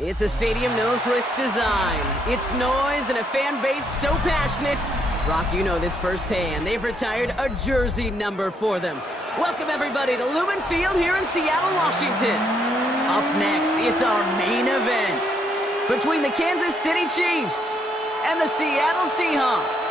It's a stadium known for its design, its noise, and a fan base so passionate. Brock, you know this firsthand. They've retired a jersey number for them. Welcome, everybody, to Lumen Field here in Seattle, Washington. Up next, it's our main event between the Kansas City Chiefs and the Seattle Seahawks.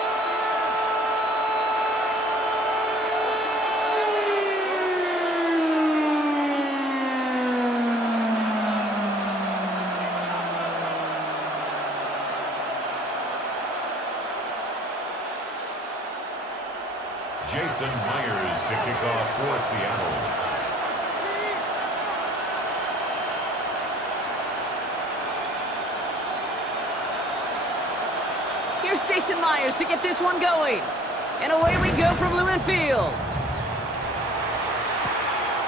Jason Myers to kick off for Seattle. Here's Jason Myers to get this one going. And away we go from Lumen Field.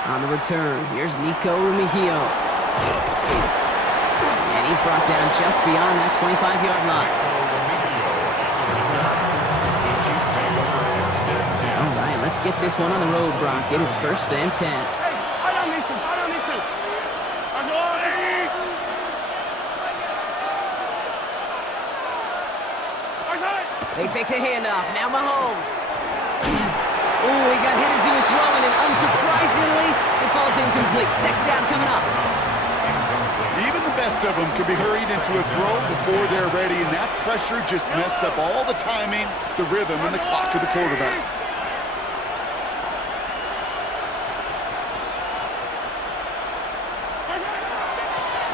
On the return, here's Nico Rumihio. And he's brought down just beyond that 25-yard line. All right, let's get this one on the road, Brock. It is 1st and 10. They fake the handoff. Now Mahomes. Ooh, he got hit as he was throwing, and unsurprisingly, it falls incomplete. 2nd down coming up. Even the best of them can be hurried into a throw before they're ready, and that pressure just messed up all the timing, the rhythm, and the clock of the quarterback.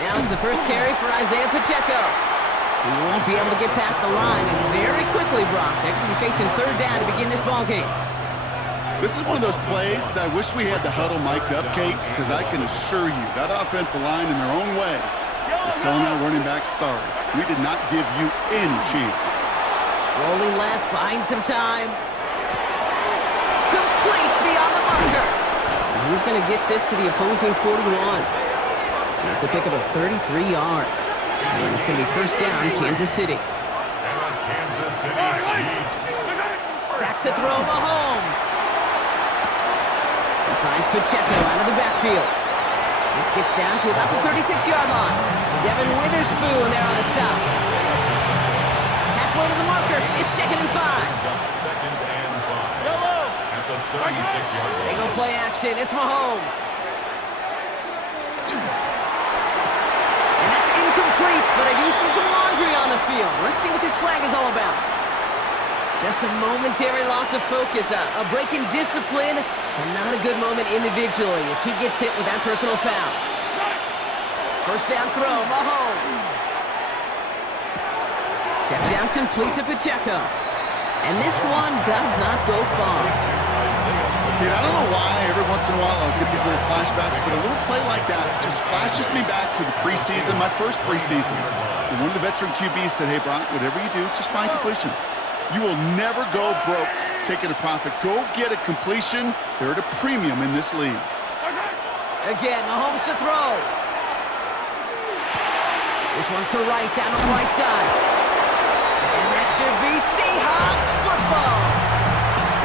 Now it's the first carry for Isaiah Pacheco. He won't be able to get past the line, and very quickly, Brock, they're going to be facing 3rd down to begin this ballgame. This is one of those plays that I wish we had the huddle mic'd up, Kate, because I can assure you that offensive line in their own way is telling our running back, sorry, we did not give you any chance. Rolling left, buying some time. Complete beyond the marker. And he's going to get this to the opposing 41. That's a pickup of 33 yards. And it's going to be 1st down, Kansas City. Kansas City Chiefs. Back to throw Mahomes. He finds Pacheco out of the backfield. This gets down to about the 36-yard line. Devin Witherspoon there on the stop. Halfway to the marker. It's 2nd and 5. 2nd and 5. At the 36-yard line. They go play action. It's Mahomes. And that's incomplete, but I do see some laundry on the field. Let's see what this flag is all about. Just a momentary loss of focus, a break in discipline, and not a good moment individually as he gets hit with that personal foul. 1st down throw, Mahomes. Check down complete to Pacheco. And this one does not go far. Kate, I don't know why every once in a while I'll get these little flashbacks, but a little play like that just flashes me back to the preseason, my first preseason. And one of the veteran QBs said, hey, Brock, whatever you do, just find completions. You will never go broke taking a profit. Go get a completion. They're at a premium in this league. Again, Mahomes to throw. This one's to Rice out on the right side. And that should be Seahawks football.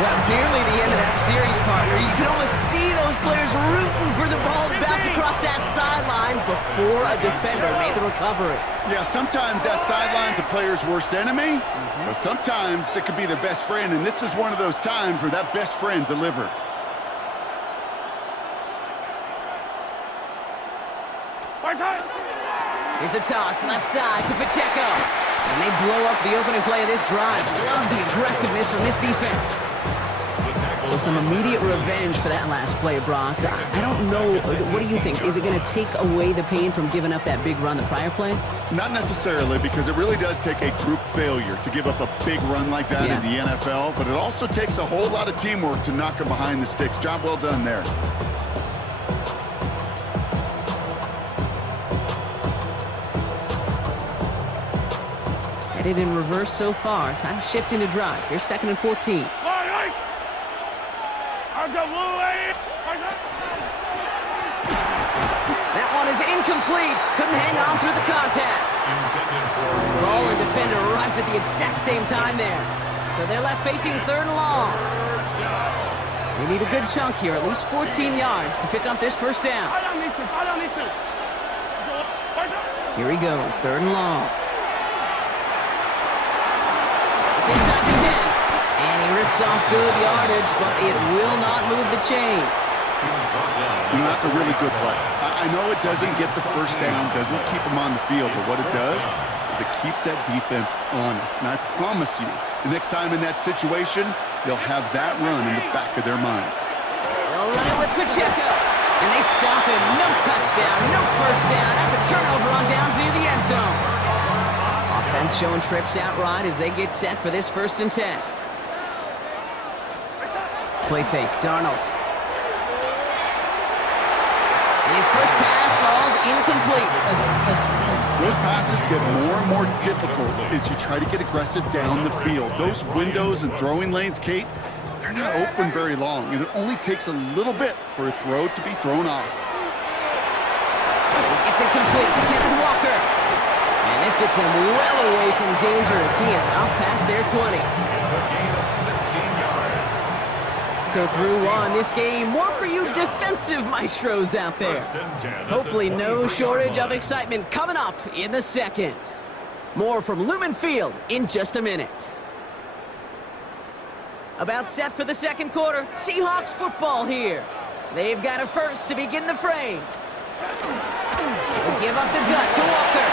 Well, nearly the end of that series, partner. You can almost see those players rooting for the ball to bounce across that sideline before a defender made the recovery. Yeah, sometimes that sideline's a player's worst enemy, but sometimes it could be their best friend, and this is one of those times where that best friend delivered. Here's a toss, left side to Pacheco. And they blow up the opening play of this drive. Love the aggressiveness from this defense. So some immediate revenge for that last play, Brock. I don't know, what do you think? Is it going to take away the pain from giving up that big run the prior play? Not necessarily, because it really does take a group failure to give up a big run like that in the NFL, but it also takes a whole lot of teamwork to knock them behind the sticks. Job well done there. Headed in reverse so far. Time to shift into drive. Here's 2nd and 14. That one is incomplete. Couldn't hang on through the contact. Ball and defender arrived at the exact same time there. So they're left facing 3rd and long. They need a good chunk here, at least 14 yards to pick up this 1st down. Here he goes, 3rd and long. It's inside the 10. And he rips off good yardage, but it will not move the chains. You know, that's a really good play. I know it doesn't get the first down, doesn't keep them on the field, but what it does is it keeps that defense honest. And I promise you, the next time in that situation, they'll have that run in the back of their minds. They'll run it with Pacheco. And they stop him. No touchdown, no first down. That's a turnover on downs near the end zone. Offense showing trips outright as they get set for this 1st and 10. Play fake, Darnold. And his first pass falls incomplete. Those passes get more and more difficult as you try to get aggressive down the field. Those windows and throwing lanes, Kate, they're not open very long, and it only takes a little bit for a throw to be thrown off. It's incomplete to Kenneth Walker. And this gets him well away from danger as he is up past their 20. It's a gain of 16 yards. So through one, this game, more for you defensive maestros out there. Hopefully no shortage of excitement coming up in the 2nd. More from Lumen Field in just a minute. About set for the 2nd quarter, Seahawks football here. They've got a first to begin the frame. They'll give up the gut to Walker.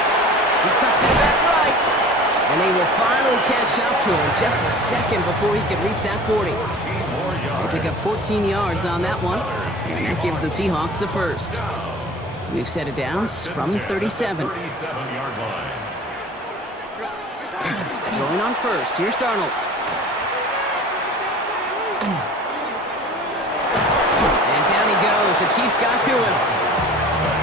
He cuts it back right. And they will finally catch up to him just a second before he can reach that 40. They pick up 14 yards on that one, and that gives the Seahawks the first. We've set it down from 37. Going on first, here's Darnold. And down he goes. The Chiefs got to him.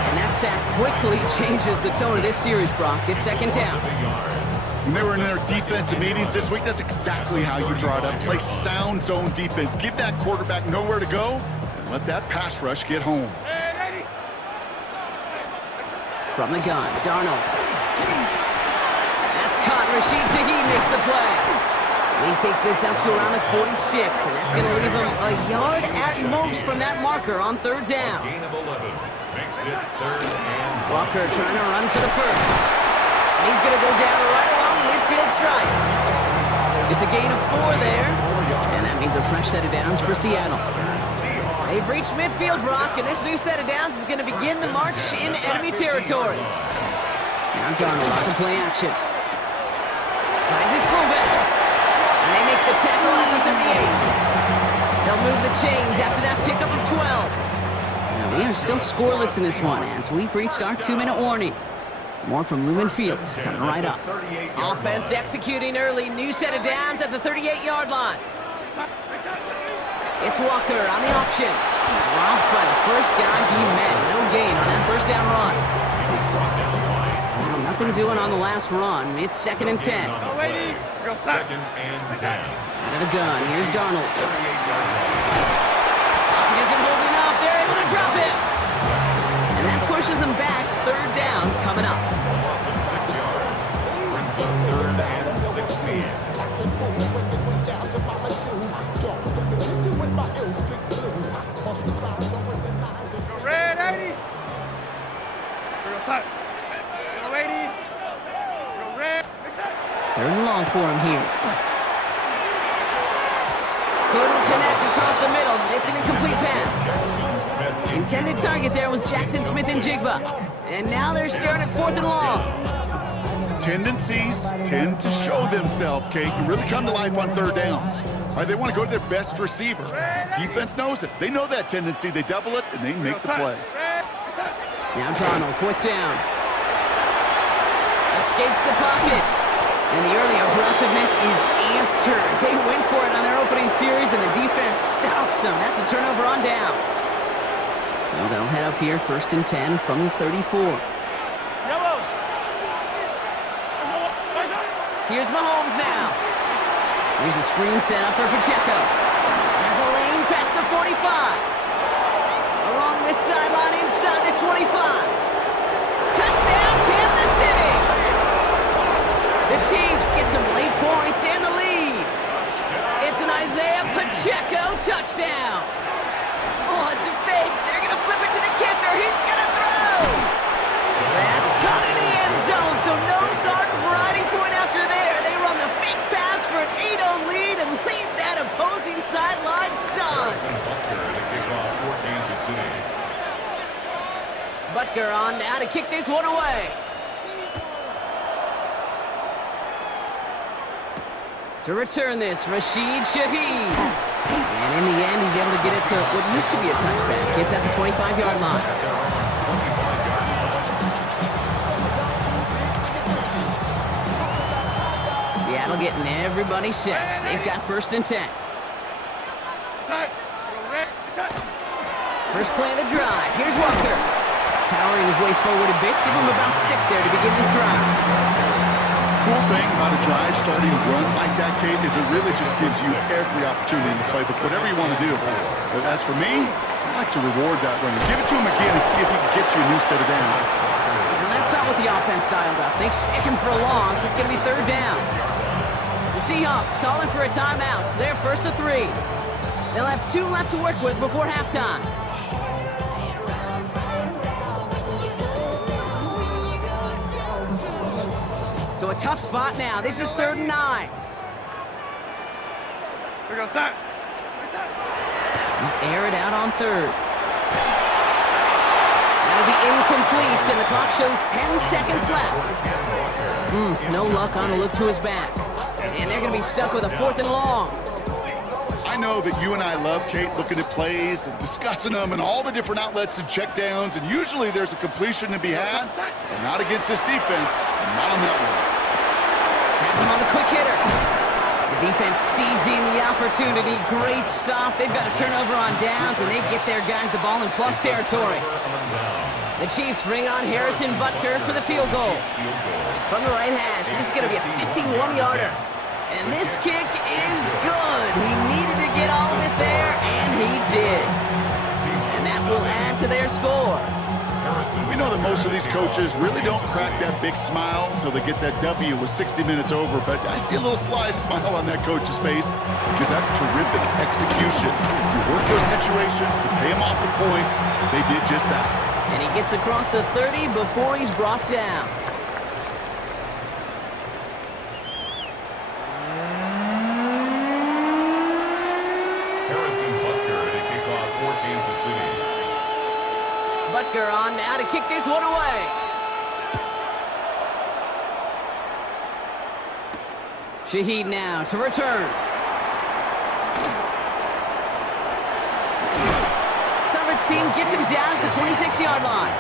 And that sack quickly changes the tone of this series, Brock. It's 2nd down. When they were in their defensive meetings this week, that's exactly how you draw it up. Play sound zone defense. Give that quarterback nowhere to go, and let that pass rush get home. From the gun, Darnold. That's caught. Rashid Shaheed makes the play. He takes this up to around the 46, and that's going to leave him a yard at most from that marker on 3rd down. Walker trying to run for the first. And he's going to go down right along midfield stripe. It's a gain of 4 there, and that means a fresh set of downs for Seattle. They've reached midfield, Brock, and this new set of downs is going to begin the march in enemy territory. Now Darnold on the play action. Finds his fullback. And they make the tackle at the 38. They'll move the chains after that pickup of 12. Now we are still scoreless in this one as we've reached our 2-minute warning. More from Lumen Fields coming right up. Offense executing early. New set of downs at the 38-yard line. It's Walker on the option. He's robbed by the first guy he met. No gain on that first down run. Well, nothing doing on the last run. It's 2nd and 10. 2nd and 10. Out of the gun. Here's Darnold. Pocket isn't holding up. They're able to drop him. And that pushes him back. 3rd down coming up. Loss of 6 yards. Brings up 3rd and 16. Red 80. Go lady. Go red. 3rd and long for him here. Couldn't connect across the middle. It's an incomplete pass. Intended target there was Jackson Smith and Jigba. And now they're staring at 4th and long. Tendencies tend to show themselves, Kate. You really come to life on 3rd downs. Right, they want to go to their best receiver. Defense knows it. They know that tendency. They double it, and they make the play. Now Darnold, 4th down. Escapes the pocket. And the early aggressiveness is answered. They went for it on their opening series, and the defense stops them. That's a turnover on downs. So they'll head up here, 1st and 10 from the 34. Here's Mahomes now. Here's a screen set up for Pacheco. Has a lane past the 45. Along this sideline inside the 25. Touchdown, Kansas City. The Chiefs get some late points and the lead. It's an Isaiah Pacheco touchdown. Oh, it's a fake. They're going to flip it to the kicker. He's going to throw. That's caught in the end Butker to kick off for Kansas City. Butker on now to kick this one away. To return this, Rashid Shaheed. And in the end, he's able to get it to what used to be a touchback. It's at the 25-yard line. Seattle getting everybody set. They've got 1st and 10. First play of the drive. Here's Walker. Powering his way forward a bit. Give him about 6 there to begin this drive. Cool thing about a drive starting to run like that, Kate, is it really just gives you every opportunity in the playbook, whatever you want to do. But as for me, I like to reward that runner. Give it to him again and see if he can get you a new set of downs. Now that's not what the offense dialed up. They stick him for a loss. It's going to be 3rd down. The Seahawks calling for a timeout. So they're 1st and 3. They'll have 2 left to work with before halftime. So a tough spot now. This is 3rd and 9. We go, set. Air it out on 3rd. That'll be incomplete, and the clock shows 10 seconds left. No luck on a look to his back. And they're going to be stuck with a 4th and long. I know that you and I love, Kate, looking at plays and discussing them and all the different outlets and checkdowns, and usually there's a completion to be had, but not against this defense, and not on that one. Has him on the quick hitter. The defense seizing the opportunity. Great stop. They've got a turnover on downs, and they get their guys the ball in plus territory. The Chiefs bring on Harrison Butker for the field goal. From the right hash, this is going to be a 51-yarder. And this kick is good. He needed to get all of it there, and he did. And that will add to their score. We know that most of these coaches really don't crack that big smile until they get that W with 60 minutes over, but I see a little sly smile on that coach's face because that's terrific execution. You work those situations to pay them off with points. They did just that. And he gets across the 30 before he's brought down. Butker on now to kick this one away. Shaheed now to return. Coverage team gets him down at the 26-yard line.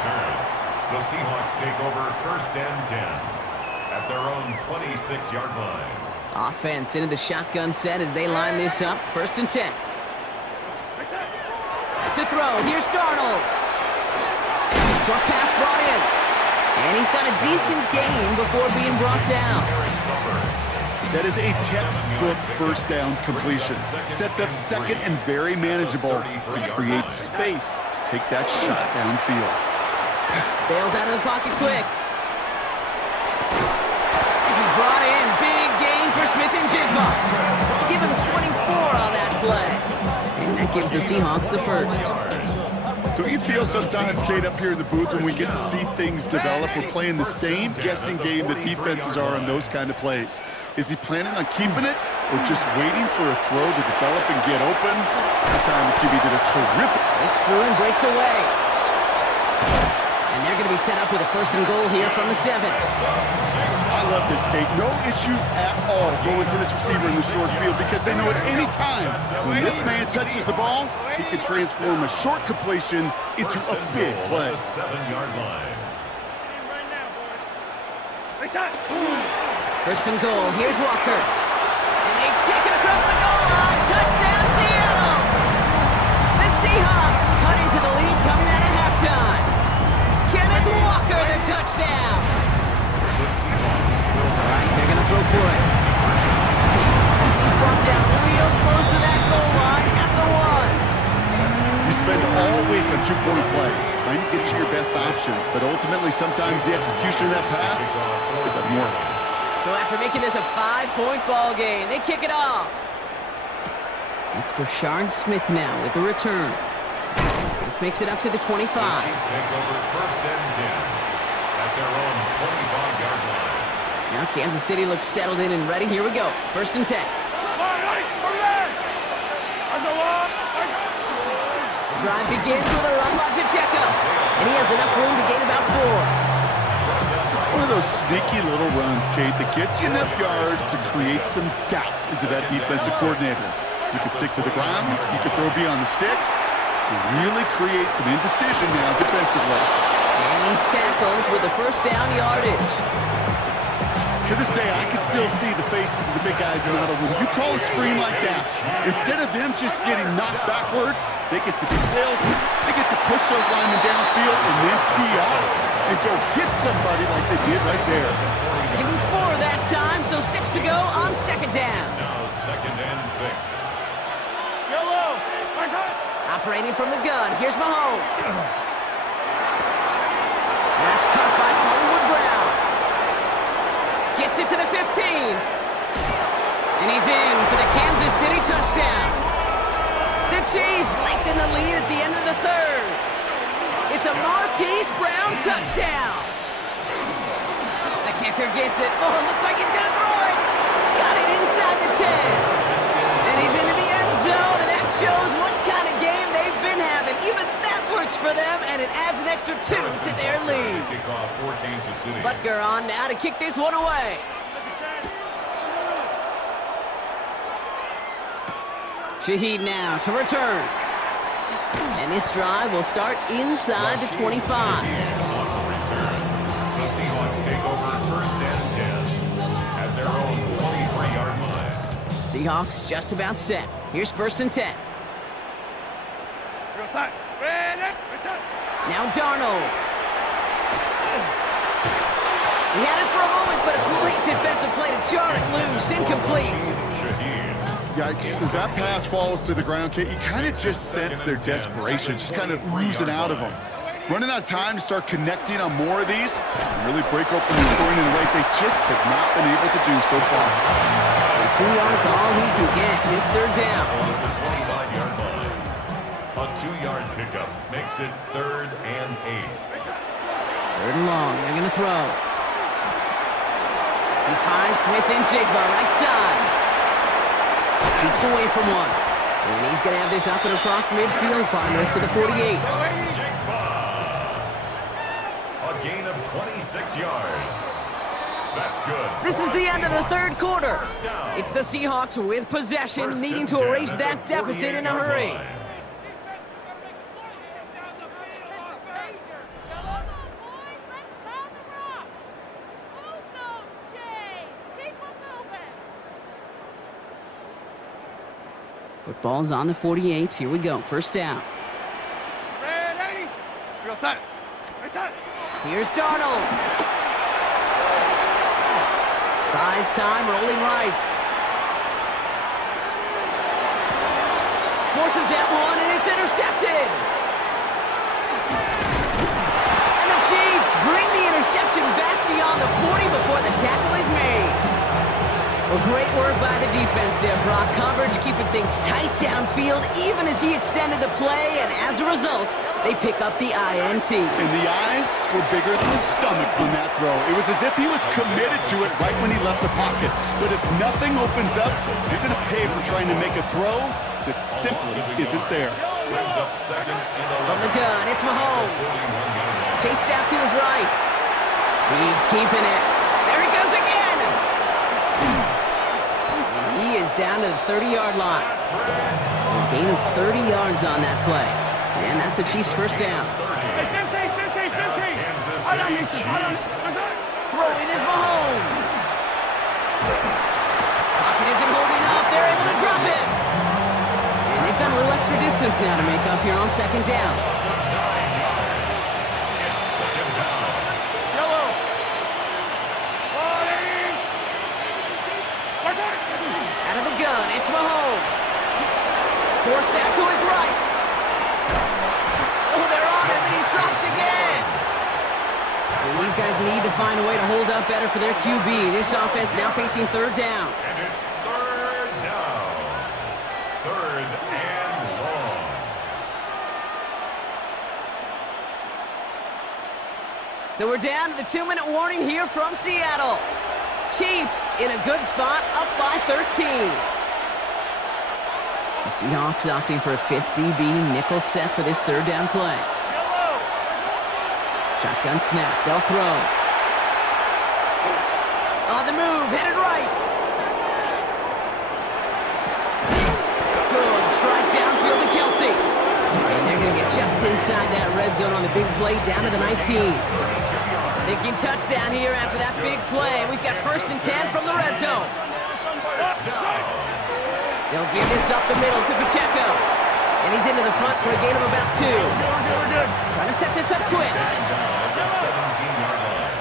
The Seahawks take over 1st and 10 at their own 26-yard line. Offense into the shotgun set as they line this up. 1st and 10. To throw, here's Darnold. Short pass brought in. And he's got a decent gain before being brought down. That is a textbook 1st down completion. Sets up 2nd and very manageable and creates space to take that shot downfield. Bails out of the pocket quick. This is brought in. Big gain for Smith-Njigba. Give him 24 on that play. And that gives the Seahawks the 1st. Don't you feel sometimes, Kate, up here in the booth when we get to see things develop, we're playing the same guessing game that defenses are on those kind of plays? Is he planning on keeping it or just waiting for a throw to develop and get open? That time the QB did a terrific. Breaks through and breaks away. And they're going to be set up with a 1st and goal here from the 7. I love this, Kate. No issues at all going to this receiver in the short field because they know at any time when this man touches the ball, he can transform a short completion into a big play. 7-yard line. 1st and goal. Here's Walker. And they take it across the goal line. Touchdown, Seattle! The Seahawks cut into the lead coming out of halftime. Kenneth Walker, the touchdown. All right, they're going to throw for it. He's brought down real close to that goal line at the 1. You spend all week on 2-point plays, trying to get to your best options, but ultimately sometimes the execution of that pass, it doesn't work. So after making this a 5-point ball game, they kick it off. It's Brashard Smith now with the return. This makes it up to the 25. The Chiefs take over 1st and 10 at their own 25-yard line. Now Kansas City looks settled in and ready. Here we go. 1st and 10. drive begins with a run by Pacheco, and he has enough room to gain about 4. It's one of those sneaky little runs, Kate, that gets you enough yards to create some doubt into that defensive coordinator. You can stick to the ground, you can throw beyond the sticks, and really create some indecision now defensively. And he's tackled with the first down yardage. To this day, I can still see the faces of the big guys in the huddle. When you call a screen like that, instead of them just getting knocked backwards, they get to be salesmen. They get to push those linemen downfield and then tee off and go hit somebody like they did right there. Give him 4 that time, so 6 to go on second down. Now 2nd and 6. Yellow. Operating from the gun, here's Mahomes. That's caught by Hollywood Brown. Gets it to the 15. And he's in for the Kansas City touchdown. The Chiefs lengthen the lead at the end of the 3rd. It's a Marquise Brown touchdown. The kicker gets it. Oh, it looks like he's going to throw it. Got it inside the 10. And he's into the end zone, and that shows what kind of game they've been having. Even that works for them, and it adds an extra 2 to their lead. Kickoff for Kansas City. Butker on now to kick this one away. Shaheed now to return. And this drive will start inside the 25. The Seahawks take over 1st and 10 at their own 23-yard line. Seahawks just about set. Here's 1st and 10. Real side. Ready. Now Darnold. He had it for a moment, but a great defensive play to jar it loose. Incomplete. Shaheed. Yikes, as that pass falls to the ground, Kate, you kind of just sense their desperation, just kind of oozing out of them. Running out of time to start connecting on more of these and really break open the scoring in a way they just have not been able to do so far. 2 yards all he can get. It's 3rd down. On the 25-yard line. A 2-yard pickup makes it 3rd and 8. 3rd and long. They're going to throw. He finds Smith and Jigba right side. Keeps away from one. And he's going to have this up and across midfield, partner to the 48. Jigba. A gain of 26 yards. That's good. This is the end of the 3rd quarter. It's the Seahawks with possession, needing to erase that deficit in a hurry. Football's on the 48. Here we go. 1st down. Ready. Real side. Right side. Here's Darnold. Buys time, rolling right. Forces that one, and it's intercepted. And the Chiefs bring the interception back beyond the 40 before the tackle is made. Well, great work by the defense there, Brock. Coverage keeping things tight downfield, even as he extended the play, and as a result, they pick up the INT. And the eyes were bigger than the stomach on that throw. It was as if he was committed to it right when he left the pocket. But if nothing opens up, you're going to pay for trying to make a throw that simply isn't there. Brings up 2nd and 11. From the gun, it's Mahomes. Chased out to his right. He's keeping it. There he goes again. And he is down to the 30-yard line. So a gain of 30 yards on that play. And that's a Chiefs 1st down. 15. Kansas City Chiefs. Throwing is Mahomes. Pocket isn't holding up. They're able to drop him. And they've got a little extra distance now to make up here on 2nd down. Yellow. Out of the gun, it's Mahomes. Forced out to his right. Oh, they're on him, and he's dropped again. And these guys need to find a way to hold up better for their QB. This offense now facing 3rd down. And it's 3rd down. 3rd and long. So we're down to the 2-minute warning here from Seattle. Chiefs in a good spot, up by 13. The Seahawks opting for a 5th DB nickel set for this 3rd down play. Shotgun snap. They'll throw. On the move. Headed right. Good. Strike downfield to Kelsey. And they're going to get just inside that red zone on the big play down to the 19. Thinking touchdown here after that big play. We've got 1st and 10 from the red zone. They'll give this up the middle to Pacheco. And he's into the front for a gain of about 2. Trying to set this up quick. The 17-yard line.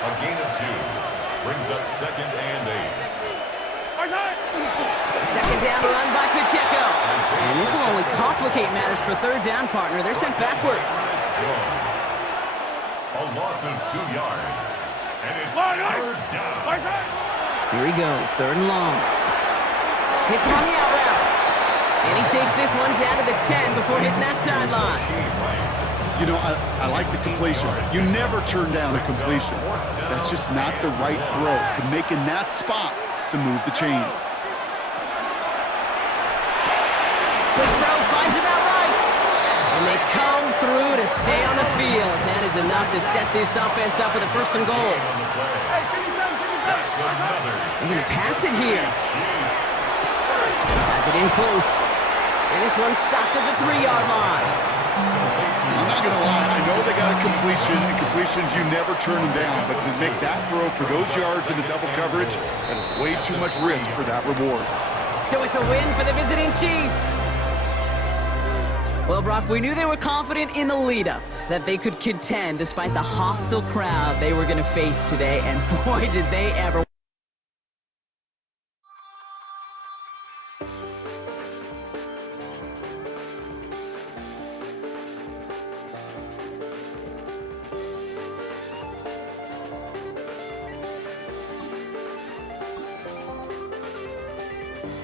A gain of 2. Brings up 2nd and 8. Second down run by Pacheco. And this will only complicate matters for 3rd down, partner. They're sent backwards. Jones. A loss of 2 yards. And it's 3rd down. Here he goes, 3rd and long. Hits him on the out route. And he takes this one down to the 10 before hitting that sideline. You know, I like the completion. You never turn down a completion. That's just not the right throw to make in that spot to move the chains. Good throw, finds him outright. And they come through to stay on the field. That is enough to set this offense up with a 1st and goal. They're going to pass it here. Has it in close. And this one's stopped at the 3-yard line. I'm not going to lie. I know they got a completion, and completions, you never turn them down. But to make that throw for those yards into double coverage, that is way too much risk for that reward. So it's a win for the visiting Chiefs. Well, Brock, we knew they were confident in the lead-up, that they could contend despite the hostile crowd they were going to face today. And boy, did they ever.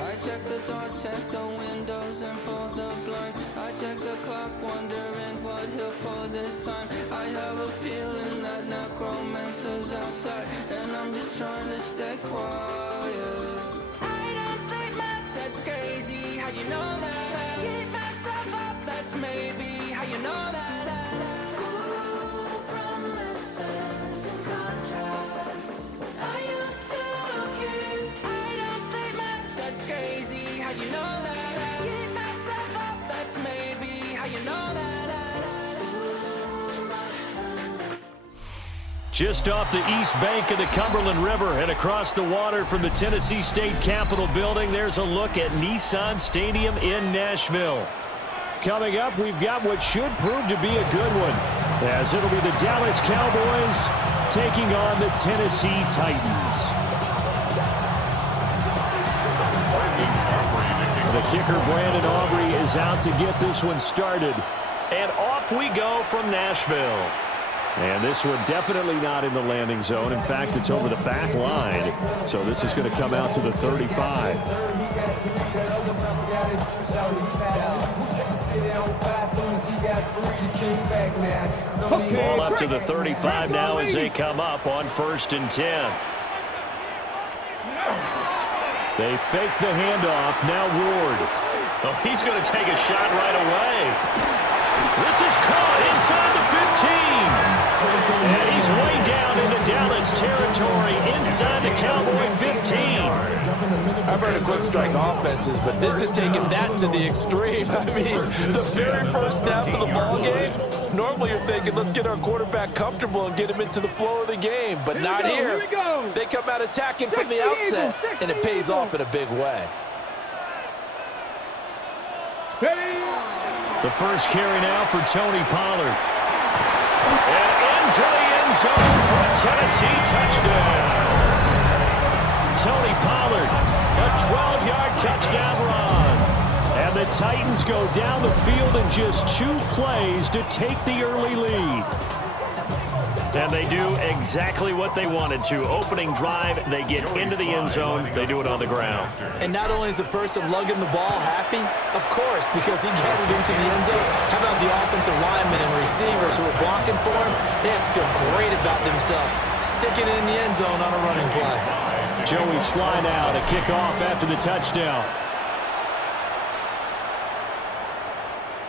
I check the doors, check the windows, and pull the blinds. I check the clock, wondering what he'll pull this time. I have a feeling that necromancer's outside, and I'm just trying to stay quiet. I don't sleep much, that's crazy. How'd you know that? I keep myself up, that's maybe how you know that. Ooh, promises and contracts. I used to keep. I don't sleep much, that's crazy. How'd you know that? I keep myself up, that's maybe how you know that. Just off the east bank of the Cumberland River and across the water from the Tennessee State Capitol building, there's a look at Nissan Stadium in Nashville. Coming up, we've got what should prove to be a good one, as it'll be the Dallas Cowboys taking on the Tennessee Titans. The kicker, Brandon Aubrey, is out to get this one started. And off we go from Nashville. And this one definitely not in the landing zone. In fact, it's over the back line. So this is going to come out to the 35. Ball up to the 35 now as they come up on 1st and 10. They fake the handoff. Now Ward. Oh, he's going to take a shot right away. This is caught inside the 15. And he's way down into Dallas territory inside the Cowboy 15. I've heard of quick strike offenses, but this is taking that to the extreme. I mean, the very first snap of the ball game, normally you're thinking, let's get our quarterback comfortable and get him into the flow of the game, but not here. They come out attacking from the outset, and it pays off in a big way. The first carry now for Tony Pollard. And into the end zone for a Tennessee touchdown. Tony Pollard, a 12-yard touchdown run. And the Titans go down the field in just 2 plays to take the early lead. And they do exactly what they wanted to. Opening drive, they get into the end zone. They do it on the ground. And not only is the person lugging the ball happy, of course, because he got it into the end zone. How about the offensive linemen and receivers who are blocking for him? They have to feel great about themselves, sticking it in the end zone on a running play. Joey Slye now to kick off after the touchdown.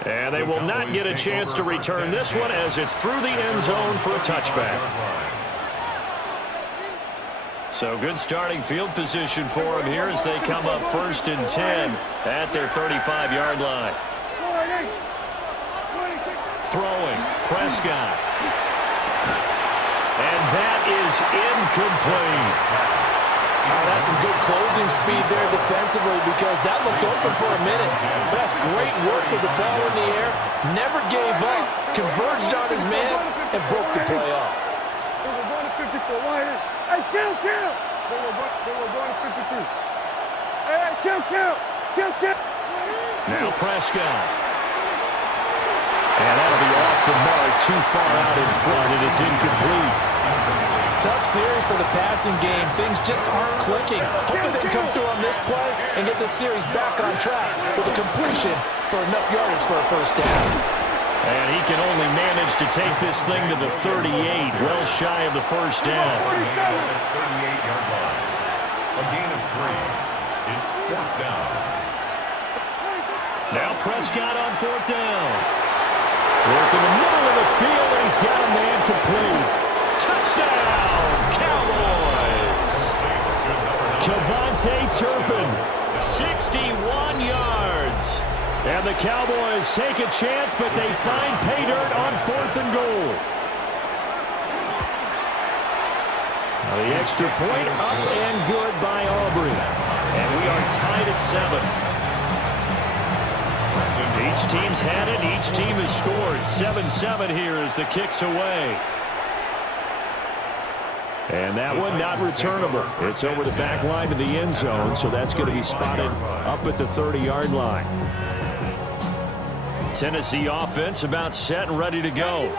And they will not get a chance to return this one as it's through the end zone for a touchback. So good starting field position for them here as they come up 1st and 10 at their 35-yard line. Throwing, Prescott. And that is incomplete. That's some good closing speed there defensively because that looked open for a minute. But that's great work with the ball in the air. Never gave up, converged on his man, and broke the play off. They were going to 54. Hey, kill! They were going to 52. Hey, kill! Now Prescott. And that'll be off the mark, too far out in front, and it's incomplete. Tough series for the passing game. Things just aren't clicking. Hoping they can come through on this play and get this series back on track with a completion for enough yardage for a first down. And he can only manage to take this thing to the 38, well shy of the first down. 38-yard line. A gain of 3. It's 4th down. Now Prescott on 4th down. Work in the middle of the field, and he's got a man complete. Touchdown, Cowboys! KaVontae Turpin, 61 yards. And the Cowboys take a chance, but they find pay dirt on 4th and goal. Now the extra point up and good by Aubrey. And we are tied at 7. Each team's had it. Each team has scored. 7-7 here as the kick's away. And that one not returnable. It's over the back line to the end zone, so that's going to be spotted up at the 30-yard line. Tennessee offense about set and ready to go.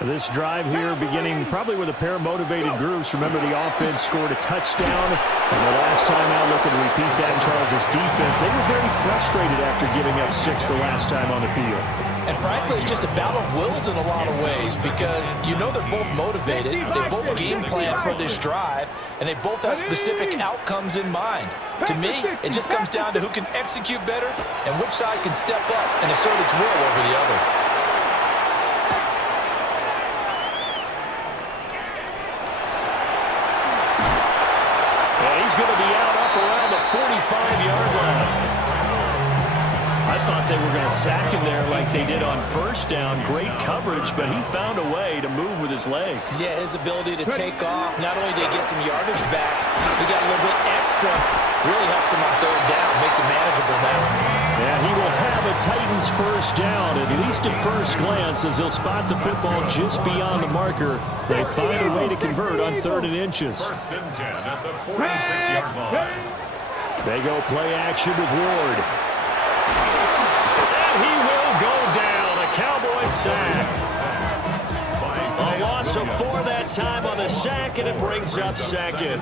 This drive here beginning probably with a pair of motivated groups. Remember, the offense scored a touchdown. And the last time out, looking to repeat that in Charles' defense, they were very frustrated after giving up 6 the last time on the field. And frankly, it's just a battle of wills in a lot of ways because you know they're both motivated. They both game plan for this drive, and they both have specific outcomes in mind. To me, it just comes down to who can execute better and which side can step up and assert its will over the other. He's going to be out up around the 45-yard line. I thought they were going to sack him there like they did on 1st down. Great coverage, but he found a way to move with his legs. Yeah, his ability to take off, not only did he get some yardage back, he got a little bit extra. Really helps him on 3rd down, makes it manageable now. And he will have a Titans first down, at least at first glance, as he'll spot the football just beyond the marker. They find a way to convert on 3rd and inches. 1st and 10 at the 46-yard line. They go play action with Ward. And he will go down. A Cowboy sack. A loss of 4 that time on the sack, and it brings up 2nd.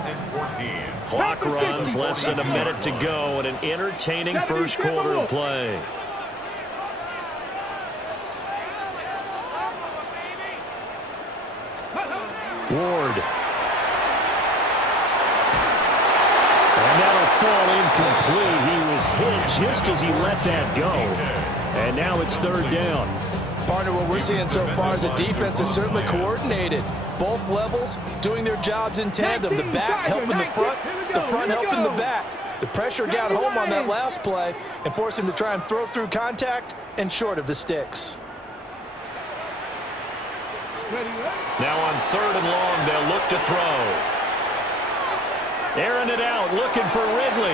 Clock runs, less than a minute to go, and an entertaining first quarter of play. Ward. And that'll fall incomplete. He was hit just as he let that go. And now it's 3rd down. Partner, what we're seeing so far is the defense is certainly coordinated. Both levels doing their jobs in tandem. The back helping the front helping the back. The pressure got home on that last play and forced him to try and throw through contact and short of the sticks. Now on 3rd and long, they'll look to throw. Airing it out, looking for Ridley.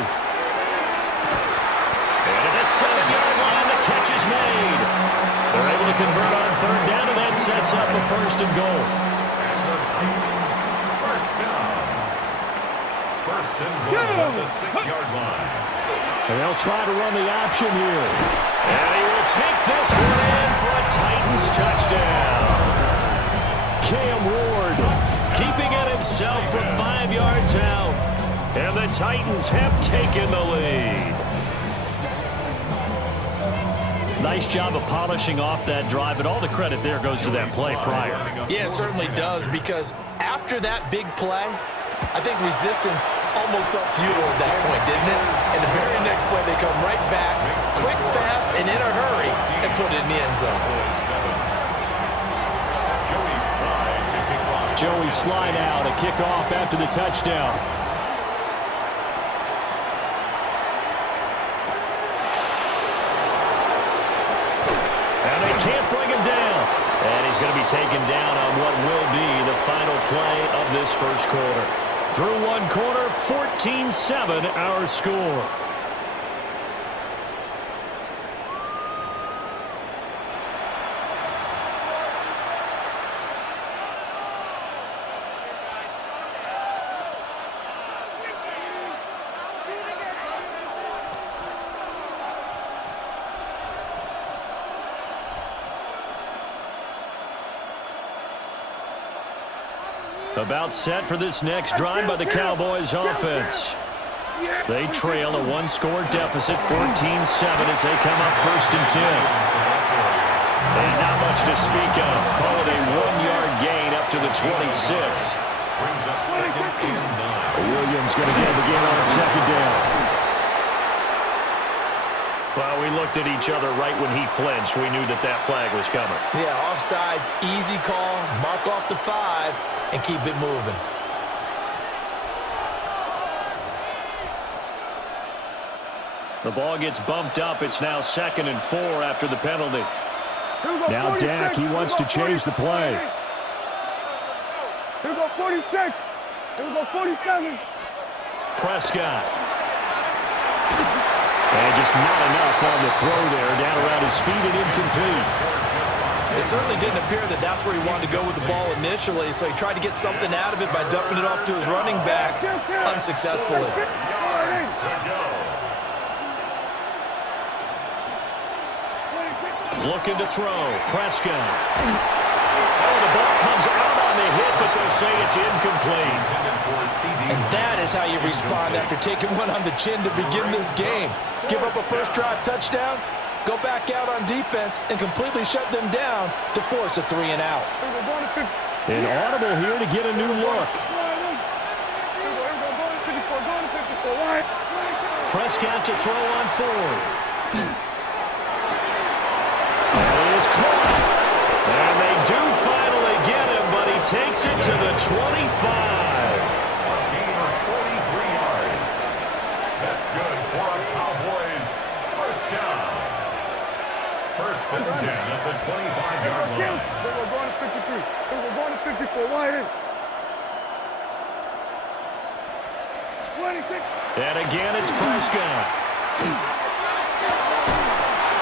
And at the 7-yard line, the catch is made. They're able to convert on 3rd down, and that sets up a 1st and goal. First down. 1st and goal at the 6-yard line. And they'll try to run the option here. And he will take this one in for a Titans touchdown. Cam Ward keeping it himself from 5 yards out. And the Titans have taken the lead. Nice job of polishing off that drive, but all the credit there goes to that play prior. Yeah, it certainly does, because after that big play, I think resistance almost felt futile at that point, didn't it? And the very next play, they come right back, quick, fast, and in a hurry, and put it in the end zone. Joey Slye now to kick off after the touchdown. And they can't bring him down. And he's going to be taken down on what will be the final play of this first quarter. Through one quarter, 14-7 our score. About set for this next drive by the Cowboys offense. They trail a one-score deficit, 14-7, as they come up 1st and 10. And not much to speak of. Call it a 1-yard gain up to the 26. Brings up 2nd and 9. Williams going to get the game on 2nd down. Well, we looked at each other right when he flinched. We knew that that flag was coming. Yeah, offsides, easy call, mark off the 5, and keep it moving. The ball gets bumped up. It's now 2nd and 4 after the penalty. Now Dak, he wants to change the play. Here we go 46. Here we go 47. Prescott. And just not enough on the throw there. Down around his feet and incomplete. It certainly didn't appear that that's where he wanted to go with the ball initially, so he tried to get something out of it by dumping it off to his running back unsuccessfully. Looking to throw. Prescott. Oh, the ball comes out on the hit, but they'll say it's incomplete. And that is how you respond after taking one on the chin to begin this game. Give up a first drive touchdown, go back out on defense, and completely shut them down to force a 3-and-out. An audible here to get a new look. Prescott to throw on 4th. It is caught. And they do finally get him, but he takes it to the 25. A gain of 43 yards. That's good for a Cowboys first down. 1st and 10 at the 25-yard line. We're going to 53. We're going to 54. Wide in. 26. And again, it's Prescott.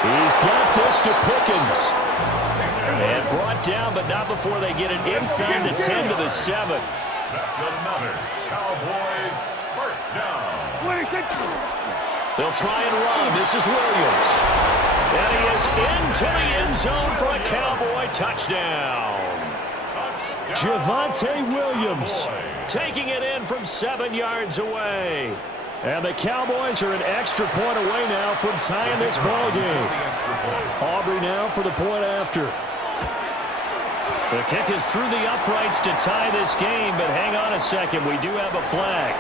He's got this to Pickens. And brought down, but not before they get it inside the 10 to the 7. That's another Cowboys first down. 26. They'll try and run. This is Williams. And he is into the end zone for a Cowboy touchdown. Javonte Williams taking it in from 7 yards away. And the Cowboys are an extra point away now from tying this ball game. Aubrey now for the point after. The kick is through the uprights to tie this game, but hang on a second. We do have a flag.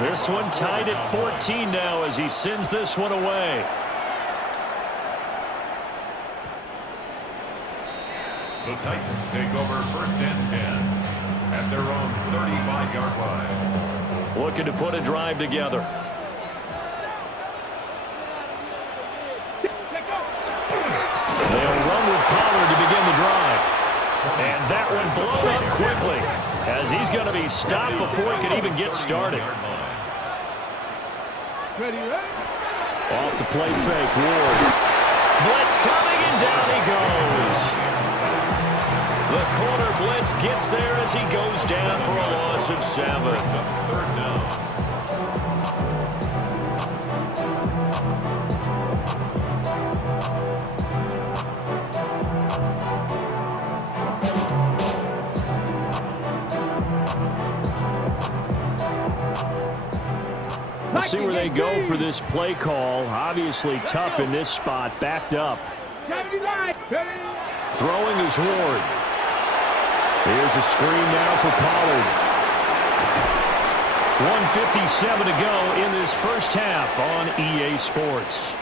This one tied at 14 now as he sends this one away. The Titans take over 1st and 10 at their own 35-yard line. Looking to put a drive together. They'll run with Pollard to begin the drive. And that one blown up quickly as he's going to be stopped before he can even get started. Off the play fake, Ward. Blitz coming, and down he goes. The corner blitz gets there as he goes down for a loss of 7. 3rd down. We'll see where they go for this play call. Obviously tough in this spot, backed up. Throwing is Ward. Here's a screen now for Pollard. 1:57 to go in this first half on EA Sports.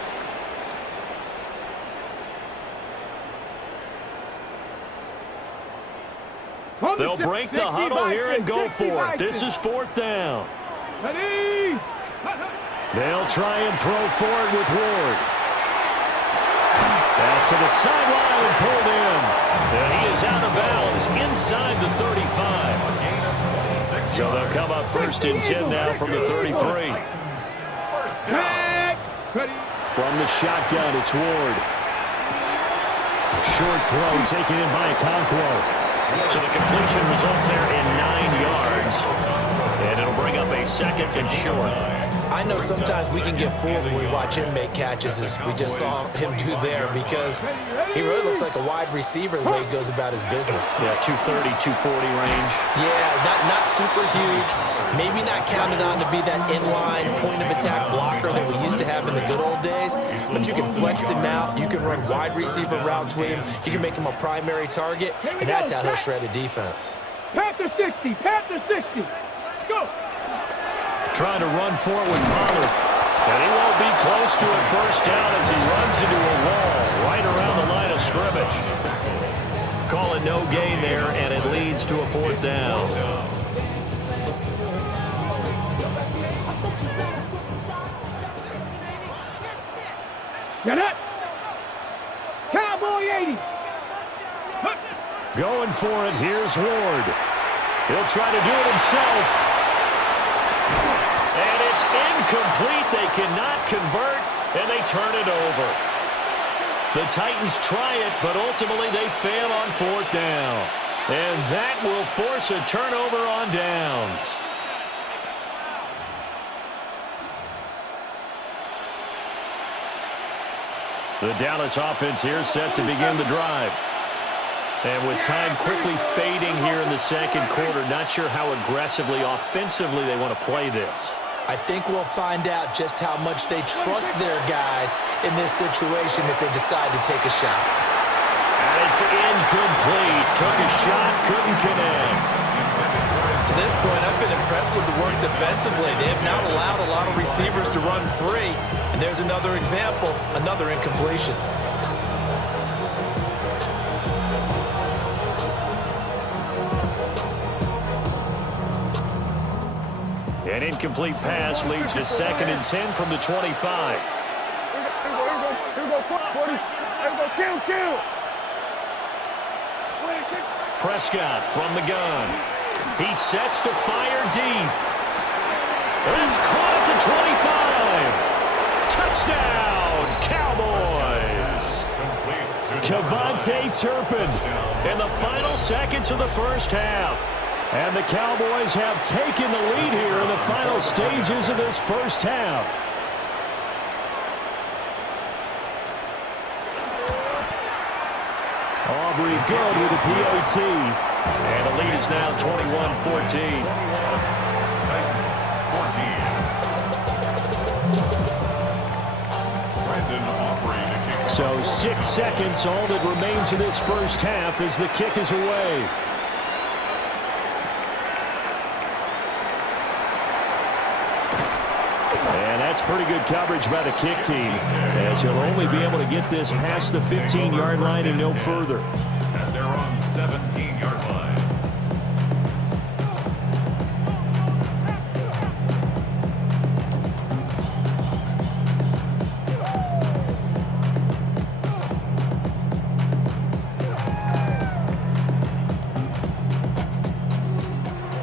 They'll break the huddle here and go for it. This is 4th down. They'll try and throw forward with Ward. Pass to the sideline and pulled in. And he is out of bounds inside the 35. So they'll come up 1st and 10 now from the 33. From the shotgun, it's Ward. Short throw taken in by Okonkwo. So the completion results there in 9 yards. And it'll bring up a 2nd and short. I know sometimes we can get fooled when we watch him make catches, as we just saw him do there, because he really looks like a wide receiver the way he goes about his business. Yeah, 230, 240 range. Yeah, not super huge. Maybe not counted on to be that inline point-of-attack blocker that we used to have in the good old days, but you can flex him out. You can run wide receiver routes with him. You can make him a primary target, and that's how he'll shred a defense. Panther 60, Panther 60. Go. Trying to run forward with Pollard. And he won't be close to a 1st down as he runs into a wall right around the line of scrimmage. Call it no gain there, and it leads to a 4th down. Get up. Cowboy 80. Going for it, here's Ward. He'll try to do it himself. And it's incomplete. They cannot convert, and they turn it over. The Titans try it, but ultimately they fail on 4th down. And that will force a turnover on downs. The Dallas offense here set to begin the drive. And with time quickly fading here in the 2nd quarter, not sure how aggressively, offensively they want to play this. I think we'll find out just how much they trust their guys in this situation if they decide to take a shot. And it's incomplete. Took a shot, couldn't connect. To this point, I've been impressed with the work defensively. They have not allowed a lot of receivers to run free. And there's another example, another incompletion. An incomplete pass leads to 2nd and 10 from the 25. Here we go, 40. Here we go, kill. Prescott from the gun. He sets to fire deep. That's caught at the 25. Touchdown, Cowboys. Kevontae Turpin in the final seconds of the first half. And the Cowboys have taken the lead here in the final stages of this first half. Aubrey good with the PAT. And the lead is now 21-14. So 6 seconds, all that remains of this first half as the kick is away. And that's pretty good coverage by the kick team, as you'll only be able to get this past the 15-yard line and no further. And they're on 17-yard line.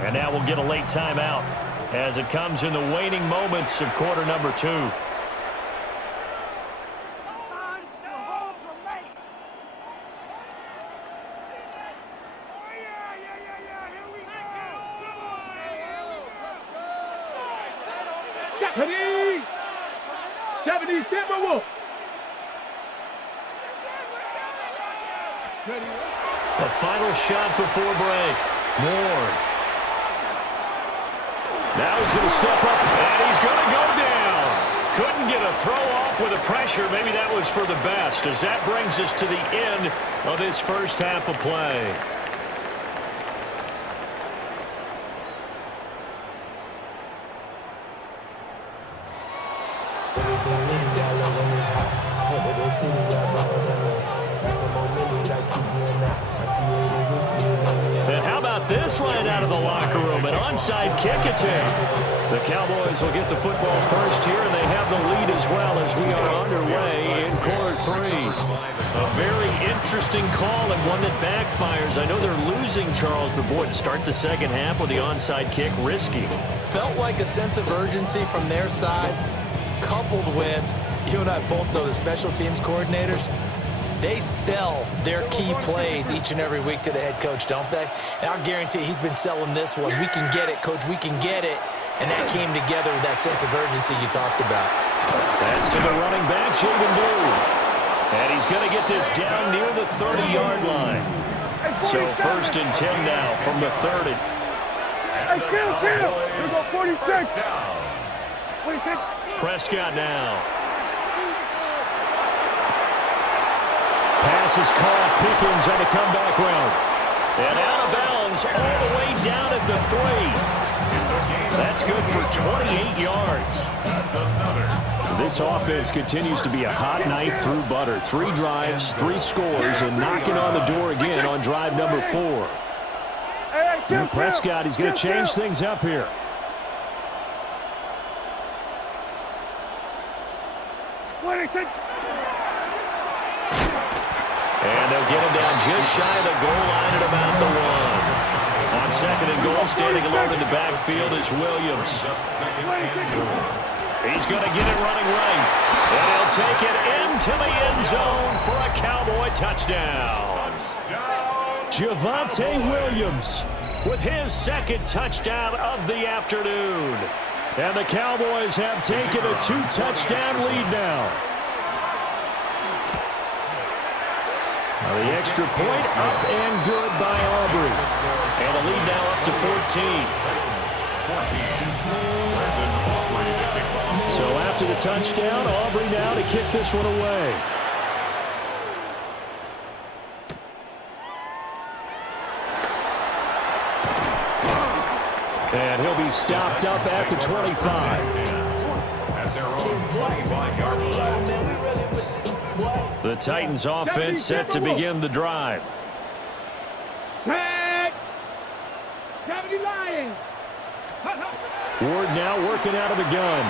And now we'll get a late timeout as it comes in the waning moments of quarter number 2. Ready? 70 Timberwolf. The final shot before break. Ward. Now he's going to step up, and he's going to go down. couldn't get a throw off with the pressure. Maybe that was for the best, as that brings us to the end of this first half of play. And how about this line out of the locker room? An onside kick attempt. The Cowboys will get the football first here, and they have the lead as well as we are underway in quarter three. A very interesting call and one that backfires. I know they're losing, Charles, but boy, to start the second half with the onside kick, risky. Felt like a sense of urgency from their side, coupled with, you and I both know the special teams coordinators, they sell their key plays each and every week to the head coach, don't they? And I'll guarantee he's been selling this one. We can get it, coach, we can get it. And that came together with that sense of urgency you talked about. That's to the running back, Jaden Blue. And he's going to get this down near the 30-yard line. So 1st and 10 now from the 30. Hey, kill! Here go 46. 46. Prescott now. Pass is caught. Pickens on the comeback route. And out of bounds all the way down at the 3. That's good for 28 yards. This offense continues to be a hot knife through butter. 3 drives, 3 scores, and knocking on the door again on drive number 4. And Prescott, he's going to change things up here. And they'll get him down just shy of the goal line at about the 1. On 2nd and goal, standing alone in the backfield is Williams. He's going to get it running right. And he'll take it into the end zone for a Cowboy touchdown. Javonte Williams with his 2nd touchdown of the afternoon. And the Cowboys have taken a 2-touchdown lead now. The extra point up and good by Aubrey. And the lead now up to 14. So after the touchdown, Aubrey now to kick this one away. And he'll be stopped up at the 25. At their own 25-yard line. The Titans offense set to begin the drive. Ward now working out of the gun.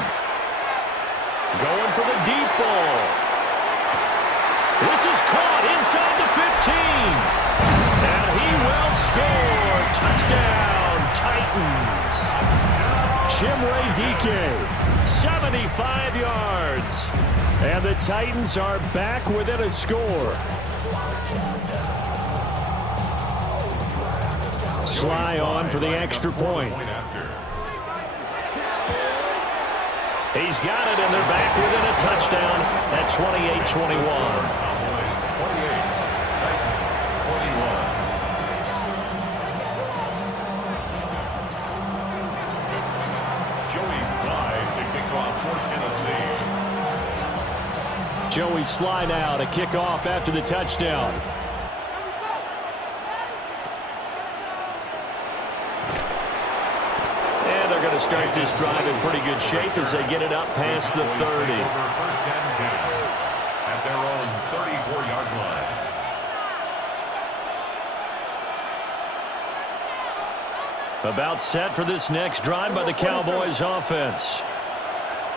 Going for the deep ball. This is caught inside the 15. And he will score. Touchdown, Titans. Chimere Dike, 75 yards. And the Titans are back within a score. Sly on for the extra point. He's got it, and they're back within a touchdown at 28-21. Joey Sly now to kick off after the touchdown. And they're going to start this drive in pretty good shape as they get it up past the 30. 1st and 10 at their own 34-yard line. About set for this next drive by the Cowboys offense.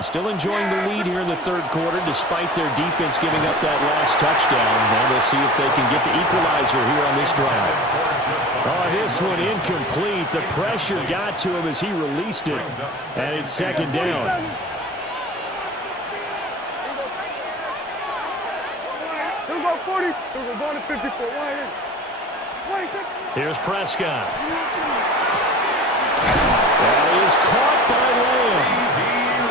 Still enjoying the lead here in the 3rd quarter despite their defense giving up that last touchdown. Now they'll see if they can get the equalizer here on this drive. Oh, this one incomplete. The pressure got to him as he released it. And it's 2nd down. Here we go 40. Here we go to 54. Here's Prescott. That is caught by Lamb.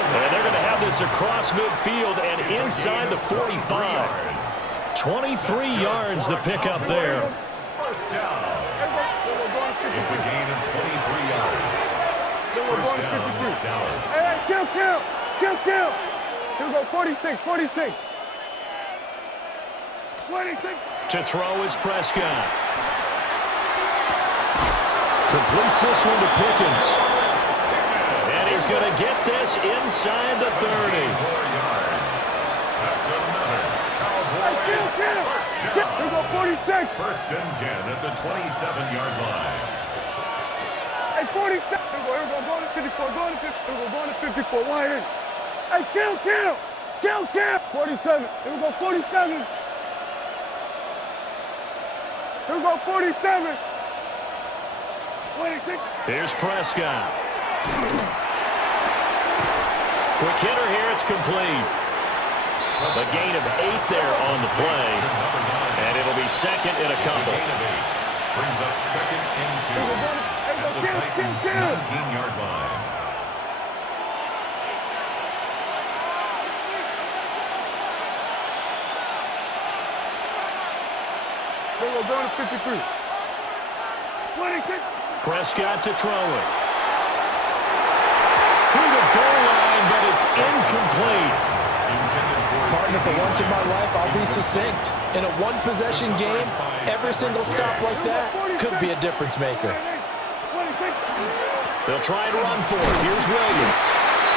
And they're going to have this across midfield and inside the 45. 23 yards the pickup there. 1st down. It's a gain of 23 yards. 1st down, Dallas. Hey, kill! Here we go, 46, 46. 26. To throw is Prescott. Completes this one to Pickens. And he's going to get this inside the 30. That's another Cowboys first Here down. we go, 46. First and 10 at the 27-yard line. Hey, 47. Here we go, going to 54, going to 54. Here we go, going to 54. Wide in. Hey, kill. 47. Here we go, 47. Here we go, 47. 26. Here's Prescott. Quick hitter here, it's complete. A gain of 8 there on the play. And it'll be second and a couple. Brings up second and 2 at the Titans' 19-yard line. Here we go, going to 53. 26. Prescott to throw it. To the goal line, but it's incomplete. Partner, for once in my life, I'll be succinct. In a one-possession game, every single stop like that could be a difference maker. 26. They'll try and run for it. Here's Williams.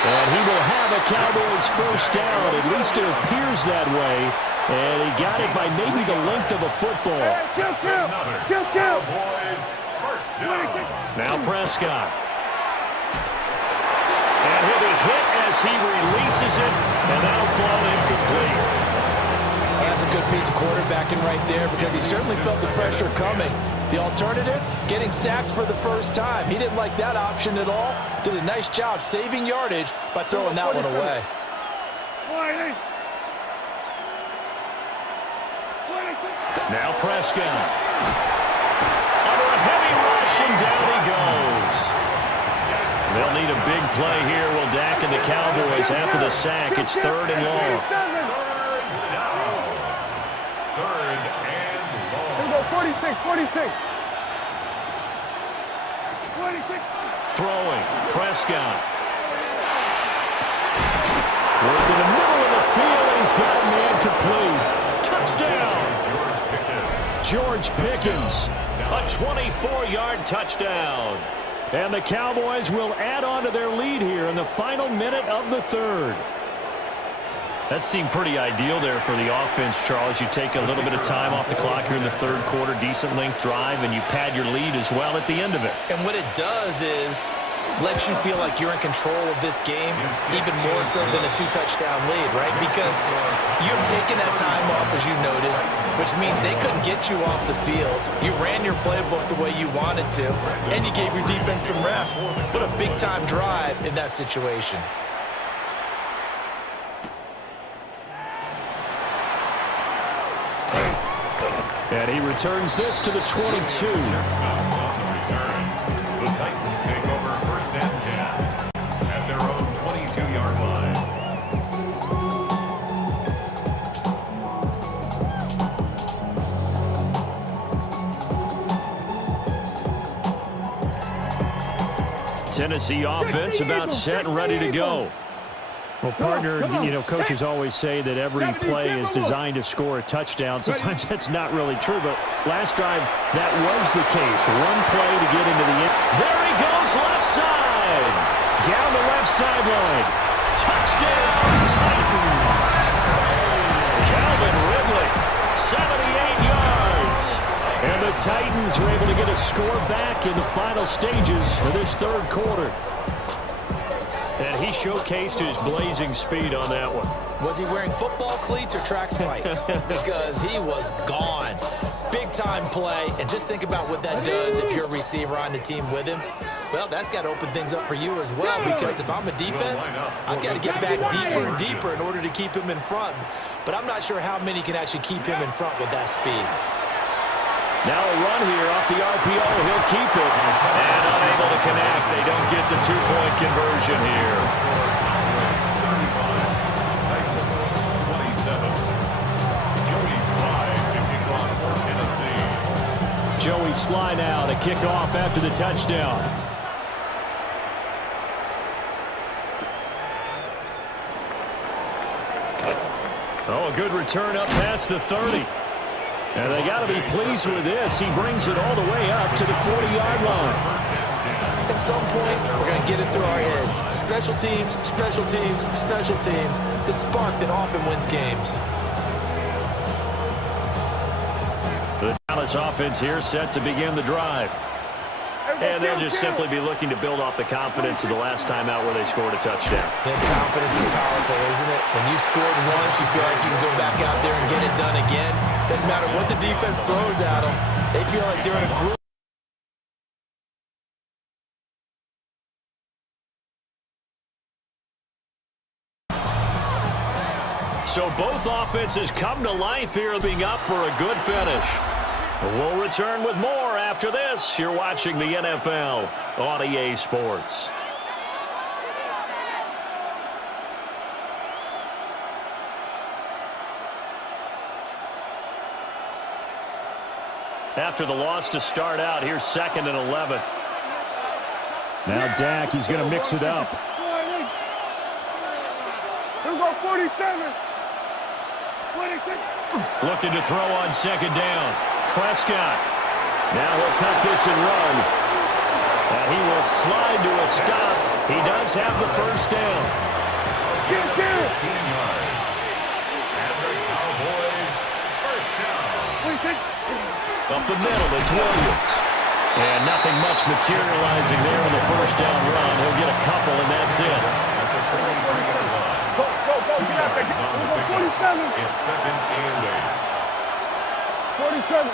And he will have a Cowboys first down. At least it appears that way. And he got it by maybe the length of a football. Kill. Cowboys first down. Now Prescott. And he'll be hit as he releases it. And that'll fall incomplete. That's a good piece of quarterbacking right there because he certainly felt the pressure coming. The alternative, getting sacked for the first time. He didn't like that option at all. Did a nice job saving yardage by throwing that one away. Now Prescott. Under a heavy rush, and down he goes. They'll need a big play here. Will Dak and the Cowboys after the sack. It's third and long. Third and long. Here we go, 46. 26. Throwing. Prescott. Worked in the middle of the field, and he's got a man complete. Touchdown. George Pickens. A 24-yard touchdown. And the Cowboys will add on to their lead here in the final minute of the third. That seemed pretty ideal there for the offense, Charles. You take a little bit of time off the clock here in the third quarter, decent length drive, and you pad your lead as well at the end of it. And what it does is lets you feel like you're in control of this game even more so than a 2-touchdown lead, right? Because you've taken that time off, as you noted, which means they couldn't get you off the field. You ran your playbook the way you wanted to, and you gave your defense some rest. What a big-time drive in that situation. And he returns this to the 22. The Titans take over first and 10 at their own 22-yard line. Tennessee offense about set and ready to go. Well, partner, you know, coaches always say that every play is designed to score a touchdown. Sometimes that's not really true, but last drive, that was the case. One play to get into the end. There he goes, left side. Down the left sideline. Touchdown, Titans. Calvin Ridley, 78 yards. And the Titans are able to get a score back in the final stages of this third quarter. And he showcased his blazing speed on that one. Was he wearing football cleats or track spikes? Because he was gone. Big-time play, and just think about what that does if you're a receiver on the team with him. Well, that's got to open things up for you as well, because if I'm a defense, I've got to get back deeper and deeper in order to keep him in front. But I'm not sure how many can actually keep him in front with that speed. Now a run here off the RPO. He'll keep it. And unable to connect. They don't get the two-point conversion here. 27. Joey Slye to kick off for Tennessee. Joey Slye now to kick off after the touchdown. Oh, a good return up past the 30. And they got to be pleased with this. He brings it all the way up to the 40-yard line. At some point, we're going to get it through our heads. Special teams, special teams, special teams. The spark that often wins games. The Dallas offense here set to begin the drive. And they'll just simply be looking to build off the confidence of the last time out where they scored a touchdown. And confidence is powerful, isn't it? When you've scored once, you feel like you can go back out there and get it done again. Doesn't matter what the defense throws at them. They feel like they're in a group. So both offenses come to life here, being up for a good finish. We'll return with more after this. You're watching the NFL on EA Sports. After the loss to start out, here's 2nd and 11. Now Dak, he's going to mix it up. Here we go, 47. 26. Looking to throw on 2nd down. Prescott. Now he'll tuck this and run. And he will slide to a stop. He does have the first down. 15 yards. And the Cowboys first down. Up the middle, it's Williams. And nothing much materializing there on the first down run. He'll get a couple, and that's it. Go, get out there. We'll go 47. It's 2nd and 8. 47.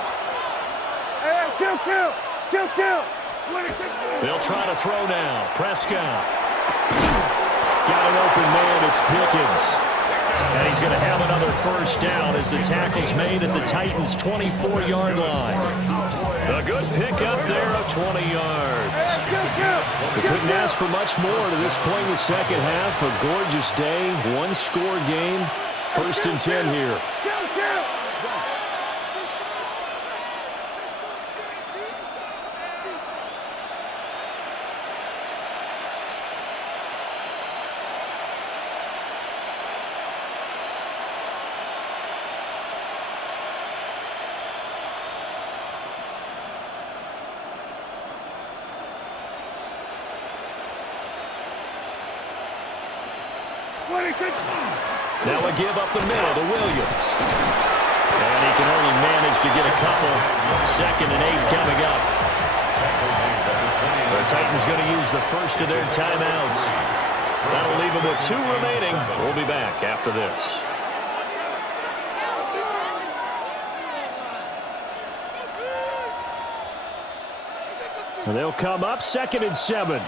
Hey, kill. 26. They'll try to throw now. Prescott. Got an open man. It's Pickens. And he's going to have another first down as the tackle's made at the Titans' 24-yard line. A good pickup there of 20 yards. We couldn't ask for much more to this point in the second half. A gorgeous day, one-score game. 1st and 10 here. That would give up the middle to Williams. And he can only manage to get a couple. 2nd and 8 coming up. The Titans going to use the first of their timeouts. That'll leave them with 2 remaining. We'll be back after this. And they'll come up 2nd and 7.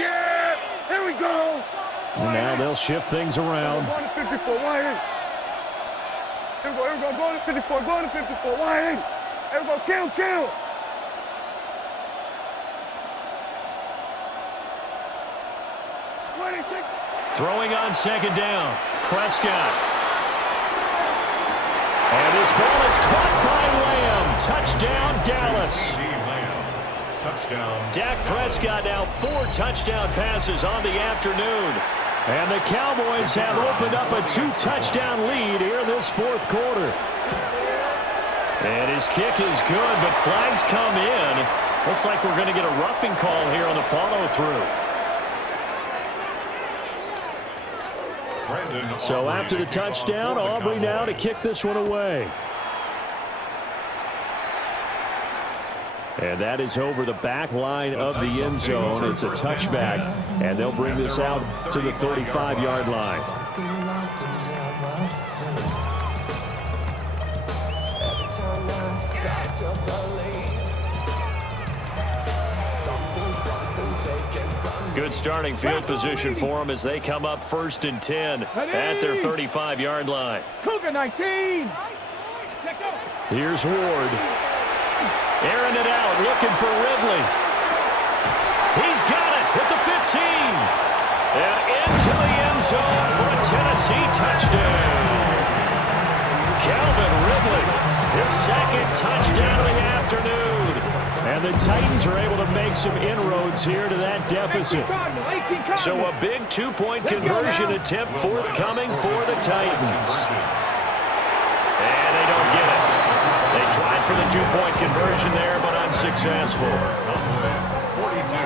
Yeah! Here we go! And now they'll shift things around. Going to 54, wide in. Here we go, going to 54, wide in. Here we go, kill. 26. Throwing on 2nd down. Prescott. And his ball is caught by Lamb. Touchdown, Dallas. Touchdown. Dak Prescott now 4 touchdown passes on the afternoon. And the Cowboys have opened up a 2-touchdown lead here in this 4th quarter. And his kick is good, but flags come in. Looks like we're going to get a roughing call here on the follow-through. So after the touchdown, Aubrey now to kick this one away. And that is over the back line of the end zone. It's a touchback, and they'll bring this out to the 35-yard line. Good starting field position for them as they come up 1st and 10 at their 35-yard line. Cougar 19. Here's Ward. Airing it out, looking for Ridley. He's got it at the 15. And into the end zone for a Tennessee touchdown. Calvin Ridley, his 2nd touchdown of the afternoon. And the Titans are able to make some inroads here to that deficit. So a big two-point conversion attempt forthcoming for the Titans. And they don't get it. They tried for the two-point conversion there, but unsuccessful. Cowboys 42,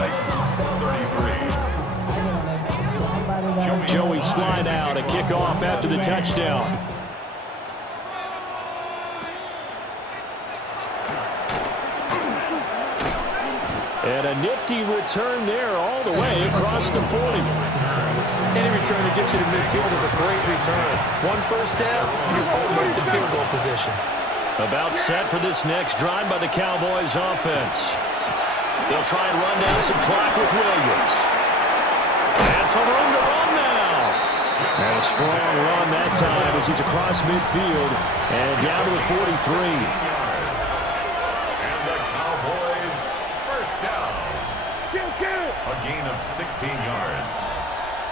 Titans 33. Joey slide out, a kickoff after the touchdown. And a nifty return there all the way across the 40. Any return that gets you to midfield is a great return. One first down, you're almost in field goal position. About set for this next drive by the Cowboys offense. They'll try and run down some clock with Williams. And some room to run now. And a strong run that time as he's across midfield and down to the 43. A gain of 16 yards.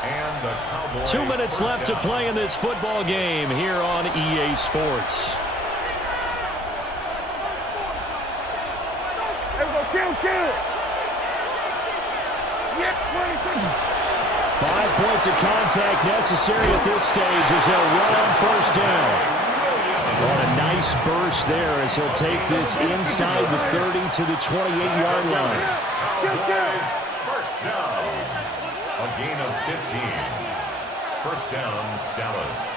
And the Cowboys 2 minutes left to play in this football game here on EA Sports. Kill. 5 points of contact necessary at this stage as they'll run on first down. What a nice burst there as he'll take this inside the 30 to the 28-yard line. Cowboys first down. A gain of 15. First down, Dallas.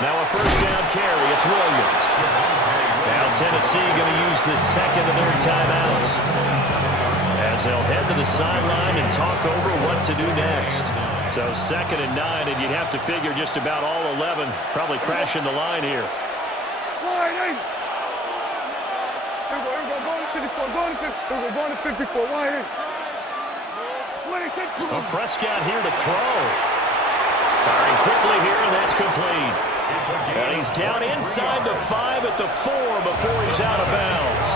Now a first down carry. It's Williams. Now Tennessee going to use the second of their timeouts as they'll head to the sideline and talk over what to do next. So 2nd and 9, and you'd have to figure just about all 11 probably crashing the line here. Well, Prescott here to throw. Firing quickly here, and that's complete. And he's down inside the 5 at the 4 before he's out of bounds.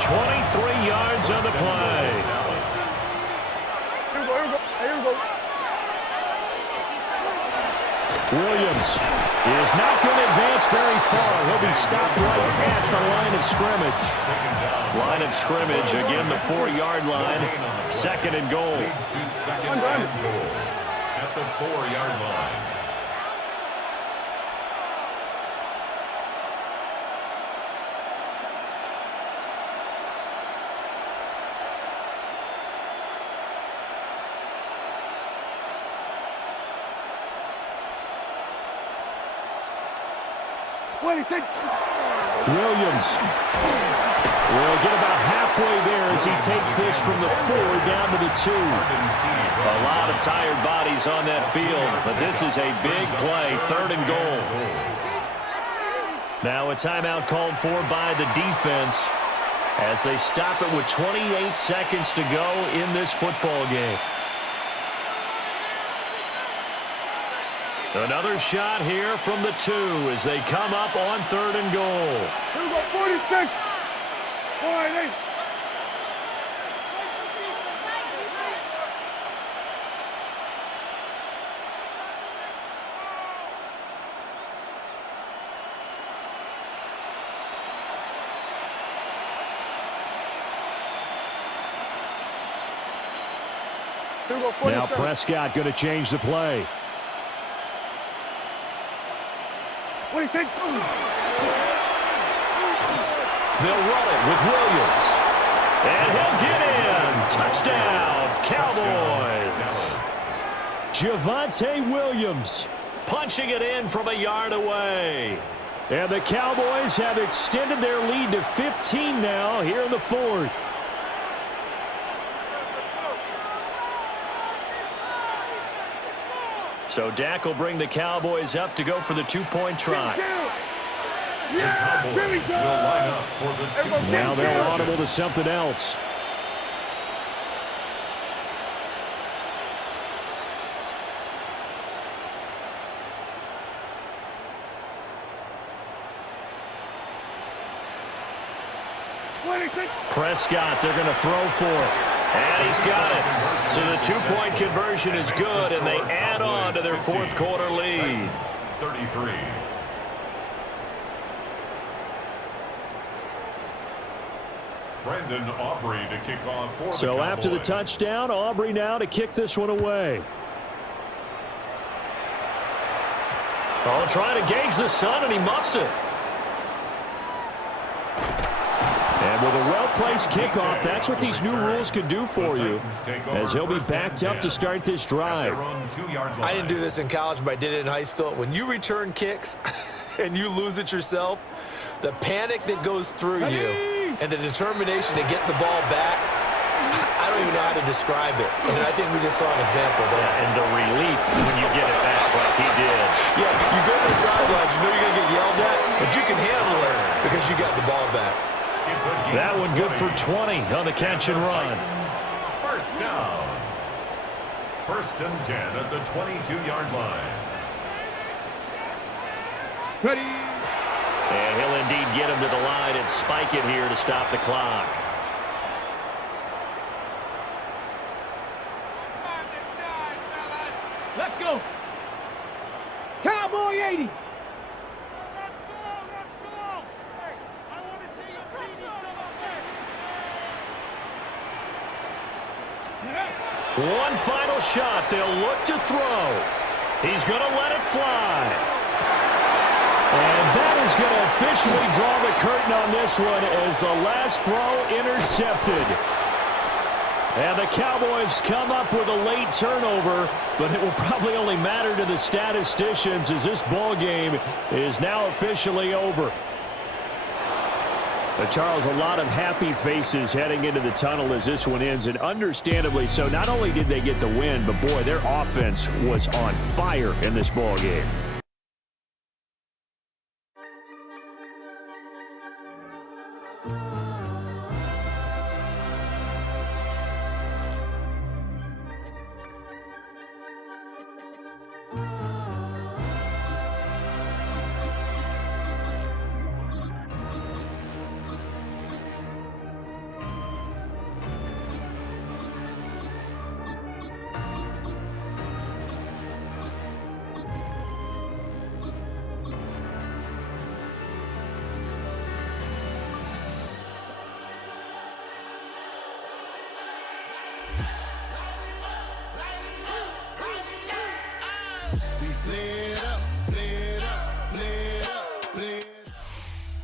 23 yards on the play. Here we go. Williams is not going to advance very far. He'll be stopped right at the line of scrimmage. Line of scrimmage, again the 4-yard line. 2nd and goal. Leads to 2nd and goal at the 4-yard line. Williams will get about halfway there as he takes this from the 4 down to the 2. A lot of tired bodies on that field, but this is a big play, 3rd and goal. Now a timeout called for by the defense as they stop it with 28 seconds to go in this football game. Another shot here from the 2 as they come up on 3rd and goal. Here we go, 46. 48. Now Prescott going to change the play. What do you think? They'll run it with Williams. And he'll get in. Touchdown, Cowboys. Javonte Williams punching it in from a yard away. And the Cowboys have extended their lead to 15 now here in the 4th. So Dak will bring the Cowboys up to go for the 2-point try. The Cowboys will line up for the 2-point Now they're audible to something else. Prescott, they're going to throw for it. And he's got it. So the two-point conversion is good, and they add on to their fourth quarter lead. 33. Brandon Aubrey to kick off for So the after the Cowboys. touchdown, Aubrey now to kick this one away. Oh, trying to gauge the sun, and he muffs it. And with a well-placed kickoff, that's what these new rules can do for you, as he'll be backed up to start this drive. I didn't do this in college, but I did it in high school. When you return kicks and you lose it yourself, the panic that goes through you and the determination to get the ball back, I don't even know how to describe it. And I think we just saw an example there. And the relief when you get it back like he did. Yeah, you go to the sidelines, you know you're going to get yelled at, but you can handle it because you got the ball back. That one good for 20 on the catch and run. First down. 1st and 10 at the 22-yard line. And he'll indeed get him to the line and spike it here to stop the clock. Let's go. Cowboy 80. One final shot. They'll look to throw. He's going to let it fly. And that is going to officially draw the curtain on this one as the last throw intercepted. And the Cowboys come up with a late turnover, but it will probably only matter to the statisticians as this ball game is now officially over. But Charles, a lot of happy faces heading into the tunnel as this one ends, and understandably so. Not only did they get the win, but boy, their offense was on fire in this ball game.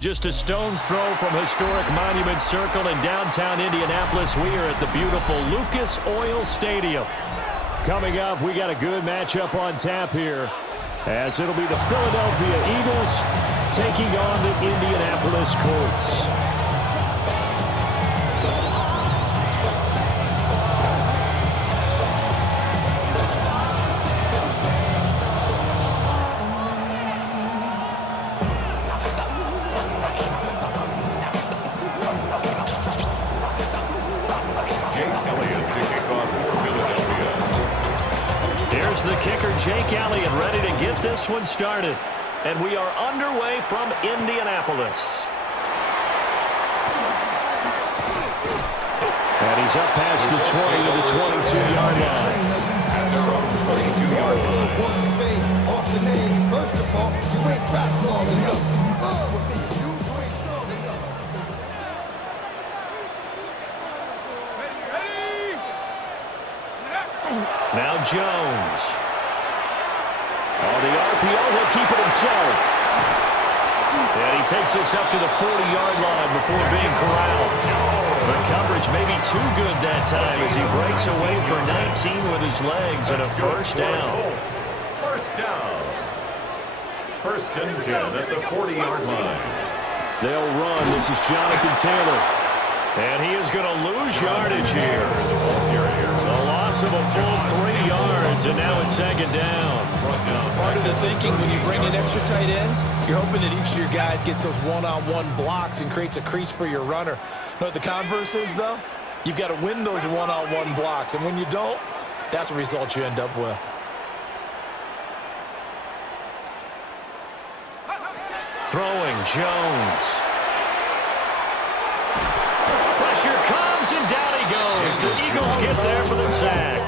Just a stone's throw from historic Monument Circle in downtown Indianapolis. We are at the beautiful Lucas Oil Stadium. Coming up, we got a good matchup on tap here, as it'll be the Philadelphia Eagles taking on the Indianapolis Colts. The kicker, Jake Elliott, ready to get this one started. And we are underway from Indianapolis. And he's up past the 20 to the 22-yard line. Now Jones. Oh, the RPO, he'll keep it himself. And he takes us up to the 40-yard line before being corralled. The coverage may be too good that time as he breaks away for 19 with his legs and a first down. First down. 1st and 10 at the 40-yard line. They'll run. This is Jonathan Taylor. And he is going to lose yardage here. The loss of a full 3 yards, and now it's 2nd down. Part of the thinking when you bring in extra tight ends, you're hoping that each of your guys gets those one-on-one blocks and creates a crease for your runner. You know what the converse is, though? You've got to win those one-on-one blocks, and when you don't, that's the result you end up with. Throwing, Jones. Pressure comes, and down he goes. The Eagles get there for the sack.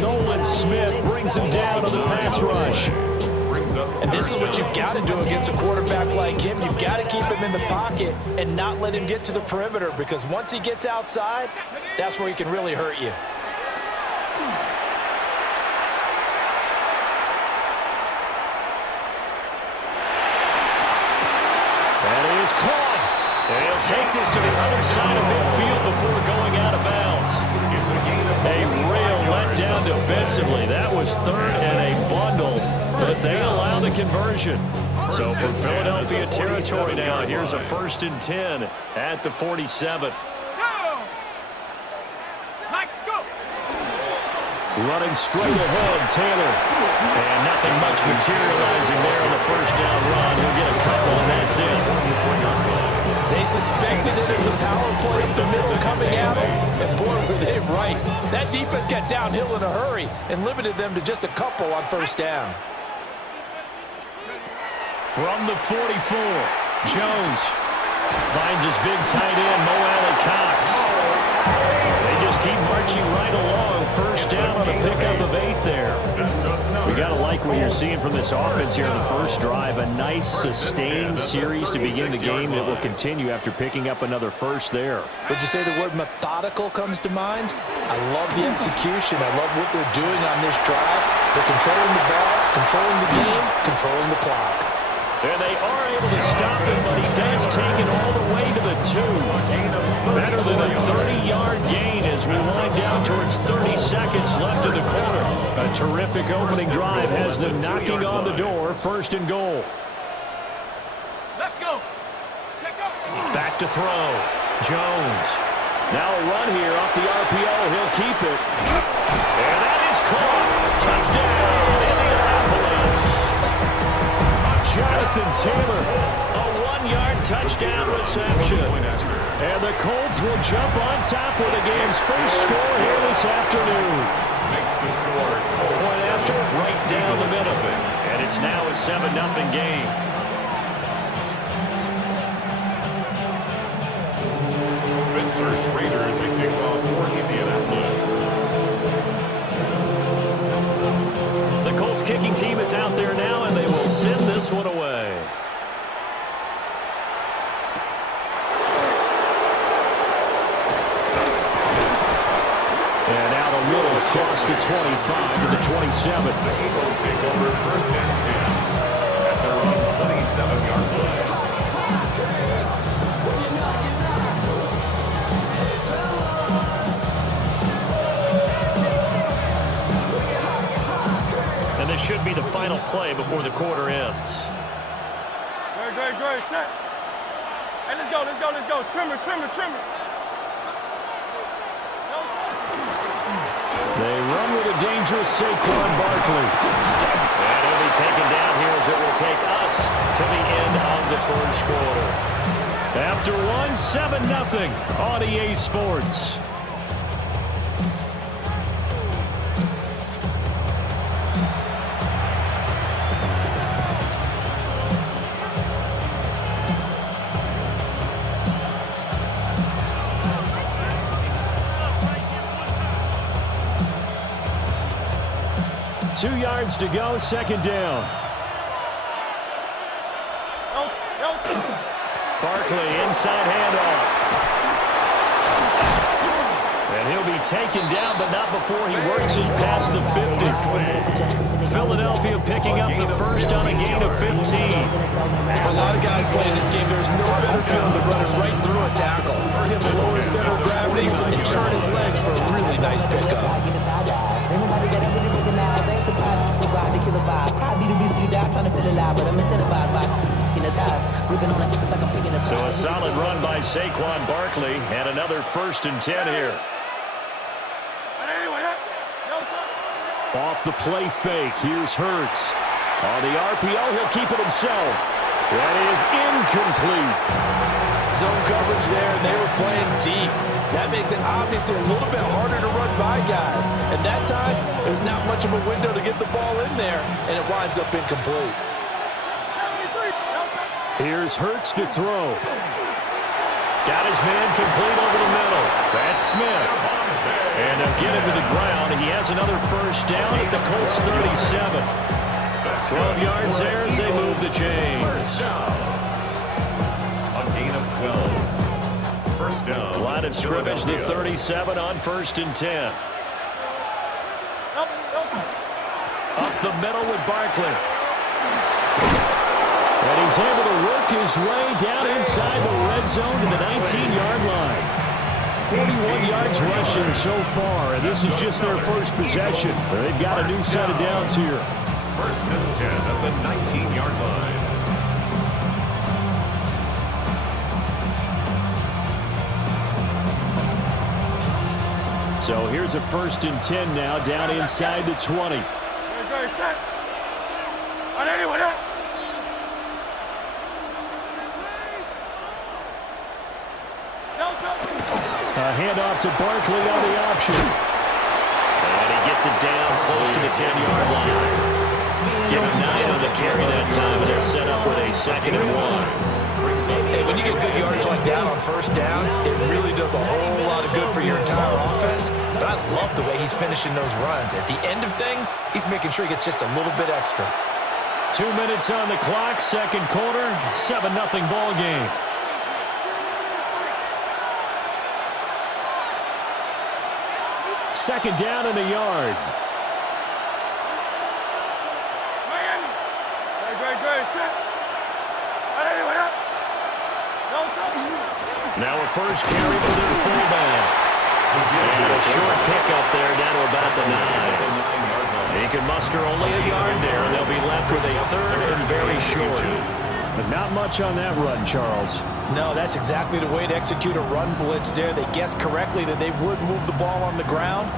Nolan Smith brings him down on the pass rush. And this is what you've got to do against a quarterback like him. You've got to keep him in the pocket and not let him get to the perimeter, because once he gets outside, that's where he can really hurt you. That is caught. And he'll take this to the other side of midfield before going out of bounds. A real letdown defensively. That was third and a bundle, but they allow the conversion. So from Philadelphia territory now, here's a 1st and 10 at the 47. Running straight ahead, Taylor. And nothing much materializing there on the first down run. He'll get a couple, and that's it. They suspected it as a power play up the middle coming at them, and boy, were they right. That defense got downhill in a hurry and limited them to just a couple on first down. From the 44, Jones finds his big tight end, Mo Alley-Cox. They just keep marching right along. First down on a pickup of 8 there. We got to like what you're seeing from this offense here in the first drive. A nice, sustained series to begin the game that will continue after picking up another first there. Would you say the word methodical comes to mind? I love the execution. I love what they're doing on this drive. They're controlling the ball, controlling the game, controlling the clock. And they are able to stop him, but he does take it all the way to the 2. Better than a 30-yard gain as we wind down towards 30 seconds left in the quarter. A terrific opening drive has them knocking on the door, 1st and goal. Let's go. Back to throw. Jones. Now a run here off the RPO. He'll keep it. And that is caught. Touchdown, Indianapolis. Jonathan Taylor, a 1-yard touchdown reception. And the Colts will jump on top with the game's first score here this afternoon. Makes the score. Point after, right down the middle. And it's now a 7-0 game. Spencer Schrader, the kickoff for Indianapolis. The Colts kicking team is out there now, and they will send this one away. And out a middle across the 25 to the 27. The Eagles take over 1st and 10 at their own 27-yard line. And this should be the final play before the quarter ends. Great. Set. Hey, let's go. Trimmer. They run with a dangerous Saquon Barkley. And he'll be taken down here as it will take us to the end of the first quarter. After 7-0 on EA Sports. Two yards to go, 2nd down. Barkley, inside handoff. And he'll be taken down, but not before he works it past the 50. Philadelphia picking up the first on a gain of 15. For a lot of guys playing this game, there's no better feeling than running right through a tackle. He's able to lower his center of gravity and turn his legs for a really nice pickup. So a solid run by Saquon Barkley and another 1st and 10 here. Off the play fake, here's Hurts. On the RPO, he'll keep it himself. That is incomplete. Zone coverage there, and they were playing deep. That makes it obviously a little bit harder to run by guys. And that time, there's not much of a window to get the ball in there, and it winds up incomplete. Here's Hurts to throw. Got his man complete over the middle. That's Smith. And they'll get him to the ground. He has another first down at the Colts 37. 12 yards there as they move the chains. A gain of 12. First down. Line of scrimmage, the 37 on 1st and 10. Up the middle with Barkley. And he's able to work his way down inside the red zone to the 19-yard line. 41 yards rushing so far, and this is just their first possession. They've got a new set of downs here. 1st and 10 at the 19-yard line. So here's a 1st and 10 now down inside the 20. A handoff to Barkley on the option. And he gets it down close to the 10-yard line. Gets 9 on the carry that time, and they're set up with a 2nd and 1. Hey, when you get good yardage like that on first down, it really does a whole lot of good for your entire offense. But I love the way he's finishing those runs. At the end of things, he's making sure he gets just a little bit extra. 2 minutes on the clock, second quarter, 7-0 ball game. Second down in the yard. Now a first carry for their fullback. And a short pickup there down to about the 9. He can muster only a yard there, and they'll be left with a 3rd and very short. But not much on that run, Charles. No, that's exactly the way to execute a run blitz there. They guessed correctly that they would move the ball on the ground,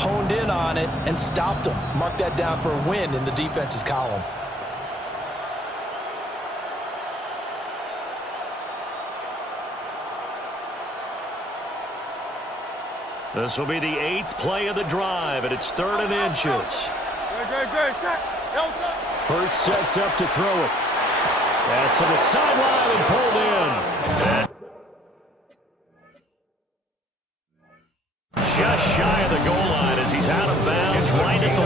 honed in on it, and stopped them. Mark that down for a win in the defense's column. This will be the 8th play of the drive, and it's 3rd and inches. Hurts sets up to throw it. Pass to the sideline and pulled in. Just shy of the goal line as he's out of bounds right at the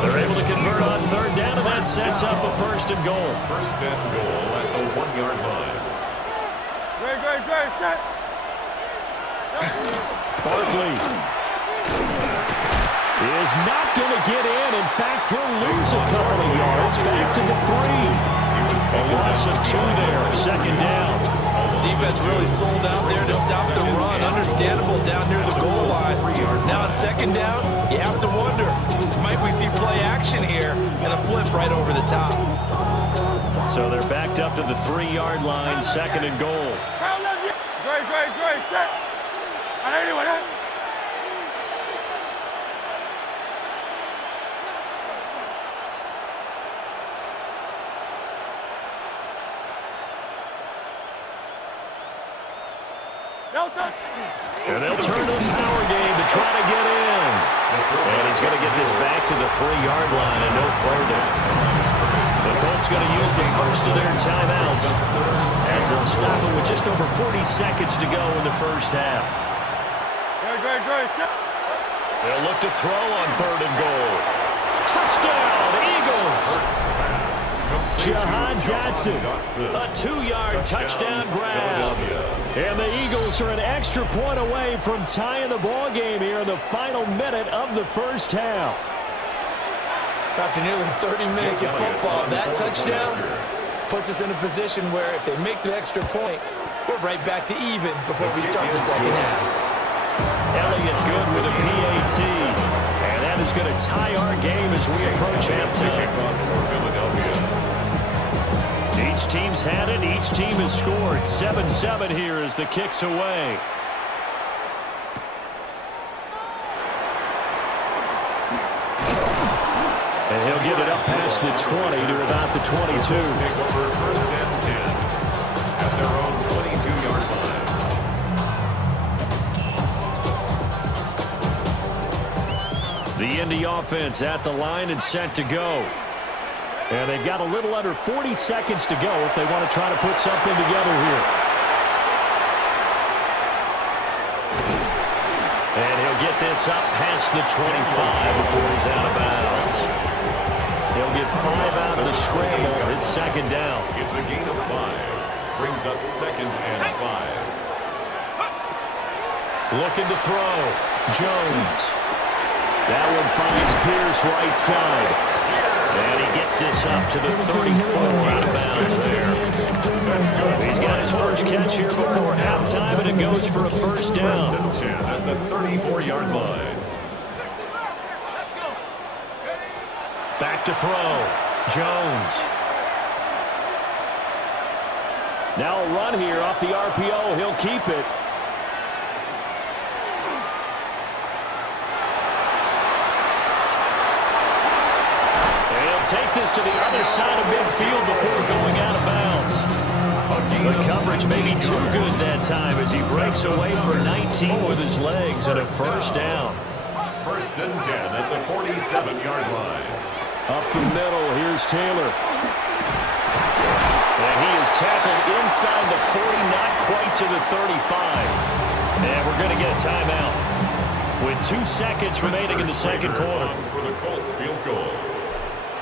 1. They're able to convert on 3rd down, and that sets up a 1st and goal. 1st and goal at the 1-yard line. Set. Barkley is not going to get in. In fact, he'll lose a couple of yards back to the 3. A loss of 2 there, 2nd down. Defense really sold out there to stop the run. Understandable down near the goal line. Now on 2nd down, you have to wonder, might we see play action here and a flip right over the top? So they're backed up to the 3-yard line, 2nd and goal. Great, set. And they'll turn to the power game to try to get in. And he's going to get this back to the 3-yard line and no further. The Colts going to use the first of their timeouts as they'll stop it with just over 40 seconds to go in the first half. They'll look to throw on 3rd and goal. Touchdown, Eagles! Jahan Dotson, a 2-yard touchdown grab. And the Eagles are an extra point away from tying the ball game here in the final minute of the first half. After nearly 30 minutes of football, that touchdown puts us in a position where if they make the extra point, we're right back to even before we start the second half. Elliott good with a PAT. And that is going to tie our game as we approach halftime. Each team's had it. Each team has scored. 7-7 here as the kick's away. And he'll get it up past the 20 to about the 22. Take over 1st and 10 at their own 22-yard line. The Indy offense at the line and set to go. And they've got a little under 40 seconds to go if they want to try to put something together here. He'll get this up past the 25 before he's out of bounds. He'll get 5 out of the scramble. It's second down. It's a gain of 5. Brings up 2nd and 5. Looking to throw. Jones. That one finds Pierce right side. And he gets this up to the 34 out of bounds there. He's got his first catch here before halftime, and it goes for a first down. 10 at the 34-yard line. Back to throw. Jones. Now a run here off the RPO. He'll keep it. Take this to the other side of midfield before going out of bounds. The coverage may be too good that time as he breaks away for 19 with his legs and a first down. 1st and 10 at the 47-yard line. Up the middle, here's Taylor. And he is tackled inside the 40, not quite to the 35. And we're going to get a timeout with 2 seconds remaining in the second quarter. For the Colts field goal.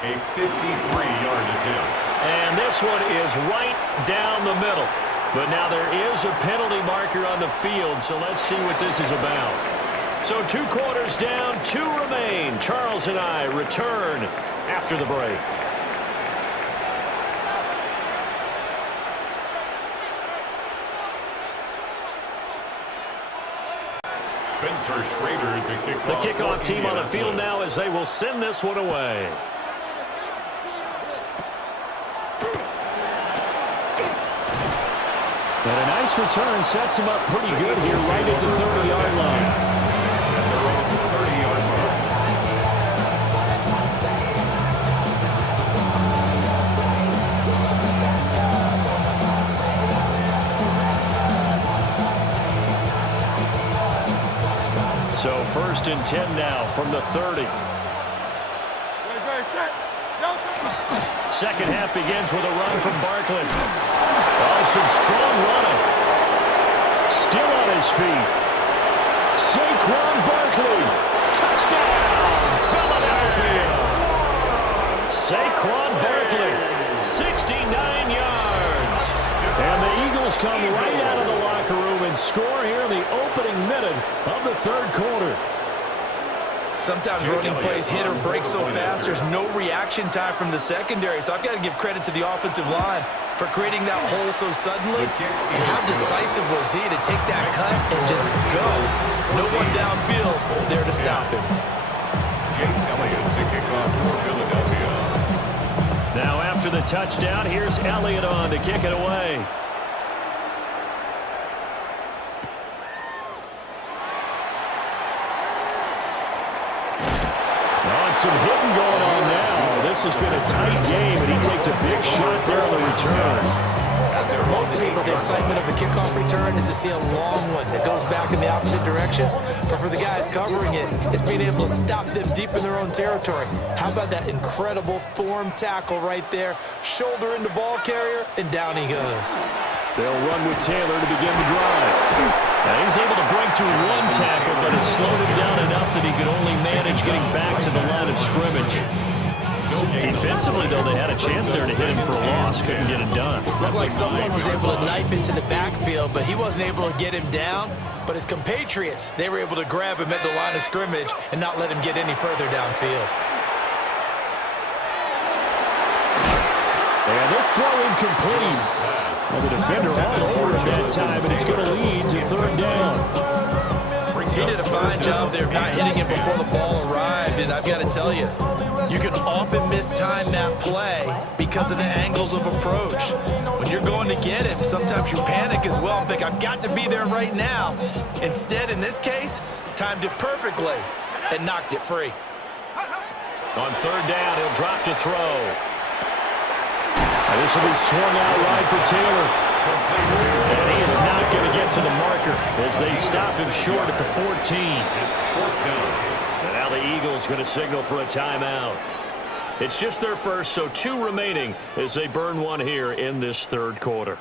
A 53-yard attempt. And this one is right down the middle. But now there is a penalty marker on the field, so let's see what this is about. So 2 quarters down, 2 remain. Charles and I return after the break. Spencer Schrader to kick off. The kickoff team on the field now as they will send this one away. And a nice return sets him up pretty good here right at the 30-yard line. At their own 30-yard line. So 1st and 10 now from the 30. Second half begins with a run from Barkley. Oh, some strong running. Still on his feet. Saquon Barkley. Touchdown, Philadelphia. Saquon Barkley, 69 yards. And the Eagles come right out of the locker room and score here in the opening minute of the third quarter. Sometimes running plays hit or break so fast, there's no reaction time from the secondary. So I've got to give credit to the offensive line for creating that hole so suddenly. And how decisive was he to take that cut and just go? No one downfield there to stop him. Jake Elliott to kick off for Philadelphia. Now after the touchdown, here's Elliott on to kick it away. Some hitting going on now. This has been a tight game, and he takes a big shot there on the return. For most people, the excitement of a kickoff return is to see a long one that goes back in the opposite direction. But for the guys covering it, it's being able to stop them deep in their own territory. How about that incredible form tackle right there? Shoulder into ball carrier, and down he goes. They'll run with Taylor to begin the drive. Now he's able to break through one tackle, but it slowed him down enough that he could only manage getting back to the line of scrimmage. Defensively, though, they had a chance there to hit him for a loss. Couldn't get it done. Looked like someone was able to knife into the backfield, but he wasn't able to get him down. But his compatriots, they were able to grab him at the line of scrimmage and not let him get any further downfield. And this throw incomplete. Well, the defender all over him that time, and it's going to lead to third down. He did a fine job there of not hitting him before the ball arrived, and I've got to tell you, you can often mistime that play because of the angles of approach. When you're going to get him, sometimes you panic as well and think, I've got to be there right now. Instead, in this case, timed it perfectly and knocked it free. On third down, he'll drop to throw. And this will be swung out wide for Taylor. And he is not going to get to the marker as they stop him short at the 14. It's 4th down. And now the Eagles going to signal for a timeout. It's just their first, so 2 remaining as they burn one here in this third quarter.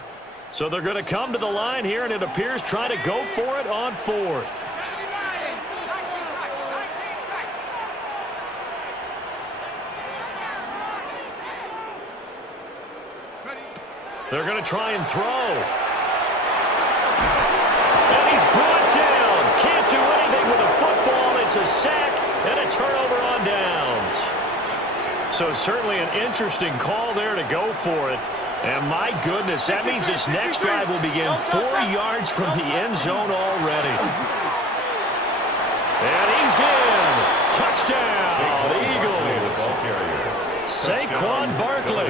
So they're going to come to the line here, and it appears trying to go for it on 4th. They're going to try and throw. And he's brought down. Can't do anything with a football. It's a sack and a turnover on downs. So certainly an interesting call there to go for it. And my goodness, that means this next drive will begin 4 yards from the end zone already. And he's in. Touchdown, Eagles. Saquon Barkley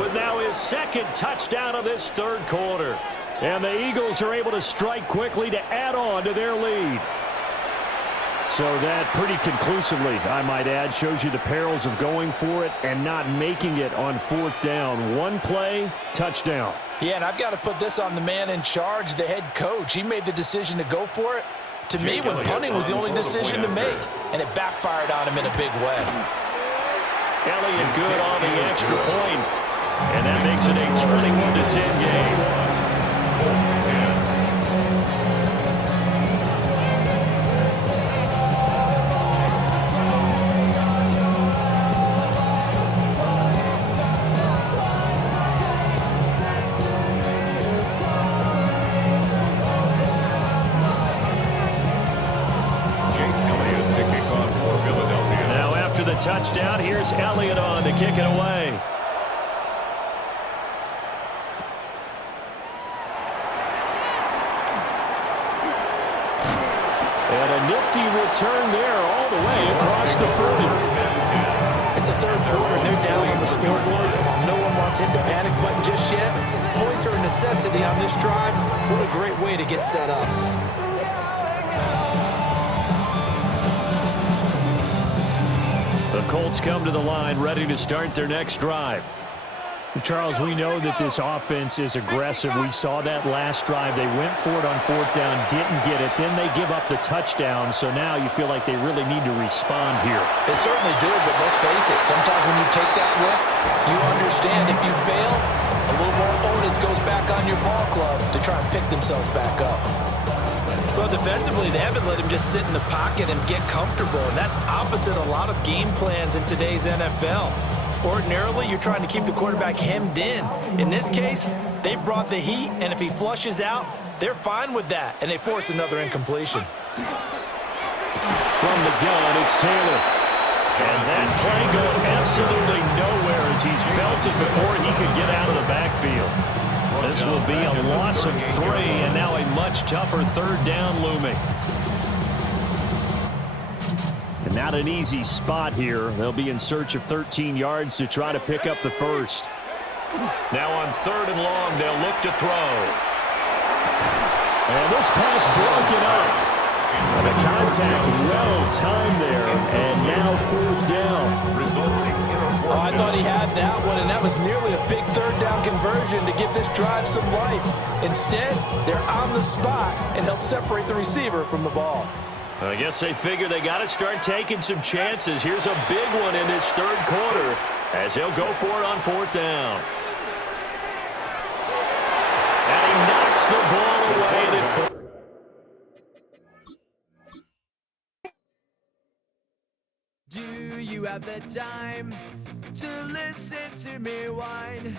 with now his second touchdown of this third quarter. And the Eagles are able to strike quickly to add on to their lead. So that pretty conclusively, I might add, shows you the perils of going for it and not making it on fourth down. One play, touchdown. Yeah, and I've got to put this on the man in charge, the head coach. He made the decision to go for it. To me, when punting was the only decision to make, and it backfired on him in a big way. Elliott good on the extra point, and that makes it a 21-10 game. Touchdown. Here's Elliott on to kick it away. And a nifty return there all the way across the 40. It's the third quarter, and they're down on the scoreboard. No one wants to hit the panic button just yet. Points are a necessity on this drive. What a great way to get set up. The Colts come to the line ready to start their next drive. Charles, we know that this offense is aggressive. We saw that last drive. They went for it on fourth down, didn't get it. Then they give up the touchdown. So now you feel like they really need to respond here. They certainly do, but let's face it. Sometimes when you take that risk, you understand if you fail, a little more onus goes back on your ball club to try and pick themselves back up. Well, defensively, they haven't let him just sit in the pocket and get comfortable, and that's opposite a lot of game plans in today's NFL. Ordinarily, you're trying to keep the quarterback hemmed in. In this case, they brought the heat, and if he flushes out, they're fine with that, and they force another incompletion. From the gun, it's Taylor. And that play going absolutely nowhere as he's belted before he could get out of the backfield. This will be a loss of 3, and now a much tougher third down looming. And not an easy spot here. They'll be in search of 13 yards to try to pick up the first. Now on 3rd and long, they'll look to throw. And this pass broken up. And the contact well timed there, and now 4th down. Oh, I thought he had that one, and that was nearly a big third down conversion to give this drive some life. Instead, they're on the spot and help separate the receiver from the ball. I guess they figure they got to start taking some chances. Here's a big one in this third quarter as he'll go for it on 4th down. And he knocks the ball away at 4th. Do you have the time to listen to me whine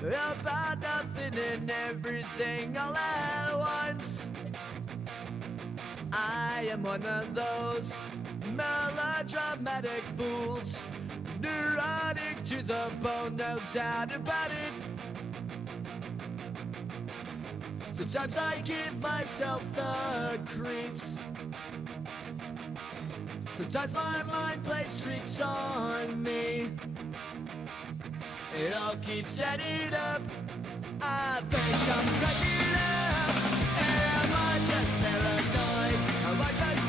about nothing and everything all at once? I am one of those melodramatic fools, neurotic to the bone, no doubt about it. Sometimes I give myself the creeps. Sometimes my mind plays tricks on me. It all keeps adding up. I think I'm cracking up. Am I just paranoid? Am I just...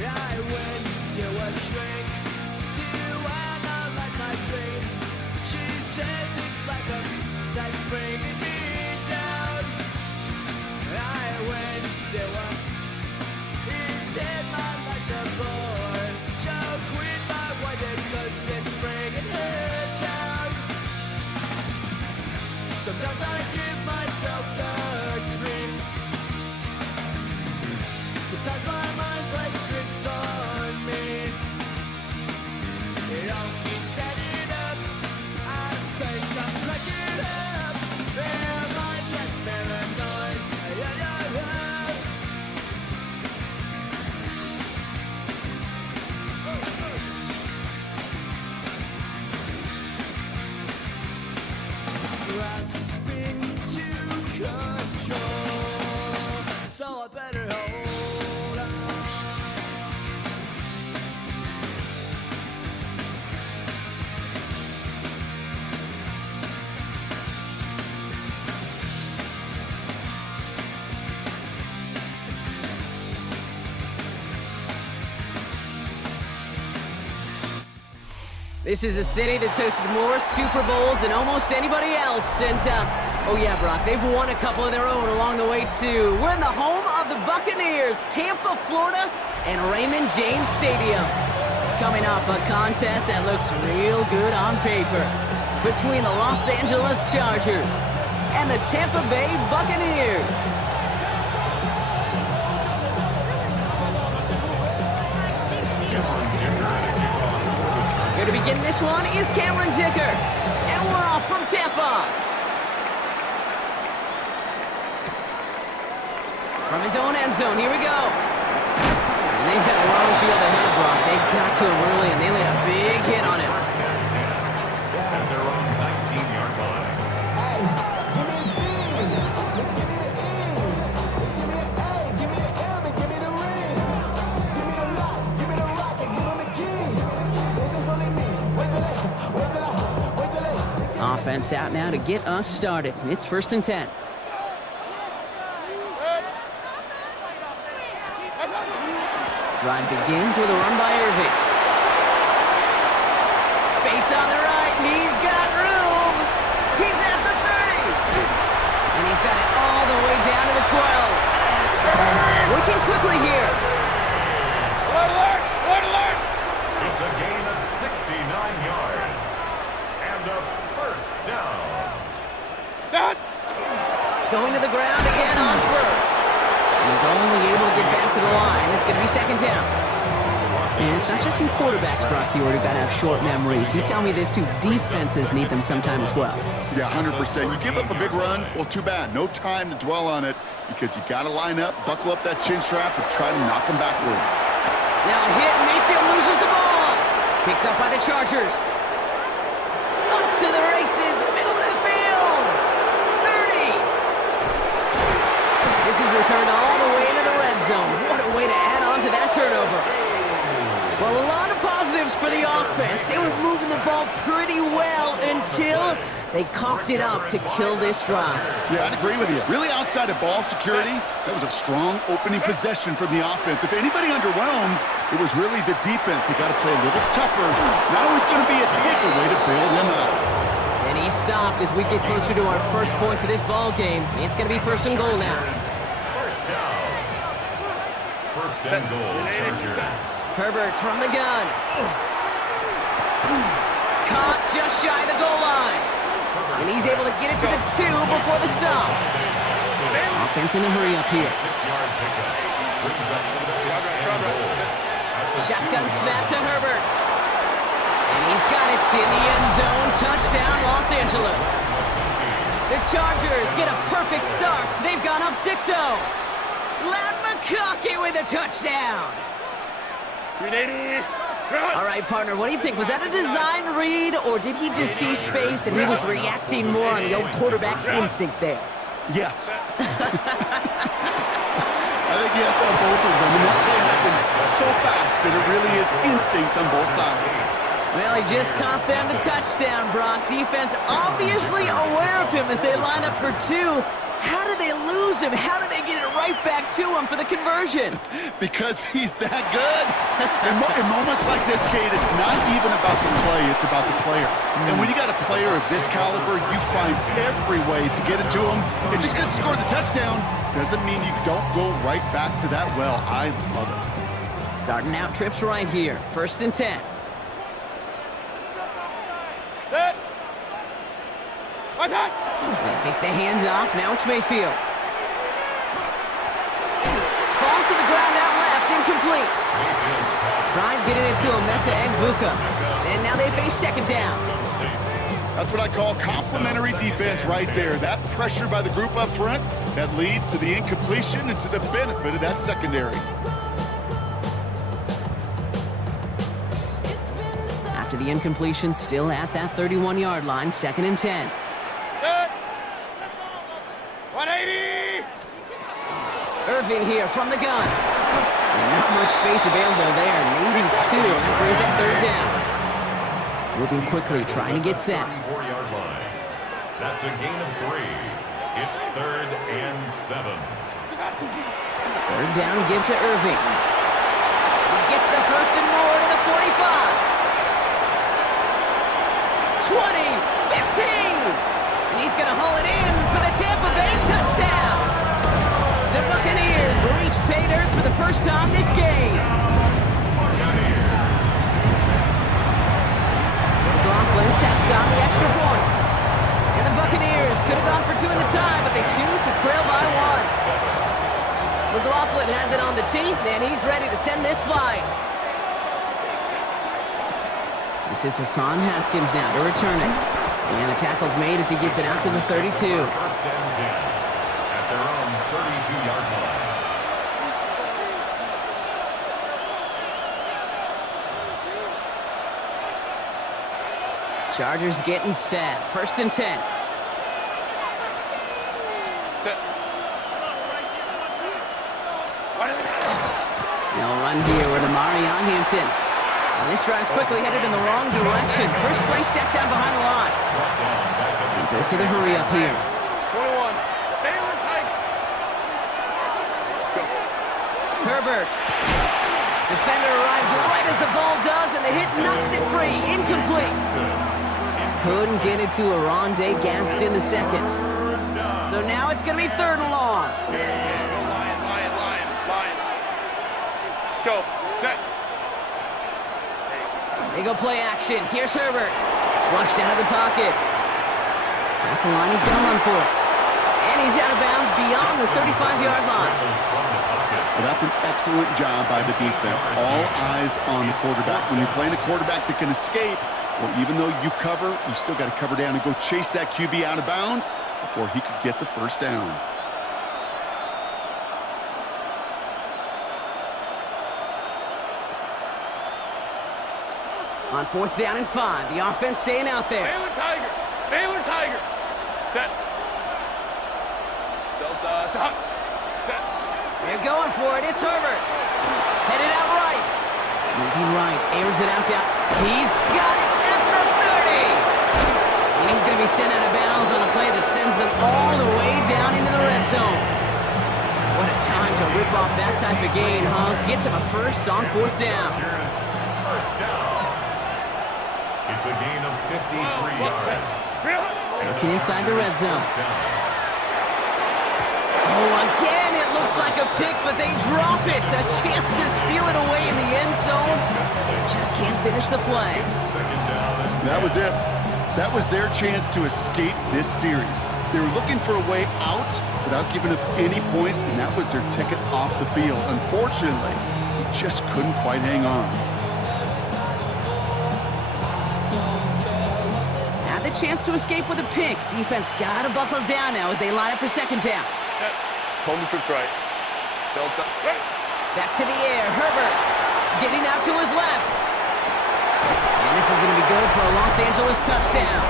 I went to a shrink to analyze my dreams. She says it's like a that's bringing me down. I went to a he said my life's a bore. Choke with my wife because it's bringing her down. Sometimes I give myself the creeps. Sometimes my mind plays tricks on me. It all keeps This is a city that's hosted more Super Bowls than almost anybody else. And, oh yeah, Brock, they've won a couple of their own along the way, too. We're in the home of the Buccaneers, Tampa, Florida, and Raymond James Stadium. Coming up, a contest that looks real good on paper between the Los Angeles Chargers and the Tampa Bay Buccaneers. Going to begin this one is Cameron Dicker, and we're off from Tampa. From his own end zone, here we go. And they've got a long field ahead, Brock. They got to him early, and they laid a big hit on him. At their own 19-yard line. Offense out now to get us started. It's 1st and 10. Drive begins with a run by Irving. Space on the right, and he's got room. He's at the 30. And he's got it all the way down to the 12. Working quickly here. Alert! Alert! Alert! It's a gain of 69 yards. And a first down. Stop! Going to the ground again on first. He's only able to get back to the line. It's going to be 2nd down. And it's not just some quarterbacks, Brock Huard, who got to have short memories. You tell me this too, defenses need them sometime as well. Yeah, 100%. You give up a big run, well, too bad. No time to dwell on it because you got to line up, buckle up that chin strap, and try to knock them backwards. Now a hit, Mayfield loses the ball. Picked up by the Chargers. Off to the races, middle of the field. 30. This is returned all the way into the red zone. What a way to add on to that turnover. Well, a lot of positives for the offense. They were moving the ball pretty well until they coughed it up to kill this drive. Yeah, I'd agree with you. Really outside of ball security, that was a strong opening possession from the offense. If anybody underwhelmed, it was really the defense. They got to play a little tougher. Now it's going to be a takeaway to bail them out. And he stopped as we get closer to our first point of this ball game. It's going to be 1st and goal now. First down. 1st and goal, Chargers. Herbert from the gun. Caught just shy of the goal line. And he's able to get it to the 2 before the stop. Offense in a hurry up here. 6-yard pickup. Brings up 2nd and goal. Shotgun snap to Herbert. And he's got it in the end zone. Touchdown, Los Angeles. The Chargers get a perfect start. They've gone up 6-0. Ladd McConkey with a touchdown. All right, partner, what do you think? Was that a design read, or did he just see space and he was reacting more on the old quarterback instinct there? Yes. I think yes on both of them. And that play happens so fast that it really is instincts on both sides. Well, he just caught them the touchdown, Brock. Defense obviously aware of him as they line up for 2. How did they lose him? How did they get it right back to him for the conversion? Because he's that good. In moments like this, Kate, it's not even about the play, it's about the player. And when you got a player of this caliber, you find every way to get it to him. And just because he scored the touchdown doesn't mean you don't go right back to that well. I love it. Starting out trips right here. 1st and 10. They fake the handoff. Now it's Mayfield. Falls to the ground out left. Incomplete. Tried getting it to Emeka Egbuka. And now they face 2nd down. That's what I call complimentary defense right there. That pressure by the group up front, that leads to the incompletion and to the benefit of that secondary. After the incompletion, still at that 31-yard line. 2nd and 10. 180! Irving here from the gun. And not much space available there. Maybe 2. That brings up 3rd down. Moving quickly, trying to get set. 4-yard line. That's a gain of 3. It's 3rd and 7. 3rd down, give to Irving. He gets the 1st and more to the 45. 20, 15. And he's going to haul it in for the Tampa Bay touchdown. The Buccaneers reach pay dirt for the first time this game. McLaughlin sacks on the extra point. And the Buccaneers could have gone for 2 in the tie, but they choose to trail by 1. McLaughlin has it on the tee, and he's ready to send this flying. This is Hassan Haskins now to return it. And the tackle's made as he gets it out to the 32. First and 10 at their own 32-yard line. Chargers getting set. First and 10. They'll run here with Amarion Hampton. And this drive's quickly headed in the wrong direction. First play set down behind the line. And don't see the hurry up here. 21. Herbert. Defender arrives right as the ball does, and the hit knocks it free. Incomplete. Couldn't get it to Aronde Gadsden the second. So now it's going to be 3rd and long. Lion. Go. Set. They go play action. Here's Herbert. Flushed out of the pocket. Past the line, he's going to run for it. And he's out of bounds beyond the 35-yard line. Well, that's an excellent job by the defense. All eyes on the quarterback. When you're playing a quarterback that can escape, well, even though you cover, you still got to cover down and go chase that QB out of bounds before he could get the first down. On 4th down and 5, the offense staying out there. Baylor Tiger. Set. Delta. Set. They're going for it. It's Herbert. Headed out right. Moving right. Airs it out down. He's got it at the 30. And he's going to be sent out of bounds on a play that sends them all the way down into the red zone. What a time to rip off that type of gain, huh? Gets him a first on 4th down. First down. It's a gain of 53 yards. Looking inside the red zone. Oh, again, it looks like a pick, but they drop it. A chance to steal it away in the end zone. And just can't finish the play. That was it. That was their chance to escape this series. They were looking for a way out without giving up any points, and that was their ticket off the field. Unfortunately, he just couldn't quite hang on. Had the chance to escape with a pick. Defense got to buckle down now as they line up for 2nd down. Home trips right. Delta. Back to the air. Herbert getting out to his left. And this is going to be good for a Los Angeles touchdown.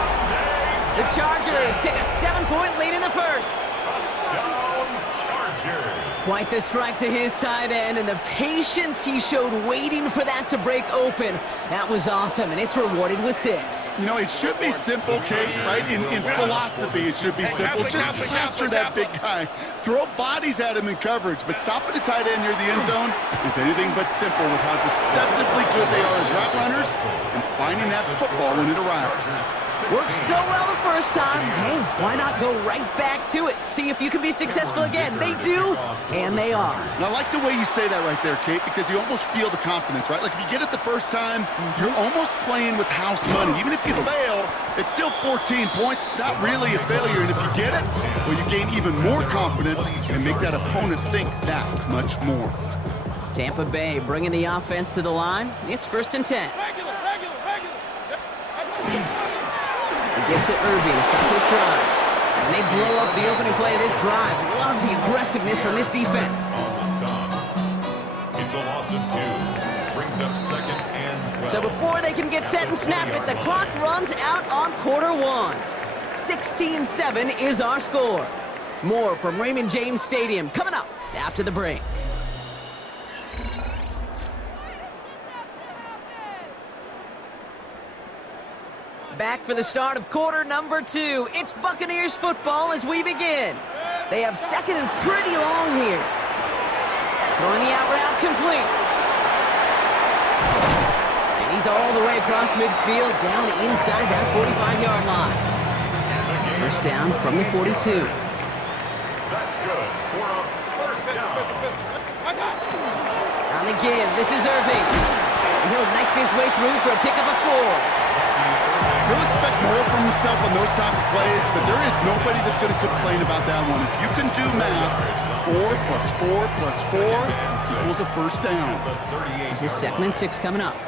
The Chargers take a 7-point lead in the first. Touchdown, Chargers. Quite the strike to his tight end, and the patience he showed waiting for that to break open. That was awesome, and it's rewarded with 6. You know, it should be simple, Kate, right? In philosophy, it should be simple. Just plaster that big guy. Throw bodies at him in coverage, but stopping a tight end near the end zone is anything but simple with how deceptively good they are as route runners and finding that football when it arrives. Worked so well the first time. Hey, why not go right back to it? See if you can be successful again. They do, and they are. And I like the way you say that right there, Kate, because you almost feel the confidence, right? Like if you get it the first time, you're almost playing with house money. Even if you fail, it's still 14 points. It's not really a failure. And if you get it, well, you gain even more confidence and make that opponent think that much more. Tampa Bay bringing the offense to the line. It's 1st and 10. Give to Irving to stop his drive. And they blow up the opening play of this drive. Love the aggressiveness from this defense. On the stop. It's a loss of 2. Brings up 2nd and 12. So before they can get set and snap it, the clock runs out on quarter 1. 16-7 is our score. More from Raymond James Stadium coming up after the break. Back for the start of quarter number 2. It's Buccaneers football as we begin. They have 2nd and pretty long here. Throwing the out route complete. And He's all the way across midfield, down inside that 45-yard line. First down from the 42. That's good for a first down. On the give, this is Irving. And he'll knife his way through for a pick of a 4. He'll expect more from himself on those type of plays, but there is nobody that's going to complain about that one. If you can do math, 4 plus 4 plus 4 equals a first down. This is 2nd and 6 coming up.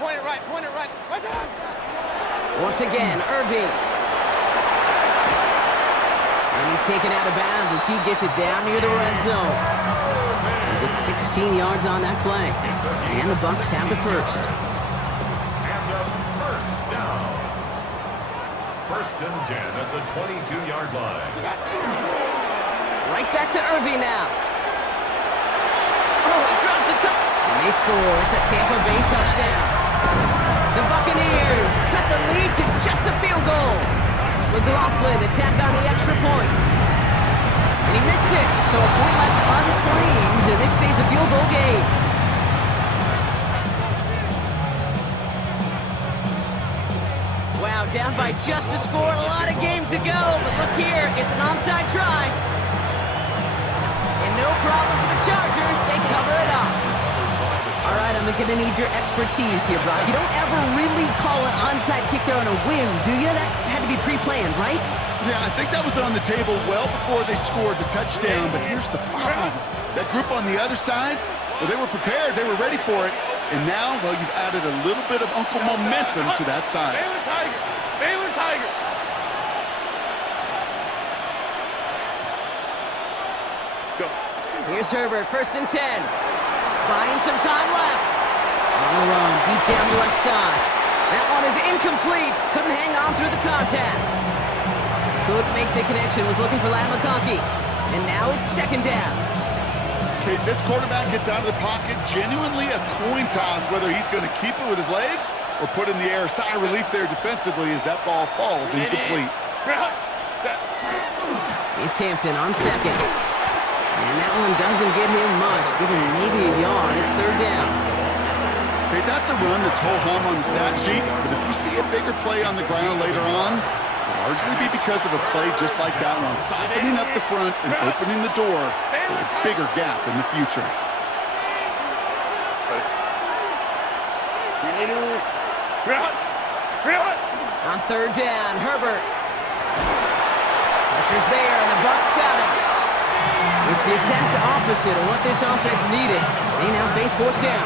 Point it right, point it right. What's up? Once again, Irving. And he's taken out of bounds as he gets it down near the red zone. He gets 16 yards on that play. And the Bucs have the first. First and 10 at the 22-yard line. Right back to Irving now. Oh, he drops a cup. And they score. It's a Tampa Bay touchdown. The Buccaneers cut the lead to just a field goal. McLaughlin attack on the extra point. And he missed it, so a point left unclaimed, and this stays a field goal game. Wow, down by just a score, a lot of game to go, but look here, it's an onside try. And no problem for the Chargers, they cover it up. All right, I'm gonna need your expertise here, Brock. You don't ever really call an onside kick there on a whim, do you? That had to be pre-planned, right? Yeah, I think that was on the table well before they scored the touchdown, but here's the problem. That group on the other side, well, they were prepared, they were ready for it, and now, well, you've added a little bit of Uncle momentum to that side. Baylor Tiger! Baylor Tiger! Go. Here's Herbert, 1st and 10. Buying some time left. On the run, deep down the left side. That one is incomplete. Couldn't hang on through the contact. Couldn't make the connection. Was looking for Ladd McConkey. And now it's 2nd down. Okay, this quarterback gets out of the pocket, genuinely a coin toss whether he's going to keep it with his legs or put in the air. Sigh of relief there defensively as that ball falls incomplete. It's Hampton on 2nd. And that one doesn't get him much. Give him maybe a yard. It's 3rd down. Okay, that's a run that's ho-hum on the stat sheet, but if you see a bigger play on the ground later on, it'll largely be because of a play just like that one, softening up the front and opening the door for a bigger gap in the future. On 3rd down, Herbert. Pressure's there, and the Bucs got him. It's the exact opposite of what this offense needed. They now face 4th down.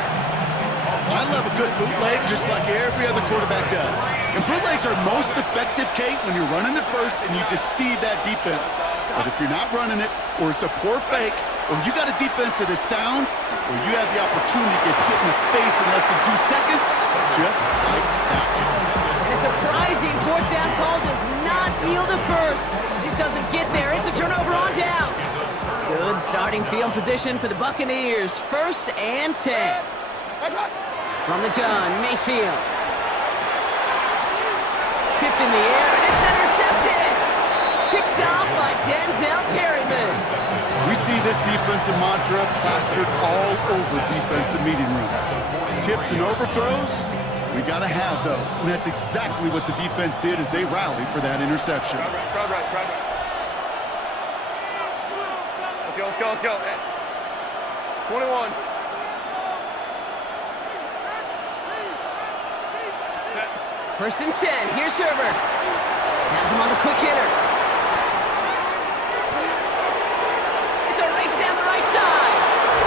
I love a good bootleg just like every other quarterback does. And bootlegs are most effective, Kate, when you're running it first and you deceive that defense. But if you're not running it, or it's a poor fake, or you got a defense that is sound, or you have the opportunity to get hit in the face in less than 2 seconds, just like that. And a surprising 4th down call does not yield a first. This doesn't get there. It's a turnover on downs. Good starting field position for the Buccaneers. 1st and 10. From the gun, Mayfield. Tipped in the air, and it's intercepted. Picked off by Denzel Perryman. We see this defensive mantra plastered all over defensive meeting rooms. Tips and overthrows, we got to have those. And that's exactly what the defense did as they rallied for that interception. Crowd right. Let's go. 21. First and 10. Here's Herbert. Has him on the quick hitter. It's a race down the right side.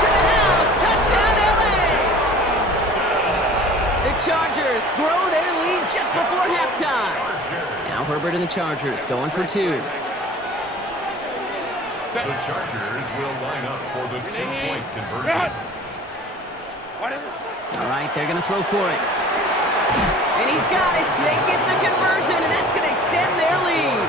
To the house. Touchdown, LA. The Chargers grow their lead just before halftime. Now Herbert and the Chargers going for 2. The Chargers will line up for the 2-point conversion. All right, they're going to throw for it. And he's got it. They get the conversion, and that's going to extend their lead.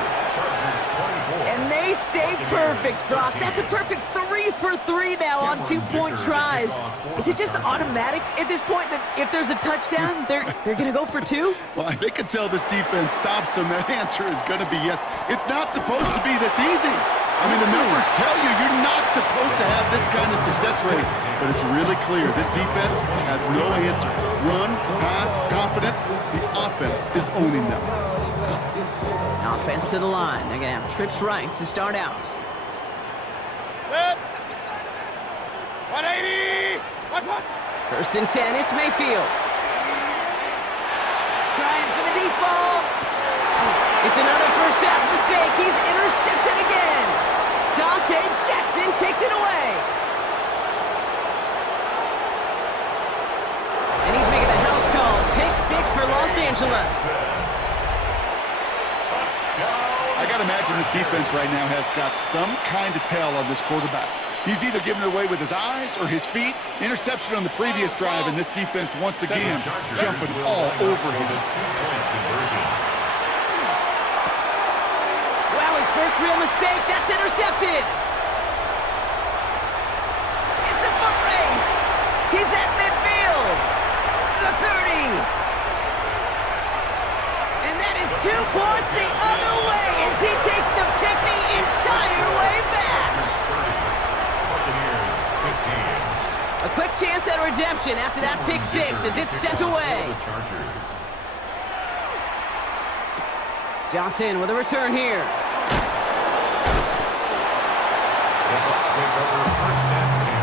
And they stay perfect, Brock. That's a perfect 3 for 3 now on 2-point tries. Is it just automatic at this point that if there's a touchdown, they're going to go for 2? Well, I think until this defense stops them, that answer is going to be yes. It's not supposed to be this easy. I mean, the numbers tell you you're not supposed to have this kind of success rate, but it's really clear this defense has no answer. Run, pass, confidence, the offense is owning them. Offense to the line. They're going to have trips right to start out. 180! First and 10, it's Mayfield. Trying for the deep ball. It's another first half mistake. He's intercepted again. Dante Jackson takes it away. And he's making the house call. Pick 6 for Los Angeles. I got to imagine this defense right now has got some kind of tell on this quarterback. He's either giving it away with his eyes or his feet. Interception on the previous drive, and this defense once again jumping all over him. Wow, his first real mistake. That's intercepted. It's a foot race. He's at midfield. The 30. And that is 2 points the other way as he takes the pick the entire way back. A quick chance at redemption after that pick 6 as it's sent away. Johnson with a return here. The Bucs take over first and 10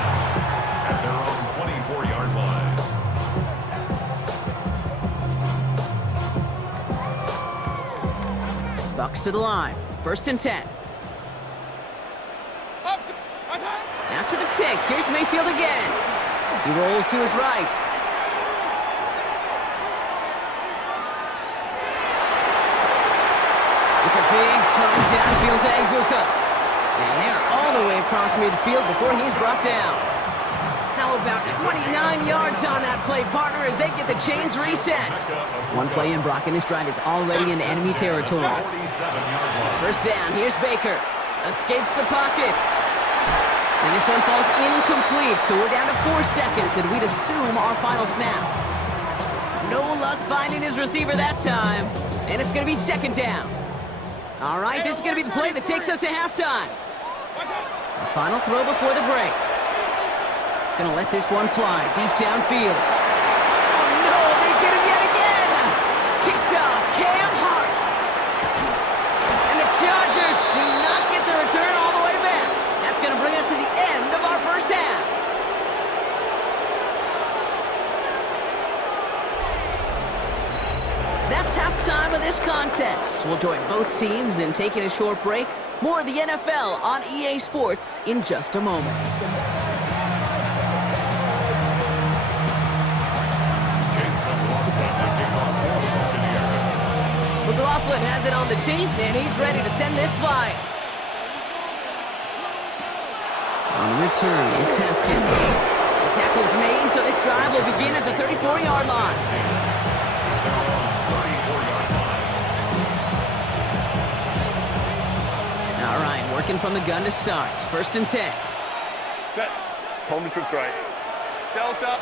at their own 24-yard line. Bucs to the line. First and 10. After the pick, here's Mayfield again. He rolls to his right. It's a big strike downfield to Aguka. And they're all the way across midfield before he's brought down. How about 29 yards on that play, partner, as they get the chains reset. One play in, Brock, and this drive is already in enemy territory. First down, here's Baker. Escapes the pocket. And this one falls incomplete, so we're down to 4 seconds, and we'd assume our final snap. No luck finding his receiver that time, and it's going to be second down. All right, this is going to be the play that takes us to halftime. The final throw before the break. Going to let this one fly deep downfield. Oh, no, they get him yet again. Kicked off, Cam Hart. And the Chargers do not get the return all the way back. That's going to bring us to the end of our first half. That's halftime of this contest. We'll join both teams in taking a short break. More of the NFL on EA Sports in just a moment. McLaughlin has it on the tee, and he's ready to send this flying. On the return, it's Haskins. The tackle's made, so this drive will begin at the 34-yard line. All right, working from the gun to start. First and 10. Set. Home the troops right. Delta.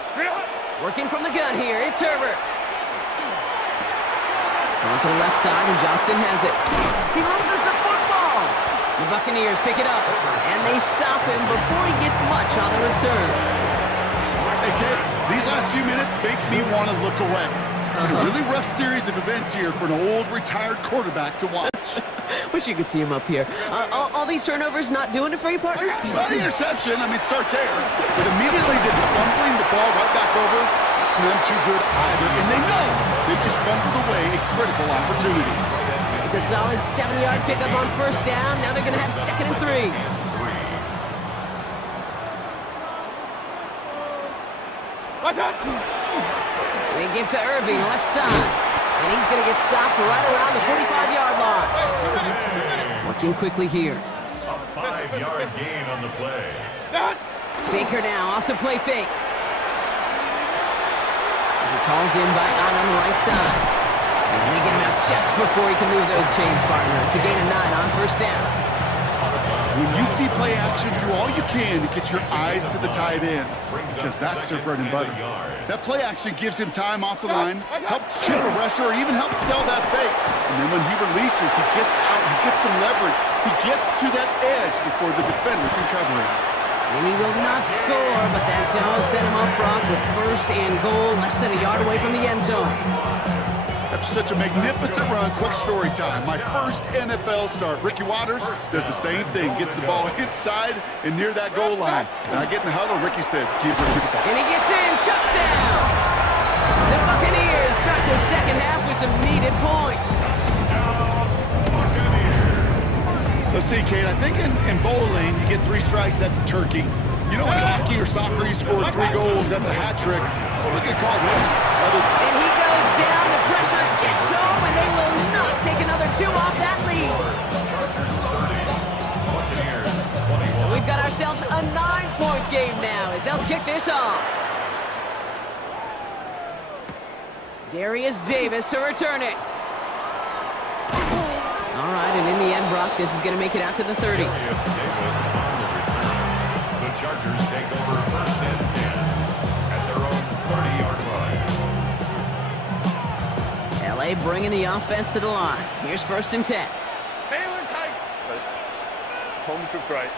Working from the gun here, it's Herbert. On to the left side, and Johnston has it. He loses the football. The Buccaneers pick it up, and they stop him before he gets much on the return. Hey, Kate, these last few minutes make me want to look away. A really rough series of events here for an old retired quarterback to watch. Wish you could see him up here. All these turnovers not doing it for you, partner? Well, the interception, I mean, start there. But immediately they're fumbling the ball right back over. It's none too good either. And they know they've just fumbled away a critical opportunity. It's a solid 7-yard pickup on first down. Now they're going to have second and 3. What's that? They give to Irving, left side. And he's going to get stopped right around the 45-yard line. Working quickly here. A 5-yard gain on the play. Baker now off the play fake. This is hauled in by Allen on the right side. And they get him out just before he can move those chains, partner. It's a gain of 9 on first down. When you see play action, do all you can to get your eyes to the tight end, because that's their bread and butter. That play action gives him time off the line, helps chill a rusher, or even helps sell that fake. And then when he releases, he gets out, he gets some leverage, He gets to that edge before the defender can cover him. And he will not score, but that does set him up, Brock, with first and goal, less than a yard away from the end zone. After such a magnificent run, quick story time. My first NFL start. Ricky Watters does the same thing. Gets the ball inside and near that goal line. And I get in the huddle, Ricky says, keep it. And he gets in, touchdown! The Buccaneers start the second half with some needed points. Let's see, Kate, I think in bowling, you get 3 strikes, that's a turkey. You know, in hockey or soccer, you score 3 goals, that's a hat trick. What are we going to call this? And he goes down, the pressure gets home, and they will not take another 2 off that lead. So we've got ourselves a 9-point game now as they'll kick this off. Darius Davis to return it. All right, and in the end, Brock, this is going to make it out to the 30. The Chargers take over first and 10 at their own 30-yard line. LA bringing the offense to the line. Here's first and 10. Taylor tight. Home troops right.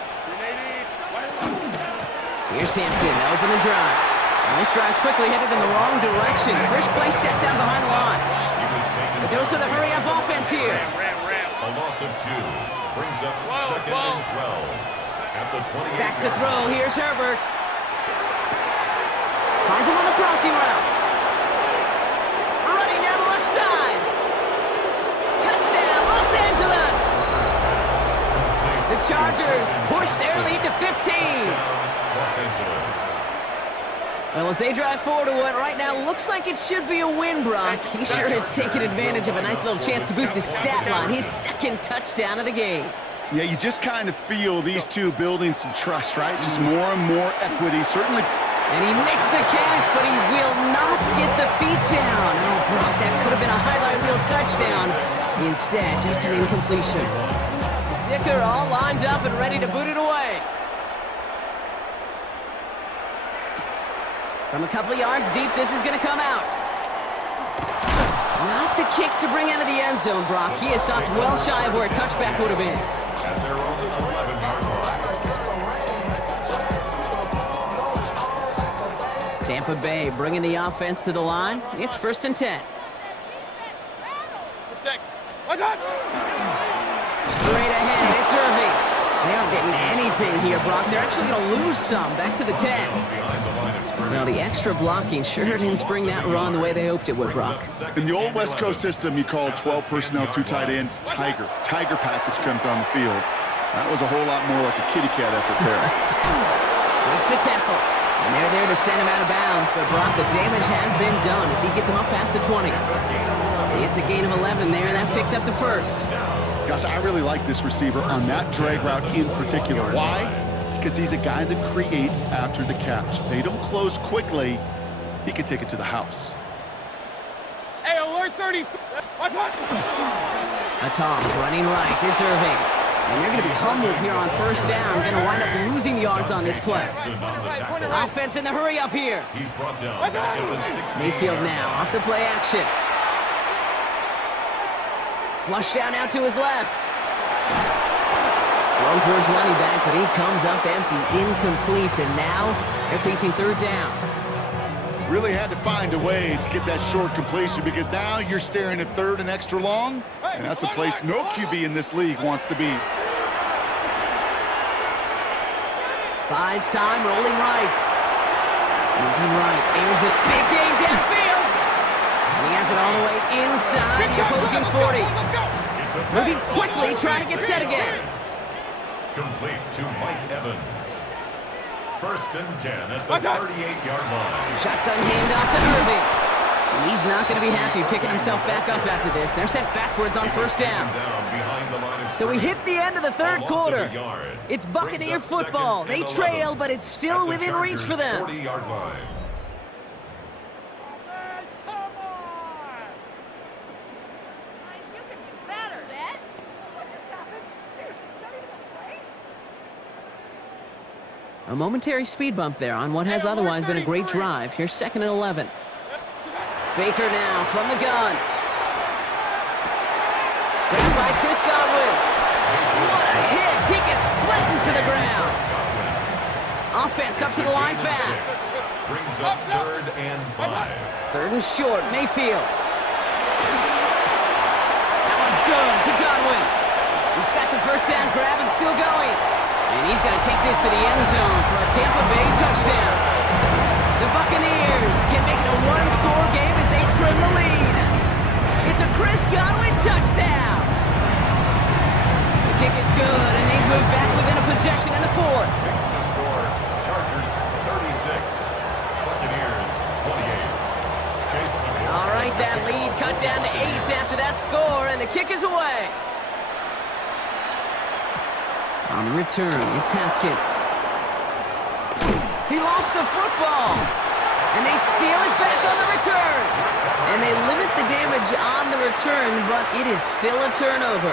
Here's Hampton to open the drive. And this drive's quickly headed in the wrong direction. First play set down behind the line. The dose of the hurry-up offense here. A loss of 2 brings up second and 12 at the 28. Back to throw. Here's Herbert. Finds him on the crossing route. Running down the left side. Touchdown, Los Angeles. The Chargers push their lead to 15. Los Angeles. Well, as they drive forward to what right now looks like it should be a win, Brock. He sure has taken advantage of a nice little chance to boost his stat line. His second touchdown of the game. Yeah, you just kind of feel these two building some trust, right? Just more and more equity, certainly. And he makes the catch, but he will not get the feet down. Oh, Brock, that could have been a highlight reel touchdown. Instead, just an incompletion. Dicker all lined up and ready to boot it away. From a couple of yards deep, this is going to come out. Not the kick to bring out of the end zone, Brock. He has stopped well shy of where a touchback would have been. At their own 11-yard line. Tampa Bay bringing the offense to the line. It's first and 10. Straight ahead, it's Irving. They aren't getting anything here, Brock. They're actually going to lose some. Back to the 10. Well, the extra blocking sure didn't spring that run the way they hoped it would, Brock. In the old West Coast system, you call 12 personnel, 2 tight ends, Tiger. Tiger package comes on the field. That was a whole lot more like a kitty cat effort there. Makes the tackle. And they're there to send him out of bounds. But, Brock, the damage has been done as he gets him up past the 20. It's a gain of 11 there, and that picks up the first. Gosh, I really like this receiver on that drag route in particular. Why? Because he's a guy that creates after the catch. They don't close quickly. He could take it to the house. Hey, alert 30. A toss running right. It's Irving. And they're going to be humbled here on first down. Going to wind up losing yards on this play. Offense in the hurry up here. He's brought down back at the 16. Mayfield now off the play action. Flush down out to his left. Thrown towards running back, but he comes up empty, incomplete, and now they're facing third down. Really had to find a way to get that short completion because now you're staring at third and extra long, and that's a place no QB in this league wants to be. Buys time, rolling right. Moving right, airs it, big gain downfield. And he has it all the way inside the opposing 40. Moving quickly, trying to get set again. Complete to Mike Evans. First and 10 at the 38-yard line. Shotgun handoff to Irving. And he's not going to be happy picking himself back up after this. They're sent backwards on first down. So we hit the end of the third quarter. It's Buccaneer football. They trail, but it's still within reach for them. 40-yard line. A momentary speed bump there on what has otherwise been a great drive. Here's second and 11. Baker now from the gun. Grabbed by Chris Godwin. What a He gets flattened to the ground. Offense up to the line fast. Brings up 3rd and 5. 3rd and short, Mayfield. That one's good to Godwin. He's got the first down grab and still going. And he's going to take this to the end zone for a Tampa Bay touchdown. The Buccaneers can make it a one-score game as they trim the lead. It's a Chris Godwin touchdown. The kick is good, and they move back within a possession in the 4th. Makes the score. Chargers 36. Buccaneers 28. Chase McLaurin. All right, that lead cut down to 8 after that score, and the kick is away. On the return, it's Haskins. He lost the football, and they steal it back on the return. And they limit the damage on the return, but it is still a turnover.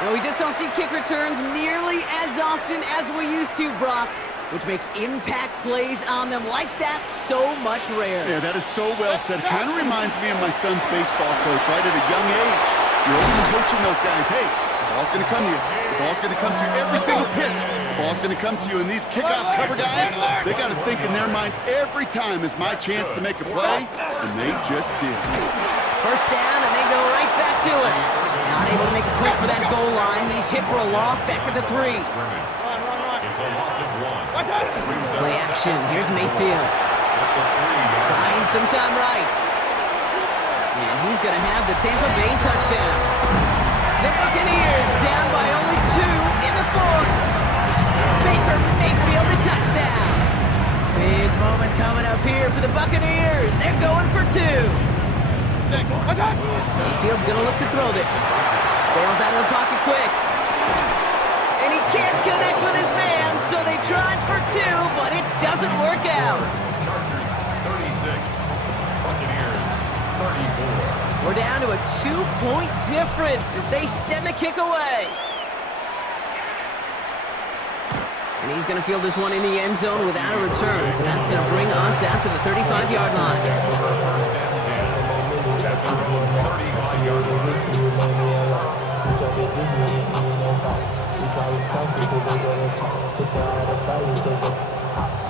And we just don't see kick returns nearly as often as we used to, Brock, which makes impact plays on them like that so much rarer. Yeah, that is so well said. Kind of reminds me of my son's baseball coach, right at a young age. You're always coaching those guys, hey, the ball's going to come to you. The ball's going to come to you every single pitch. The ball's going to come to you. And these kickoff cover guys, they got to think in their mind every time is my chance to make a play, and they just did. First down, and they go right back to it. Not able to make a push for that goal line. He's hit for a loss back at the 3. It's a loss of 1. Play action. Here's Mayfield. Buying some time right. And he's going to have the Tampa Bay touchdown. The Buccaneers down by only 2 in the 4th. Baker Mayfield the touchdown. Big moment coming up here for the Buccaneers. They're going for 2. Mayfield's going to look to throw this. Bails out of the pocket quick. And he can't connect with his man, so they tried for 2, but it doesn't work out. Chargers 36. Buccaneers 34. We're down to a 2-point difference as they send the kick away. And he's going to field this one in the end zone without a return. So that's going to bring us out to the 35-yard line. 35-yard line.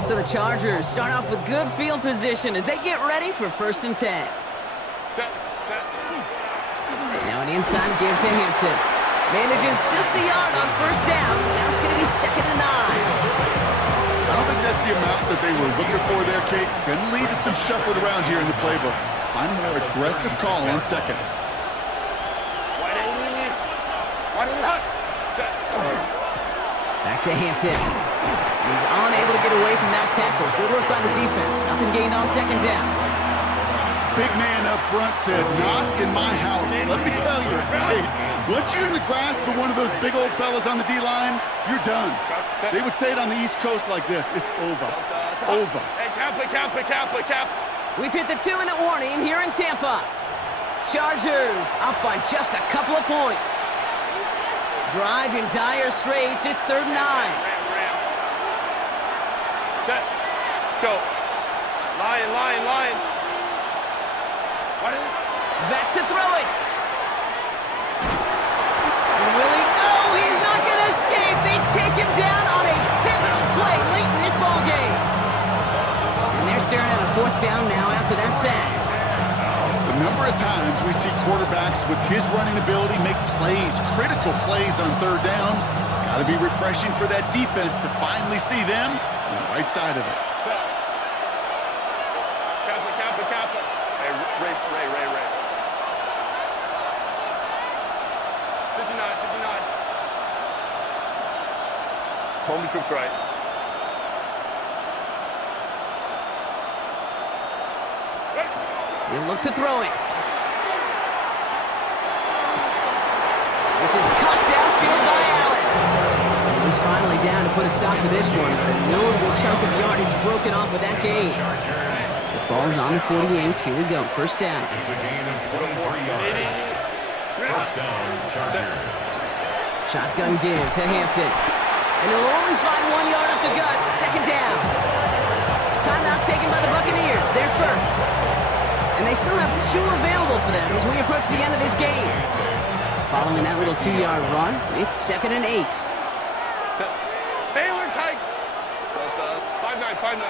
So the Chargers start off with good field position as they get ready for 1st and 10. Now an inside give to Hampton. Manages just a yard on 1st down. Now it's going to be 2nd and 9. I don't think that's the amount that they were looking for there, Kate. Going to lead to some shuffling around here in the playbook. Find a more aggressive call on 2nd. Back to Hampton. He's unable to get away from that tackle. Good work by the defense. Nothing gained on 2nd down. Big man up front said, not in my house. Let me tell you, Kate, once you're in the grasp of one of those big old fellas on the D-line, you're done. They would say it on the East Coast like this, it's over. Over. We've hit the 2-minute warning here in Tampa. Chargers up by just a couple of points. Drive in dire straits. It's 3rd and 9. Set. Go. Line. Back to throw it. And Willie, he's not going to escape. They take him down on a pivotal play late in this ball game. And they're staring at a 4th down now after that sack. The number of times we see quarterbacks with his running ability make plays, critical plays on 3rd down, it's got to be refreshing for that defense to finally see them on the right side of it. Kappa. Hey, Ray. 59. Home troops right. He'll look to throw it. This is cut downfield by Allen. And he's finally down to put a stop to this one. But a notable chunk of yardage broken off with that gain. The ball's on the 48. Here we go. 1st down. It's a gain of 23 yards. 1st down, Chargers. Shotgun give to Hampton. And he'll only find 1 yard up the gut. 2nd down. Timeout taken by the Buccaneers. They're first. And they still have 2 available for them as we approach the end of this game. Following that little 2-yard run, it's 2nd and 8. 5-9, 5-9.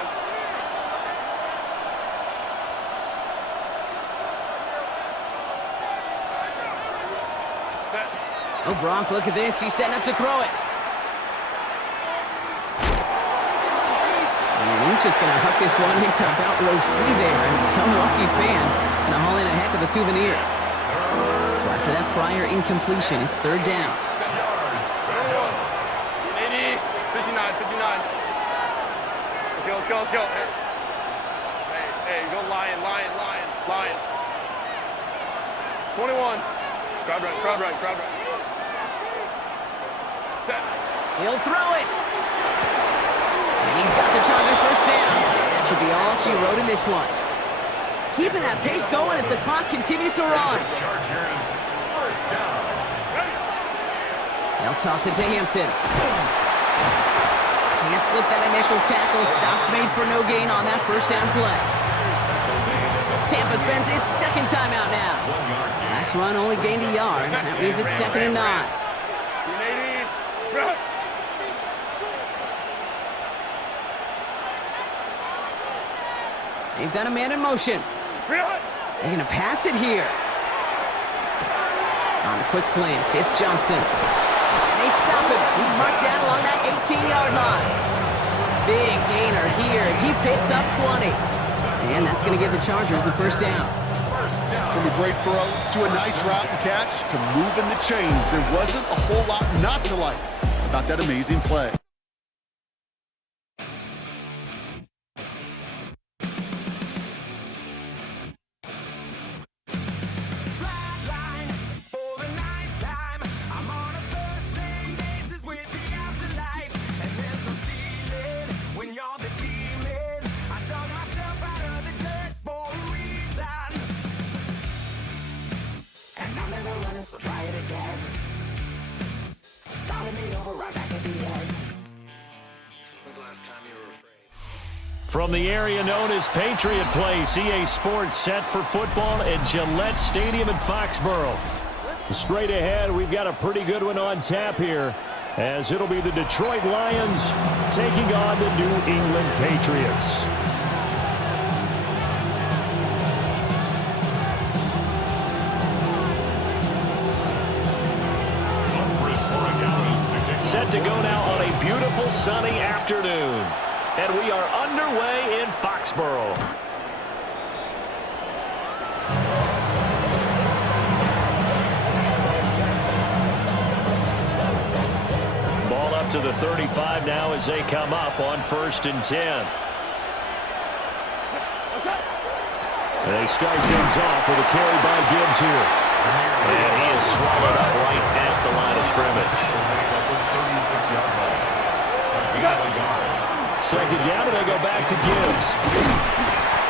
Set. Oh, Brock, look at this. He's setting up to throw it. And he's just going to hook this one into about row C there. And some lucky fan going to haul in a heck of a souvenir. So after that prior incompletion, it's third down. 80, 59, 59. Let's go. Hey, go lion. 21. Crowd right. Set. He'll throw it. And he's got the Charger first down. That should be all she wrote in this one. Keeping that pace going as the clock continues to run. Chargers, first down. They'll toss it to Hampton. Can't slip that initial tackle. Stops made for no gain on that first down play. Tampa spends its second timeout now. Last run only gained a yard. That means it's 2nd and 9. 80. Run. They've got a man in motion. Run. They're going to pass it here. On the quick slant, it's Johnston. And they stop him. He's marked down along that 18-yard line. Big gainer here as he picks up 20. And that's going to give the Chargers the first down. From a great throw to a nice route and catch to moving the chains. There wasn't a whole lot not to like about that amazing play. From the area known as Patriot Place, EA Sports set for football at Gillette Stadium in Foxborough. Straight ahead, we've got a pretty good one on tap here, as it'll be the Detroit Lions taking on the New England Patriots. Set to go now on a beautiful sunny afternoon. And we are underway in Foxborough. Ball up to the 35 now as they come up on 1st and 10. They start things off with a carry by Gibbs here. And he is swallowed up right at the line of scrimmage. 2nd down, and they go back to Gibbs.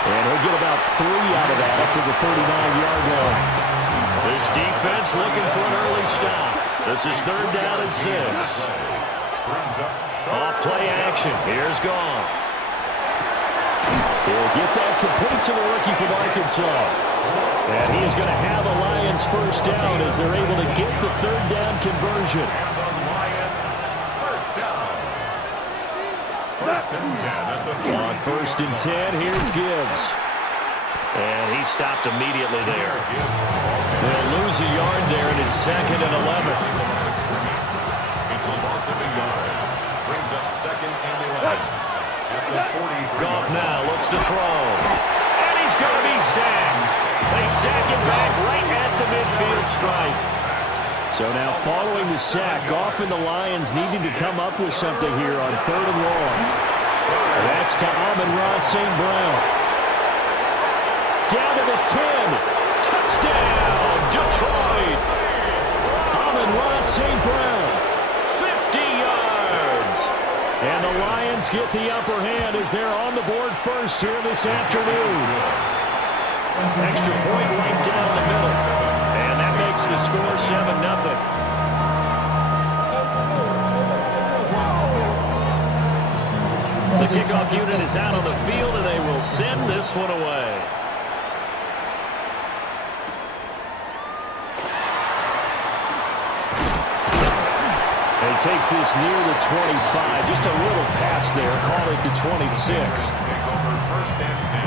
And he'll get about 3 out of that up to the 39-yard line. This defense looking for an early stop. This is 3rd down and 6. Off play action. Here's Goff. He'll get that complete to the rookie from Arkansas. And he is going to have a Lions first down as they're able to get the 3rd down conversion. On 1st and 10, here's Gibbs. And he stopped immediately there. They'll lose a yard there, and it's 2nd and 11. It's a loss of a yard. Brings up 2nd and 11. Goff now looks to throw. And he's going to be sacked. They sack him back right at the midfield stripe. So now following the sack, Goff and the Lions needing to come up with something here on 3rd and long. That's to Amon-Ra St. Brown. Down to the 10. Touchdown, Detroit. Amon-Ra St. Brown, 50 yards. And the Lions get the upper hand as they're on the board first here this afternoon. Extra point right down the middle. And that makes the score 7-0. The kickoff unit is out on the field, and they will send this one away. He takes this near the 25, just a little past there. Call it the 26. Take over first and 10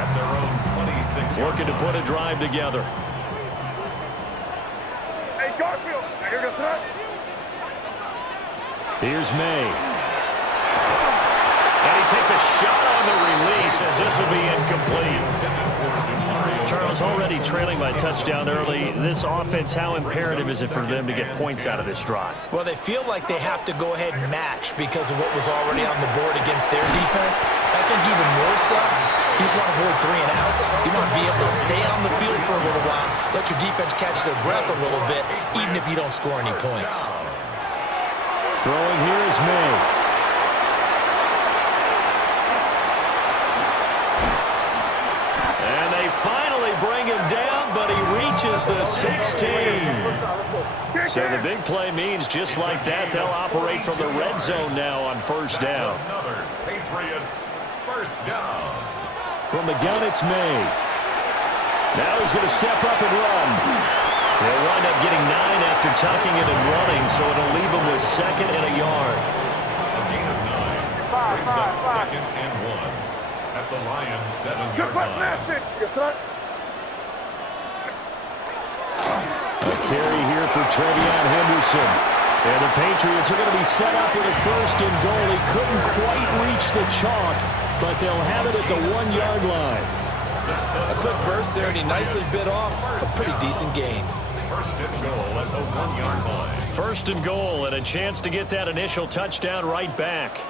at their own 26. Looking to put a drive together. Hey, Garfield. Here goes that. Here's May. And he takes a shot on the release as this will be incomplete. Charles, already trailing by touchdown early. This offense, how imperative is it for them to get points out of this drive? Well, they feel like they have to go ahead and match because of what was already on the board against their defense. I think even more so, you just want to avoid 3 and outs. You want to be able to stay on the field for a little while, let your defense catch their breath a little bit, even if you don't score any points. Throwing here is May. And they finally bring him down, but he reaches the 16. So the big play means just like that, they'll operate from the red zone now on first down. Another Patriots first down. From the gun, it's May. Now he's going to step up and run. They'll wind up getting 9 after tucking it and running, so it'll leave him with 2nd and a yard. A gain of 9 brings up 2nd and 1 at the Lions 7-yard line. A carry here for Trevion Henderson. And the Patriots are going to be set up with a 1st and goal. He couldn't quite reach the chalk, but they'll have it at the 1-yard line. A quick burst there, and he nicely bit off a pretty decent gain. 1st and goal at the 1-yard line. 1st and goal, and a chance to get that initial touchdown right back.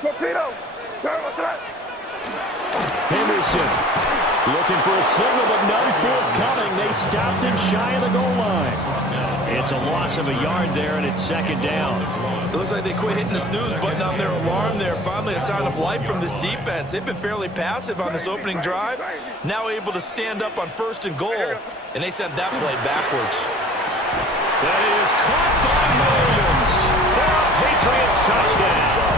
Torpedo. What's that? Henderson looking for a signal, but none forthcoming. They stopped him shy of the goal line. It's a loss of a yard there, and it's 2nd down. It looks like they quit hitting the snooze button on their alarm there. Finally a sign of life from this defense. They've been fairly passive on this opening drive. Now able to stand up on 1st and goal, and they sent that play backwards. That is caught by Williams for a Patriots touchdown.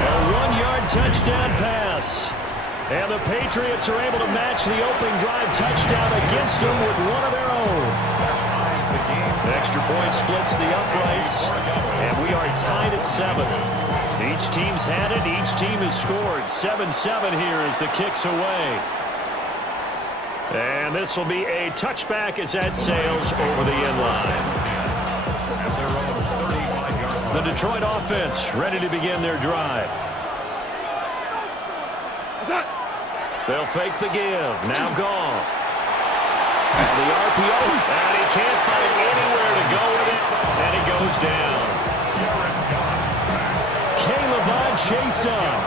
A 1-yard touchdown pass. And the Patriots are able to match the opening drive touchdown against them with one of their own. Extra point splits the uprights, and we are tied at 7. Each team's had it. Each team has scored. 7-7 here as the kick's away. And this will be a touchback as that sails over the end line. The Detroit offense ready to begin their drive. They'll fake the give. Now Goff. And the RPO. And he can't find anywhere to go with it. And he goes down. K'Lavon Chaisson.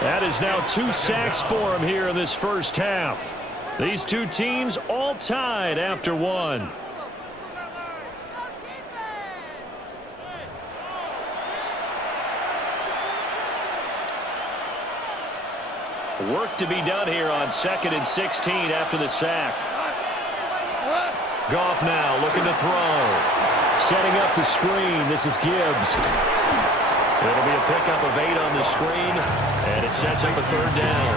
That is now 2 sacks for him here in this first half. These two teams all tied after 1. Work to be done here on 2nd and 16 after the sack. Goff now looking to throw. Setting up the screen. This is Gibbs. It'll be a pickup of 8 on the screen, and it sets up a 3rd down.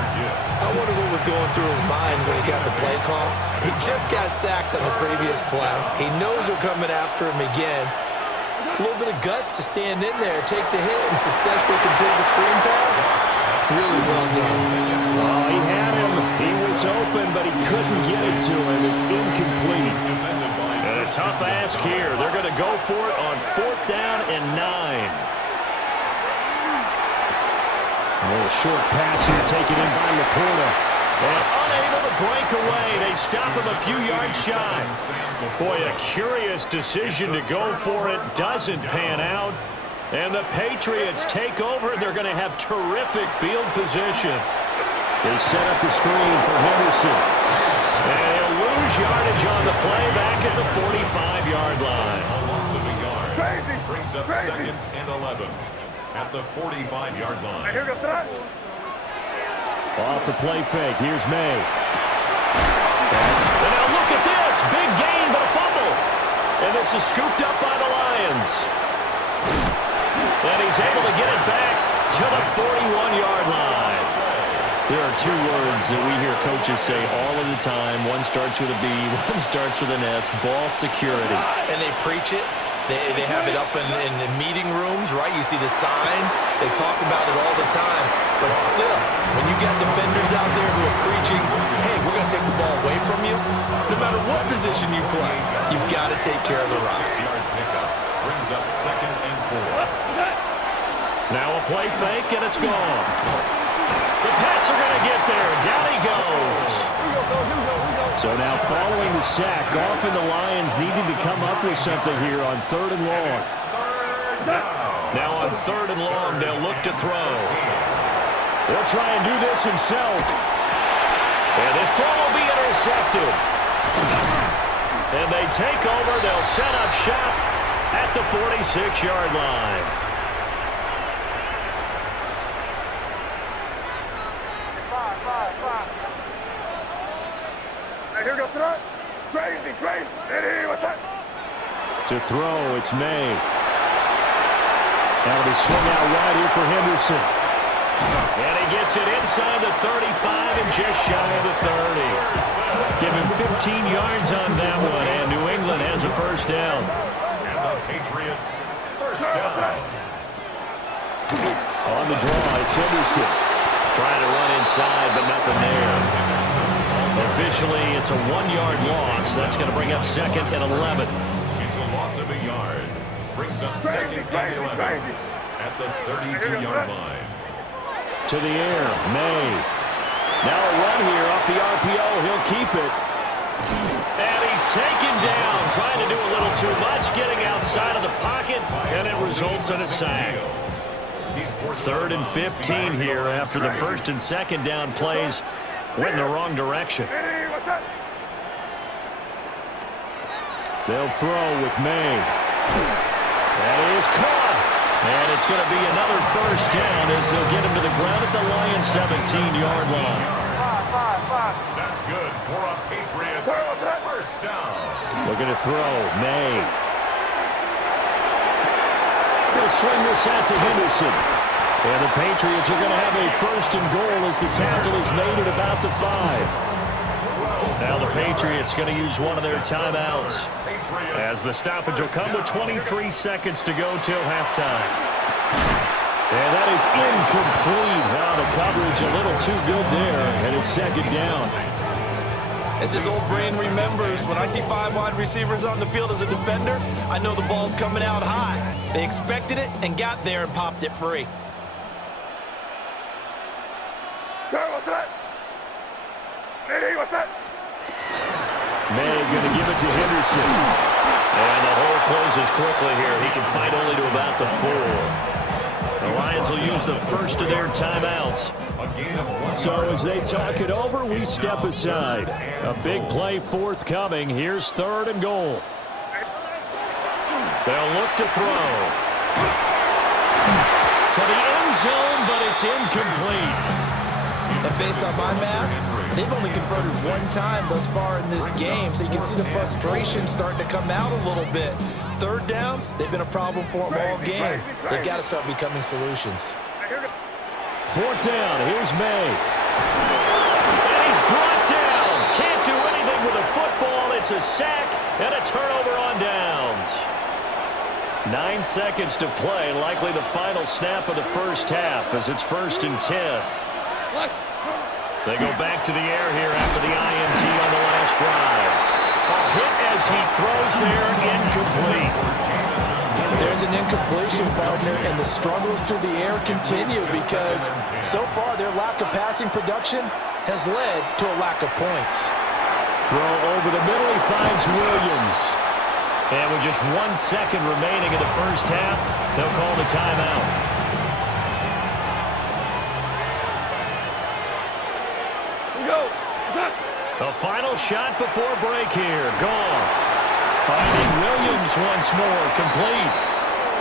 I wonder what was going through his mind when he got the play call. He just got sacked on the previous play. He knows they're coming after him again. A little bit of guts to stand in there, take the hit, and successfully complete the screen pass. Really well done. Oh, he had him. He was open, but he couldn't get it to him. It's incomplete. And a tough ask here. They're going to go for it on 4th down and 9. A little short pass here taken in by Laporta. And unable to break away. They stop him a few yards shy. Boy, a curious decision to go for it. Doesn't pan out. And the Patriots take over. They're going to have terrific field position. They set up the screen for Henderson. And he'll lose yardage on the play back at the 45-yard line. A loss of a yard. Brings up 2nd and 11 at the 45-yard line. Here goes that. Off the play fake. Here's May. And now look at this. Big gain, but a fumble. And this is scooped up by the Lions. And he's able to get it back to the 41-yard line. There are 2 words that we hear coaches say all of the time. One starts with a B, one starts with an S. Ball security. And they preach it, They have it up in meeting rooms, right? You see the signs. They talk about it all the time. But still, when you got defenders out there who are preaching, hey, we're going to take the ball away from you, no matter what position you play, you've got to take care of the rock. Brings up 2nd and 4. Now a play fake, and it's gone. The Pats are going to get there. Down he goes. So now following the sack, often the Lions needing to come up with something here on 3rd and long. Now on 3rd and long, they'll look to throw. They'll try and do this himself. And this throw will be intercepted. And they take over. They'll set up shop at the 46-yard line. Here goes tonight. Crazy. Hey, what's that? To throw, it's May. That'll be swung out wide here for Henderson. And he gets it inside the 35 and just shy of the 30. Give him 15 yards on that one, and New England has a first down. And the Patriots, first down. On the draw, it's Henderson. Trying to run inside, but nothing there. Officially, it's a 1-yard loss. That's going to bring up 2nd and 11. It's a loss of a yard. Brings up 2nd and 11 at the 32-yard line. To the air, May. Now a run here off the RPO. He'll keep it. And he's taken down, trying to do a little too much, getting outside of the pocket, and it results in a sack. 3rd and 15 here after the 1st and 2nd down plays went in the wrong direction. They'll throw with May. That is caught. And it's going to be another first down as they'll get him to the ground at the Lions' 17-yard line. That's good for a Patriots first down. Looking to throw, May. They'll swing this out to Henderson. And the Patriots are going to have a 1st and goal as the tackle is made at about the 5. Now the Patriots going to use one of their timeouts as the stoppage will come with 23 seconds to go till halftime. And that is incomplete. Wow, the coverage a little too good there, and it's 2nd down. As this old brain remembers, when I see 5 wide receivers on the field as a defender, I know the ball's coming out high. They expected it and got there and popped it free. What's that? Hey, what's that? May going to give it to Henderson. And the hole closes quickly here. He can fight only to about the 4. The Lions will use the first of their timeouts. So as they talk it over, we step aside. A big play forthcoming. Here's 3rd and goal. They'll look to throw. To the end zone, but it's incomplete. And based on my math, they've only converted 1 time thus far in this game, so you can see the frustration starting to come out a little bit. 3rd downs, they've been a problem for them all game. They've got to start becoming solutions. 4th down, here's May. And he's brought down. Can't do anything with a football. It's a sack and a turnover on downs. 9 seconds to play, likely the final snap of the first half as it's 1st and 10. They go back to the air here after the INT on the last drive. A hit as he throws there, incomplete. There's an incompletion, partner, and the struggles through the air continue because so far their lack of passing production has led to a lack of points. Throw over the middle, he finds Williams. And with just 1 second remaining in the first half, they'll call the timeout. The final shot before break here. Goff finding Williams once more, complete.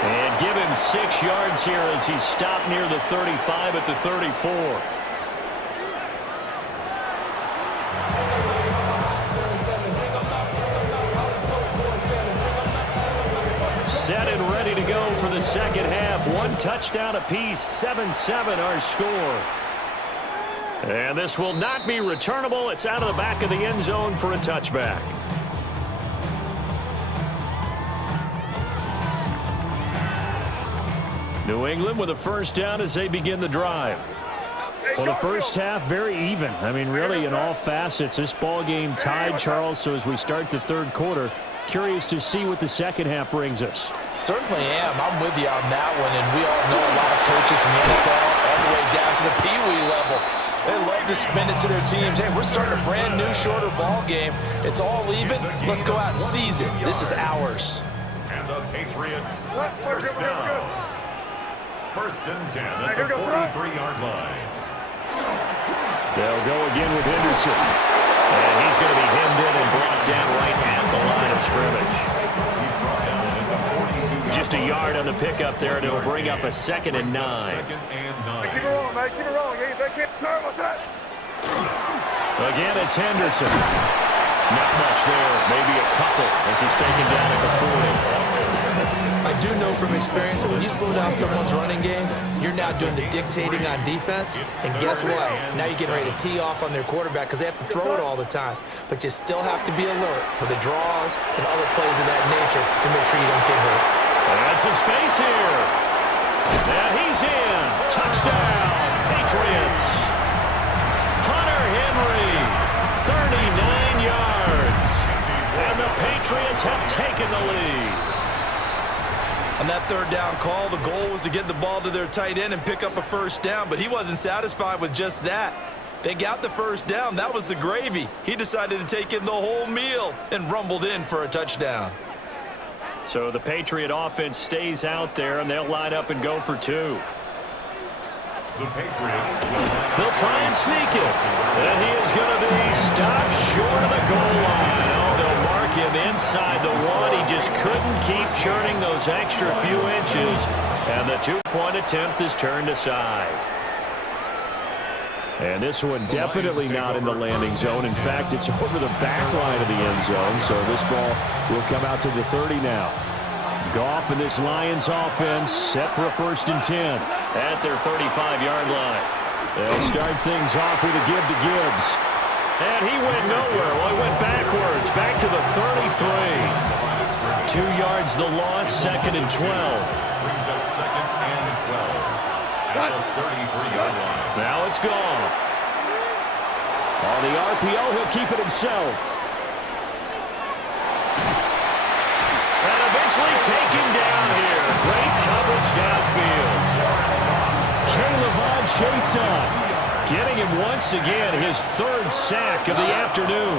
And give him 6 yards here as he's stopped near the 35 at the 34. Set and ready to go for the second half. 1 touchdown apiece, 7-7 our score. And this will not be returnable. It's out of the back of the end zone for a touchback. New England with a first down as they begin the drive. Well, the first half, very even. I mean, really, in all facets, this ball game tied, Charles. So as we start the third quarter, curious to see what the second half brings us. Certainly am. I'm with you on that one, and we all know a lot of coaches from the NFL all the way down to the Pee Wee level. They love to spin it to their teams. Hey, we're starting a brand new, shorter ball game. It's all even. Let's go out and seize it. This is ours. And the Patriots, first down. First and 10 at the 43-yard line. They'll go again with Henderson. And he's going to be hemmed in and brought down right at the line of scrimmage. Just a yard on the pickup there, and it'll bring up a 2nd and 9. Second and 9. Keep it rolling, man. Keep it rolling. They can't turn. What's that? Again, it's Henderson. Not much there. Maybe a couple as he's taken down at the 40. I do know from experience that when you slow down someone's running game, you're now doing the dictating on defense. And guess what? Now you're getting ready to tee off on their quarterback because they have to throw it all the time. But you still have to be alert for the draws and other plays of that nature to make sure you don't get hurt. And some space here. Now he's in. Touchdown, Patriots. Hunter Henry, 39 yards. And the Patriots have taken the lead. On that third down call, the goal was to get the ball to their tight end and pick up a first down, but he wasn't satisfied with just that. They got the first down. That was the gravy. He decided to take in the whole meal and rumbled in for a touchdown. So the Patriot offense stays out there, and they'll line up and go for 2. The Patriots will They'll try and sneak it. And he is going to be stopped short of the goal line. Oh, they'll mark him inside the 1. He just couldn't keep churning those extra few inches. And the 2-point attempt is turned aside. And this one definitely not in the landing zone. In fact, it's over the back line of the end zone. So this ball will come out to the 30 now. Goff and this Lions offense set for a 1st and 10 at their 35-yard line. They'll start things off with a give to Gibbs. And he went nowhere. Well, he went backwards, back to the 33. 2 yards the loss, 2nd and 12. brings up 2nd and 12 at the 33-yard line. Now it's Goff. On the RPO, he'll keep it himself. And eventually taken down here. Great coverage downfield. K'Lavon Chaisson getting him once again his 3rd sack of the afternoon.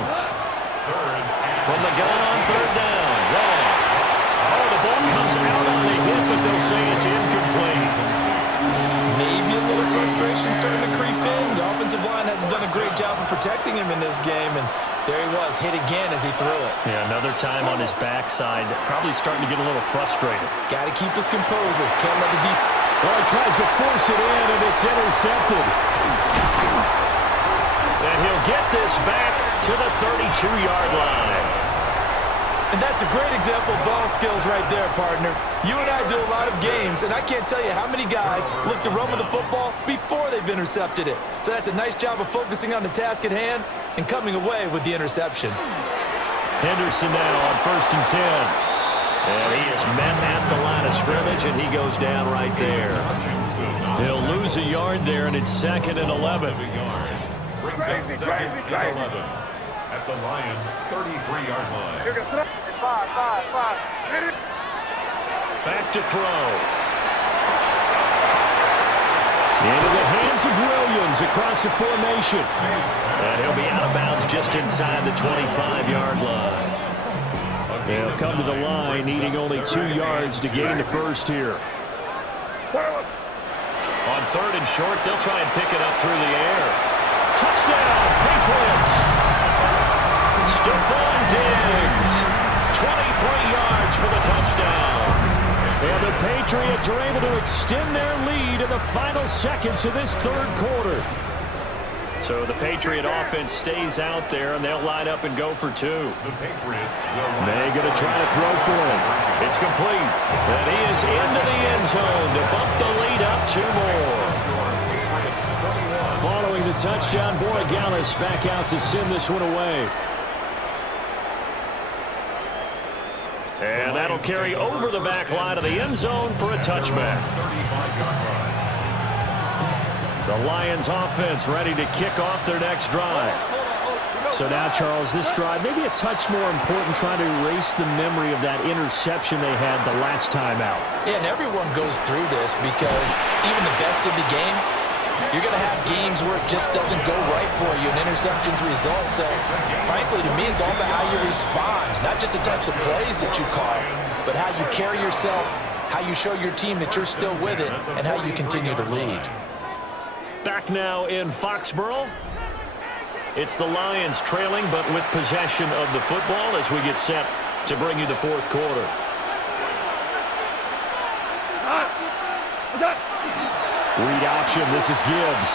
From the gun on 3rd down. Goff. Oh, the ball comes out on the hit, but they'll say it's incomplete. Maybe a little frustration starting to creep in. The offensive line hasn't done a great job of protecting him in this game, and there he was, hit again as he threw it. Yeah, another time on his backside, probably starting to get a little frustrated. Got to keep his composure. Can't let the deep. Well, he tries to force it in, and it's intercepted. And he'll get this back to the 32-yard line. And that's a great example of ball skills right there, partner. You and I do a lot of games, and I can't tell you how many guys look to run with the football before they've intercepted it. So that's a nice job of focusing on the task at hand and coming away with the interception. Henderson now on 1st and 10. And he is met at the line of scrimmage, and he goes down right there. He'll lose a yard there, and it's 2nd and 11. Brings up 2nd and 11 at the Lions' 33-yard line. Five. Hit it. Back to throw. Into the hands of Williams across the formation. And he'll be out of bounds just inside the 25-yard line. They'll come to the line, needing only 2 yards to gain the first here. On 3rd and short, they'll try and pick it up through the air. Touchdown, Patriots! Stephon Diggs, 23 yards for the touchdown. And the Patriots are able to extend their lead in the final seconds of this 3rd quarter. So the Patriot offense stays out there, and they'll line up and go for 2. The Patriots will. They're going to try to throw for him. It's complete. And he is into the end zone to bump the lead up 2 more. Following the touchdown, Borregales back out to send this one away. And that'll carry over the back line of the end zone for a touchback. The Lions offense ready to kick off their next drive. So now, Charles, this drive maybe a touch more important, trying to erase the memory of that interception they had the last time out. Yeah, and everyone goes through this because even the best in the game, you're going to have games where it just doesn't go right for you, and interceptions result. So, frankly, to me, it's all about how you respond, not just the types of plays that you call, but how you carry yourself, how you show your team that you're still with it, and how you continue to lead. Back now in Foxborough. It's the Lions trailing, but with possession of the football as we get set to bring you the fourth quarter. Read option. This is Gibbs.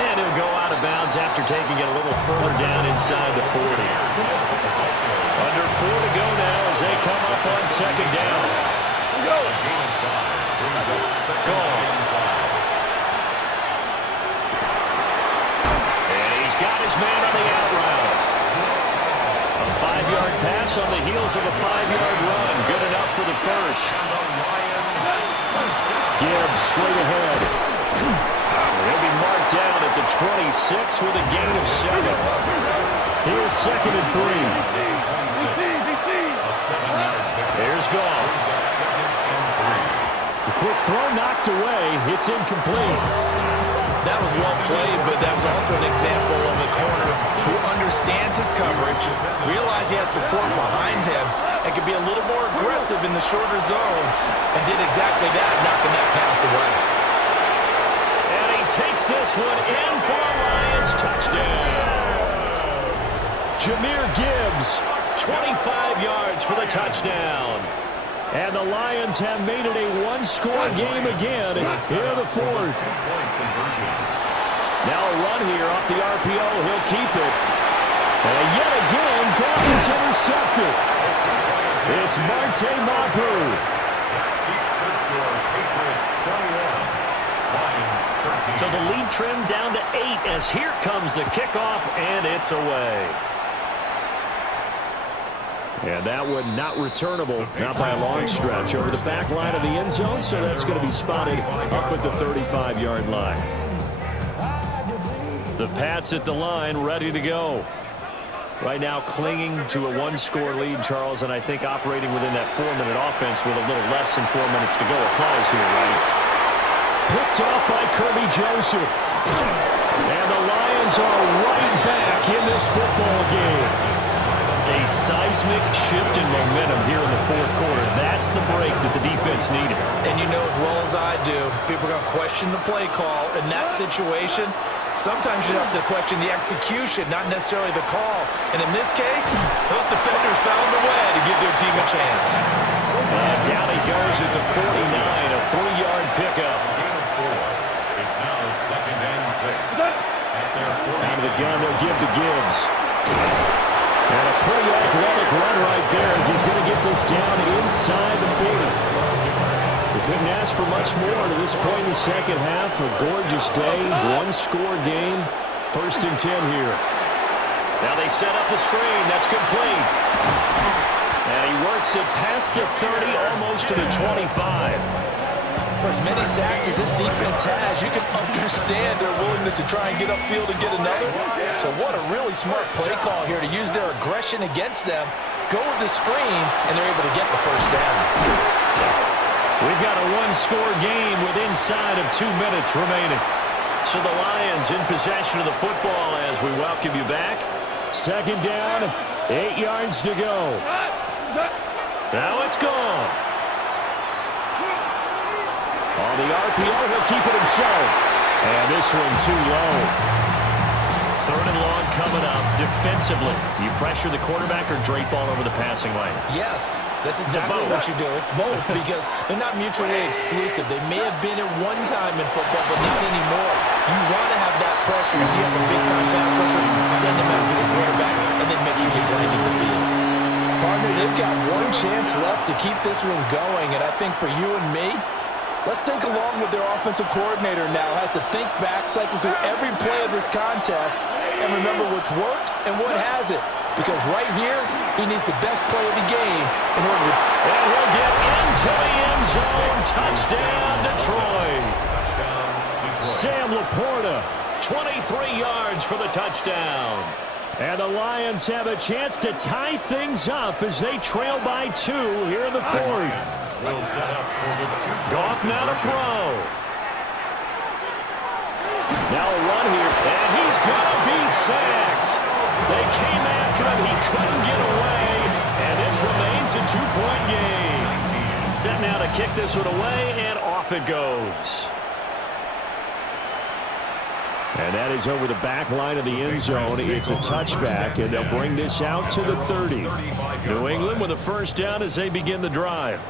And he'll go out of bounds after taking it a little further down inside the 40. Under 4 to go now as they come up on second down. Gone. Got his man on the out route. A 5-yard pass on the heels of a 5-yard run. Good enough for the first. Gibbs straight ahead. He'll be marked down at the 26 with a gain of 7. Here's 2nd and 3. Here's Goff. The quick throw knocked away. It's incomplete. That was well played, but that was also an example of a corner who understands his coverage, realized he had support behind him, and could be a little more aggressive in the shorter zone, and did exactly that, knocking that pass away. And he takes this one in for a Lions touchdown. Jahmyr Gibbs, 25 yards for the touchdown. And the Lions have made it a one-score game again here in the fourth. Now a run here off the RPO. He'll keep it. And yet again, Goff is intercepted. It's Marte Mapu. Keeps the score. Patriots 21. Lions 13. So the lead trimmed down to 8 as here comes the kickoff, and it's away. And that one not returnable, not by a long stretch, over the back line of the end zone, so that's going to be spotted up at the 35-yard line. The Pats at the line, ready to go. Right now clinging to a one-score lead, Charles, and I think operating within that 4-minute offense with a little less than 4 minutes to go applies here, right? Picked off by Kirby Joseph. And the Lions are right back in this football game. A seismic shift in momentum here in the fourth quarter. That's the break that the defense needed. And you know as well as I do, people are going to question the play call. In that situation, sometimes you have to question the execution, not necessarily the call. And in this case, those defenders found a way to give their team a chance. Down he goes at the 49, a 3-yard pickup. It's now 2nd and 6. Out of the gun, they'll give to Gibbs. And a pretty athletic run right there as he's going to get this down inside the 40. We couldn't ask for much more to this point in the second half. A gorgeous day, one-score game. 1st and 10 here. Now they set up the screen. That's complete. And he works it past the 30, almost to the 25. For as many sacks as this defense has, you can understand their willingness to try and get upfield and get another. So what a really smart play call here to use their aggression against them, go with the screen, and they're able to get the first down. We've got a one-score game with inside of 2 minutes remaining. So the Lions in possession of the football as we welcome you back. 2nd down, 8 yards to go. Now it's gone. On the RPO, he'll keep it himself. And this one too low. 3rd and long coming up. Defensively, you pressure the quarterback or drape all over the passing lane? Yes, that's exactly what you do. It's both because they're not mutually exclusive. They may have been at one time in football, but not anymore. You want to have that pressure. You have a big-time pass rusher, send him after the quarterback, and then make sure you blanket the field. Partner, they've got one chance left to keep this one going, and I think for you and me, let's think along with their offensive coordinator now. Has to think back, cycle through every play of this contest, and remember what's worked and what hasn't. Because right here, He needs the best play of the game in order to... And he'll get into the end zone. Touchdown, Detroit. Sam Laporta, 23 yards for the touchdown. And the Lions have a chance to tie things up as they trail by 2 here in the fourth. Goff now to throw. Now a run here, and he's going to be sacked. They came after him. He couldn't get away, and this remains a 2-point game. Set now to kick this one away, and off it goes. And that is over the back line of the end zone. It's a touchback, and they'll bring this out to the 30. New England with a first down as they begin the drive.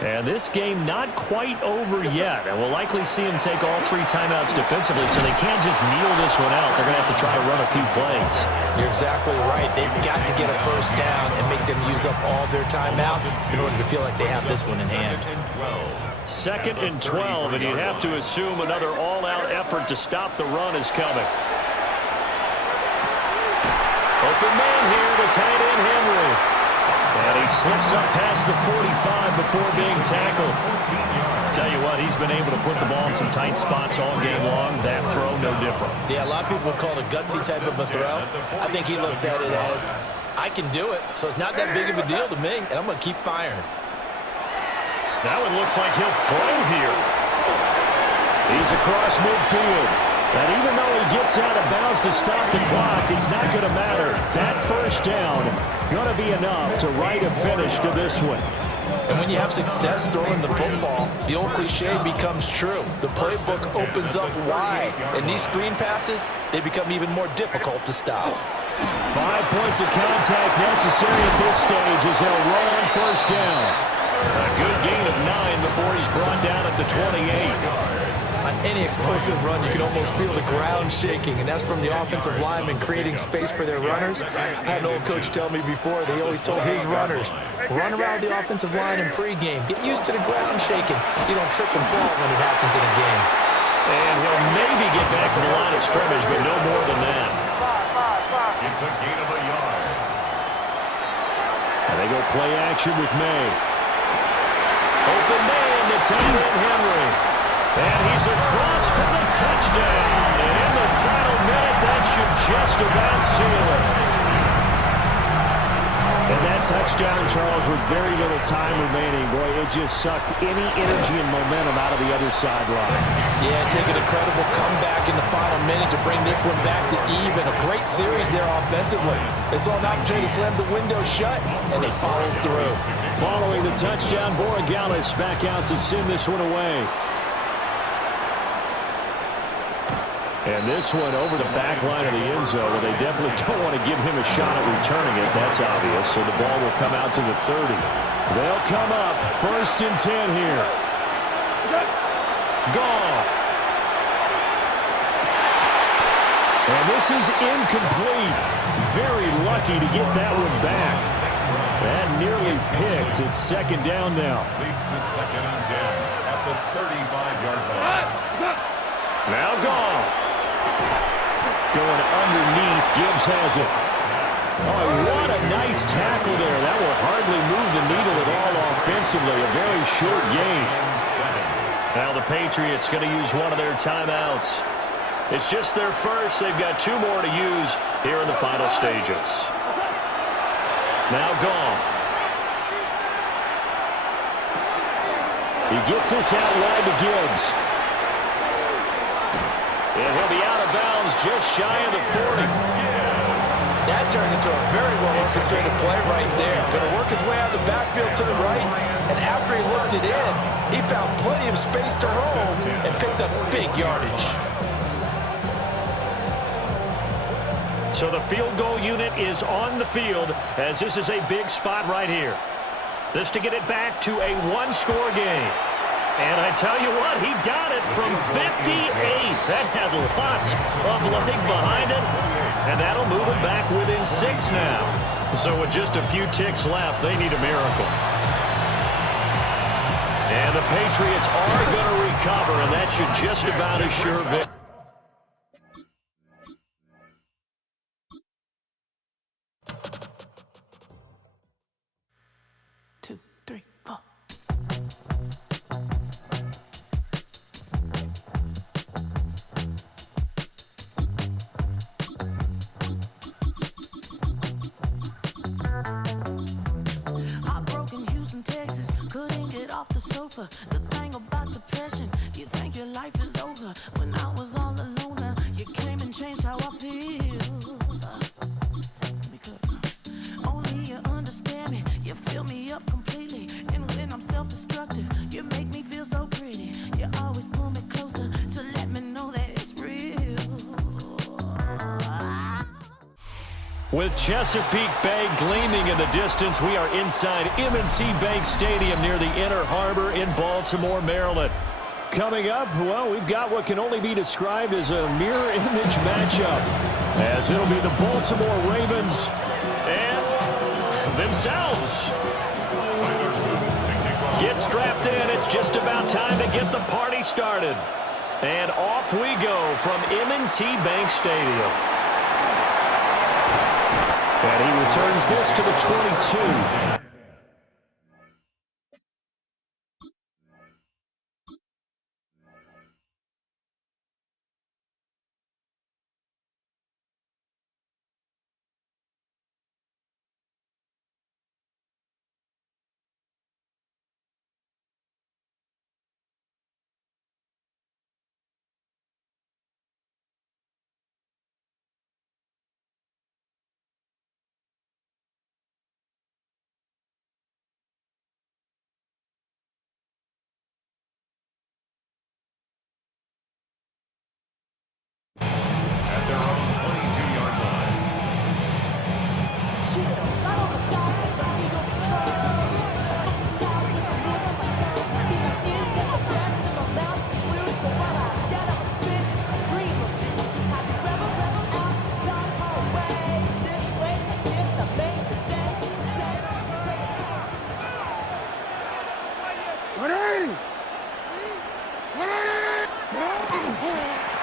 And this game not quite over yet. And we'll likely see them take all 3 timeouts defensively, so they can't just kneel this one out. They're going to have to try to run a few plays. You're exactly right. They've got to get a first down and make them use up all their timeouts in order to feel like they have this one in hand. 2nd and 12, and you'd have to assume another all-out effort to stop the run is coming. Open man here to tight end Henry. And he slips up past the 45 before being tackled. Tell you what, he's been able to put the ball in some tight spots all game long. That throw, no different. Yeah, a lot of people would call it a gutsy type of a throw. I think he looks at it as, I can do it, so it's not that big of a deal to me, and I'm going to keep firing. That one looks like he'll throw here. He's across midfield. And even though he gets out of bounds to stop the clock, it's not going to matter. That first down going to be enough to write a finish to this one. And when you have success throwing the football, the old cliche becomes true. The playbook opens up wide, and these screen passes, they become even more difficult to stop. 5 points of contact necessary at this stage as they'll run on first down. A good gain of 9 before he's brought down at the 28. On any explosive run, you can almost feel the ground shaking, and that's from the offensive linemen creating space for their runners. I had an old coach tell me before, they always told his runners, run around the offensive line in pregame. Get used to the ground shaking so you don't trip and fall when it happens in a game. And he'll maybe get back to the line of scrimmage, but no more than that. It's a gain of a yard. And they go play action with May. Open man to Taylor Henry. And he's across for the touchdown. And in the final minute, that should just about seal it. And that touchdown, Charles, with very little time remaining, boy, it just sucked any energy and momentum out of the other sideline. Yeah, take an incredible comeback in the final minute to bring this one back to even. A great series there offensively. They saw an opportunity to slam the window shut, and they followed through. Following the touchdown, Borregales back out to send this one away. And this one over the back line of the end zone, where they definitely don't want to give him a shot at returning it. That's obvious. So the ball will come out to the 30. They'll come up 1st and 10 here. Goff. And this is incomplete. Very lucky to get that one back. That nearly picked. It's 2nd down now. Leads to 2nd and 10 at the 35-yard line. Now Goff. Going underneath, Gibbs has it. Oh, what a nice tackle there. That will hardly move the needle at all offensively. A very short gain. Now the Patriots going to use one of their timeouts. It's just their first. They've got 2 more to use here in the final stages. Now Goff. He gets this out wide to Gibbs. And he'll be out of bounds just shy of the 40. That turns into a very well-orchestrated play right there. Going to work his way out of the backfield to the right, and after he looked it in, he found plenty of space to roam and picked up big yardage. So the field goal unit is on the field as this is a big spot right here. This to get it back to a 1-score game. And I tell you what, he got it from 58. That had lots of leg behind it. And that'll move it back within 6 now. So with just a few ticks left, they need a miracle. And the Patriots are going to recover, and that should just about assure victory. With Chesapeake Bay gleaming in the distance, we are inside M&T Bank Stadium near the Inner Harbor in Baltimore, Maryland. Coming up, well, we've got what can only be described as a mirror image matchup, as it'll be the Baltimore Ravens and themselves. Get strapped in. It's just about time to get the party started. And off we go from M&T Bank Stadium. And he returns this to the 22.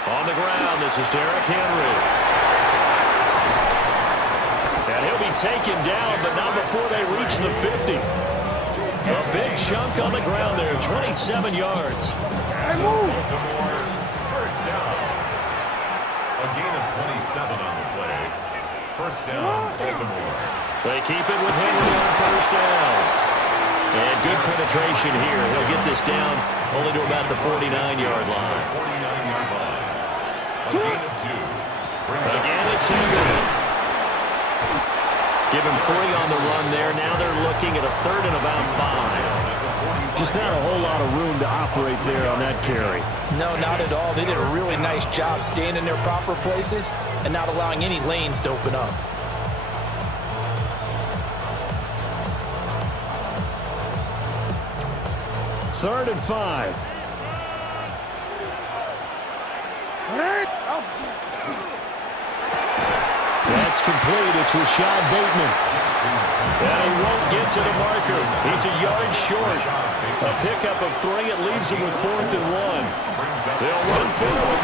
On the ground, this is Derrick Henry. And he'll be taken down, but not before they reach the 50. A big chunk on the ground there, 27 yards. Baltimore, first down. A gain of 27 on the play. First down, Baltimore. They keep it with Henry on first down. And good penetration here. He'll get this down only to about the 49-yard line. 49-yard line. A gain of 2. Again, it's Henry. Give him 3 on the run there. Now they're looking at a third and about 5. Just not a whole lot of room to operate there on that carry. No, not at all. They did a really nice job staying in their proper places and not allowing any lanes to open up. Third and 5. That's complete. It's Rashad Bateman. And he won't get to the marker. He's a yard short. A pickup of 3. It leaves him with 4th and 1. They'll run forward with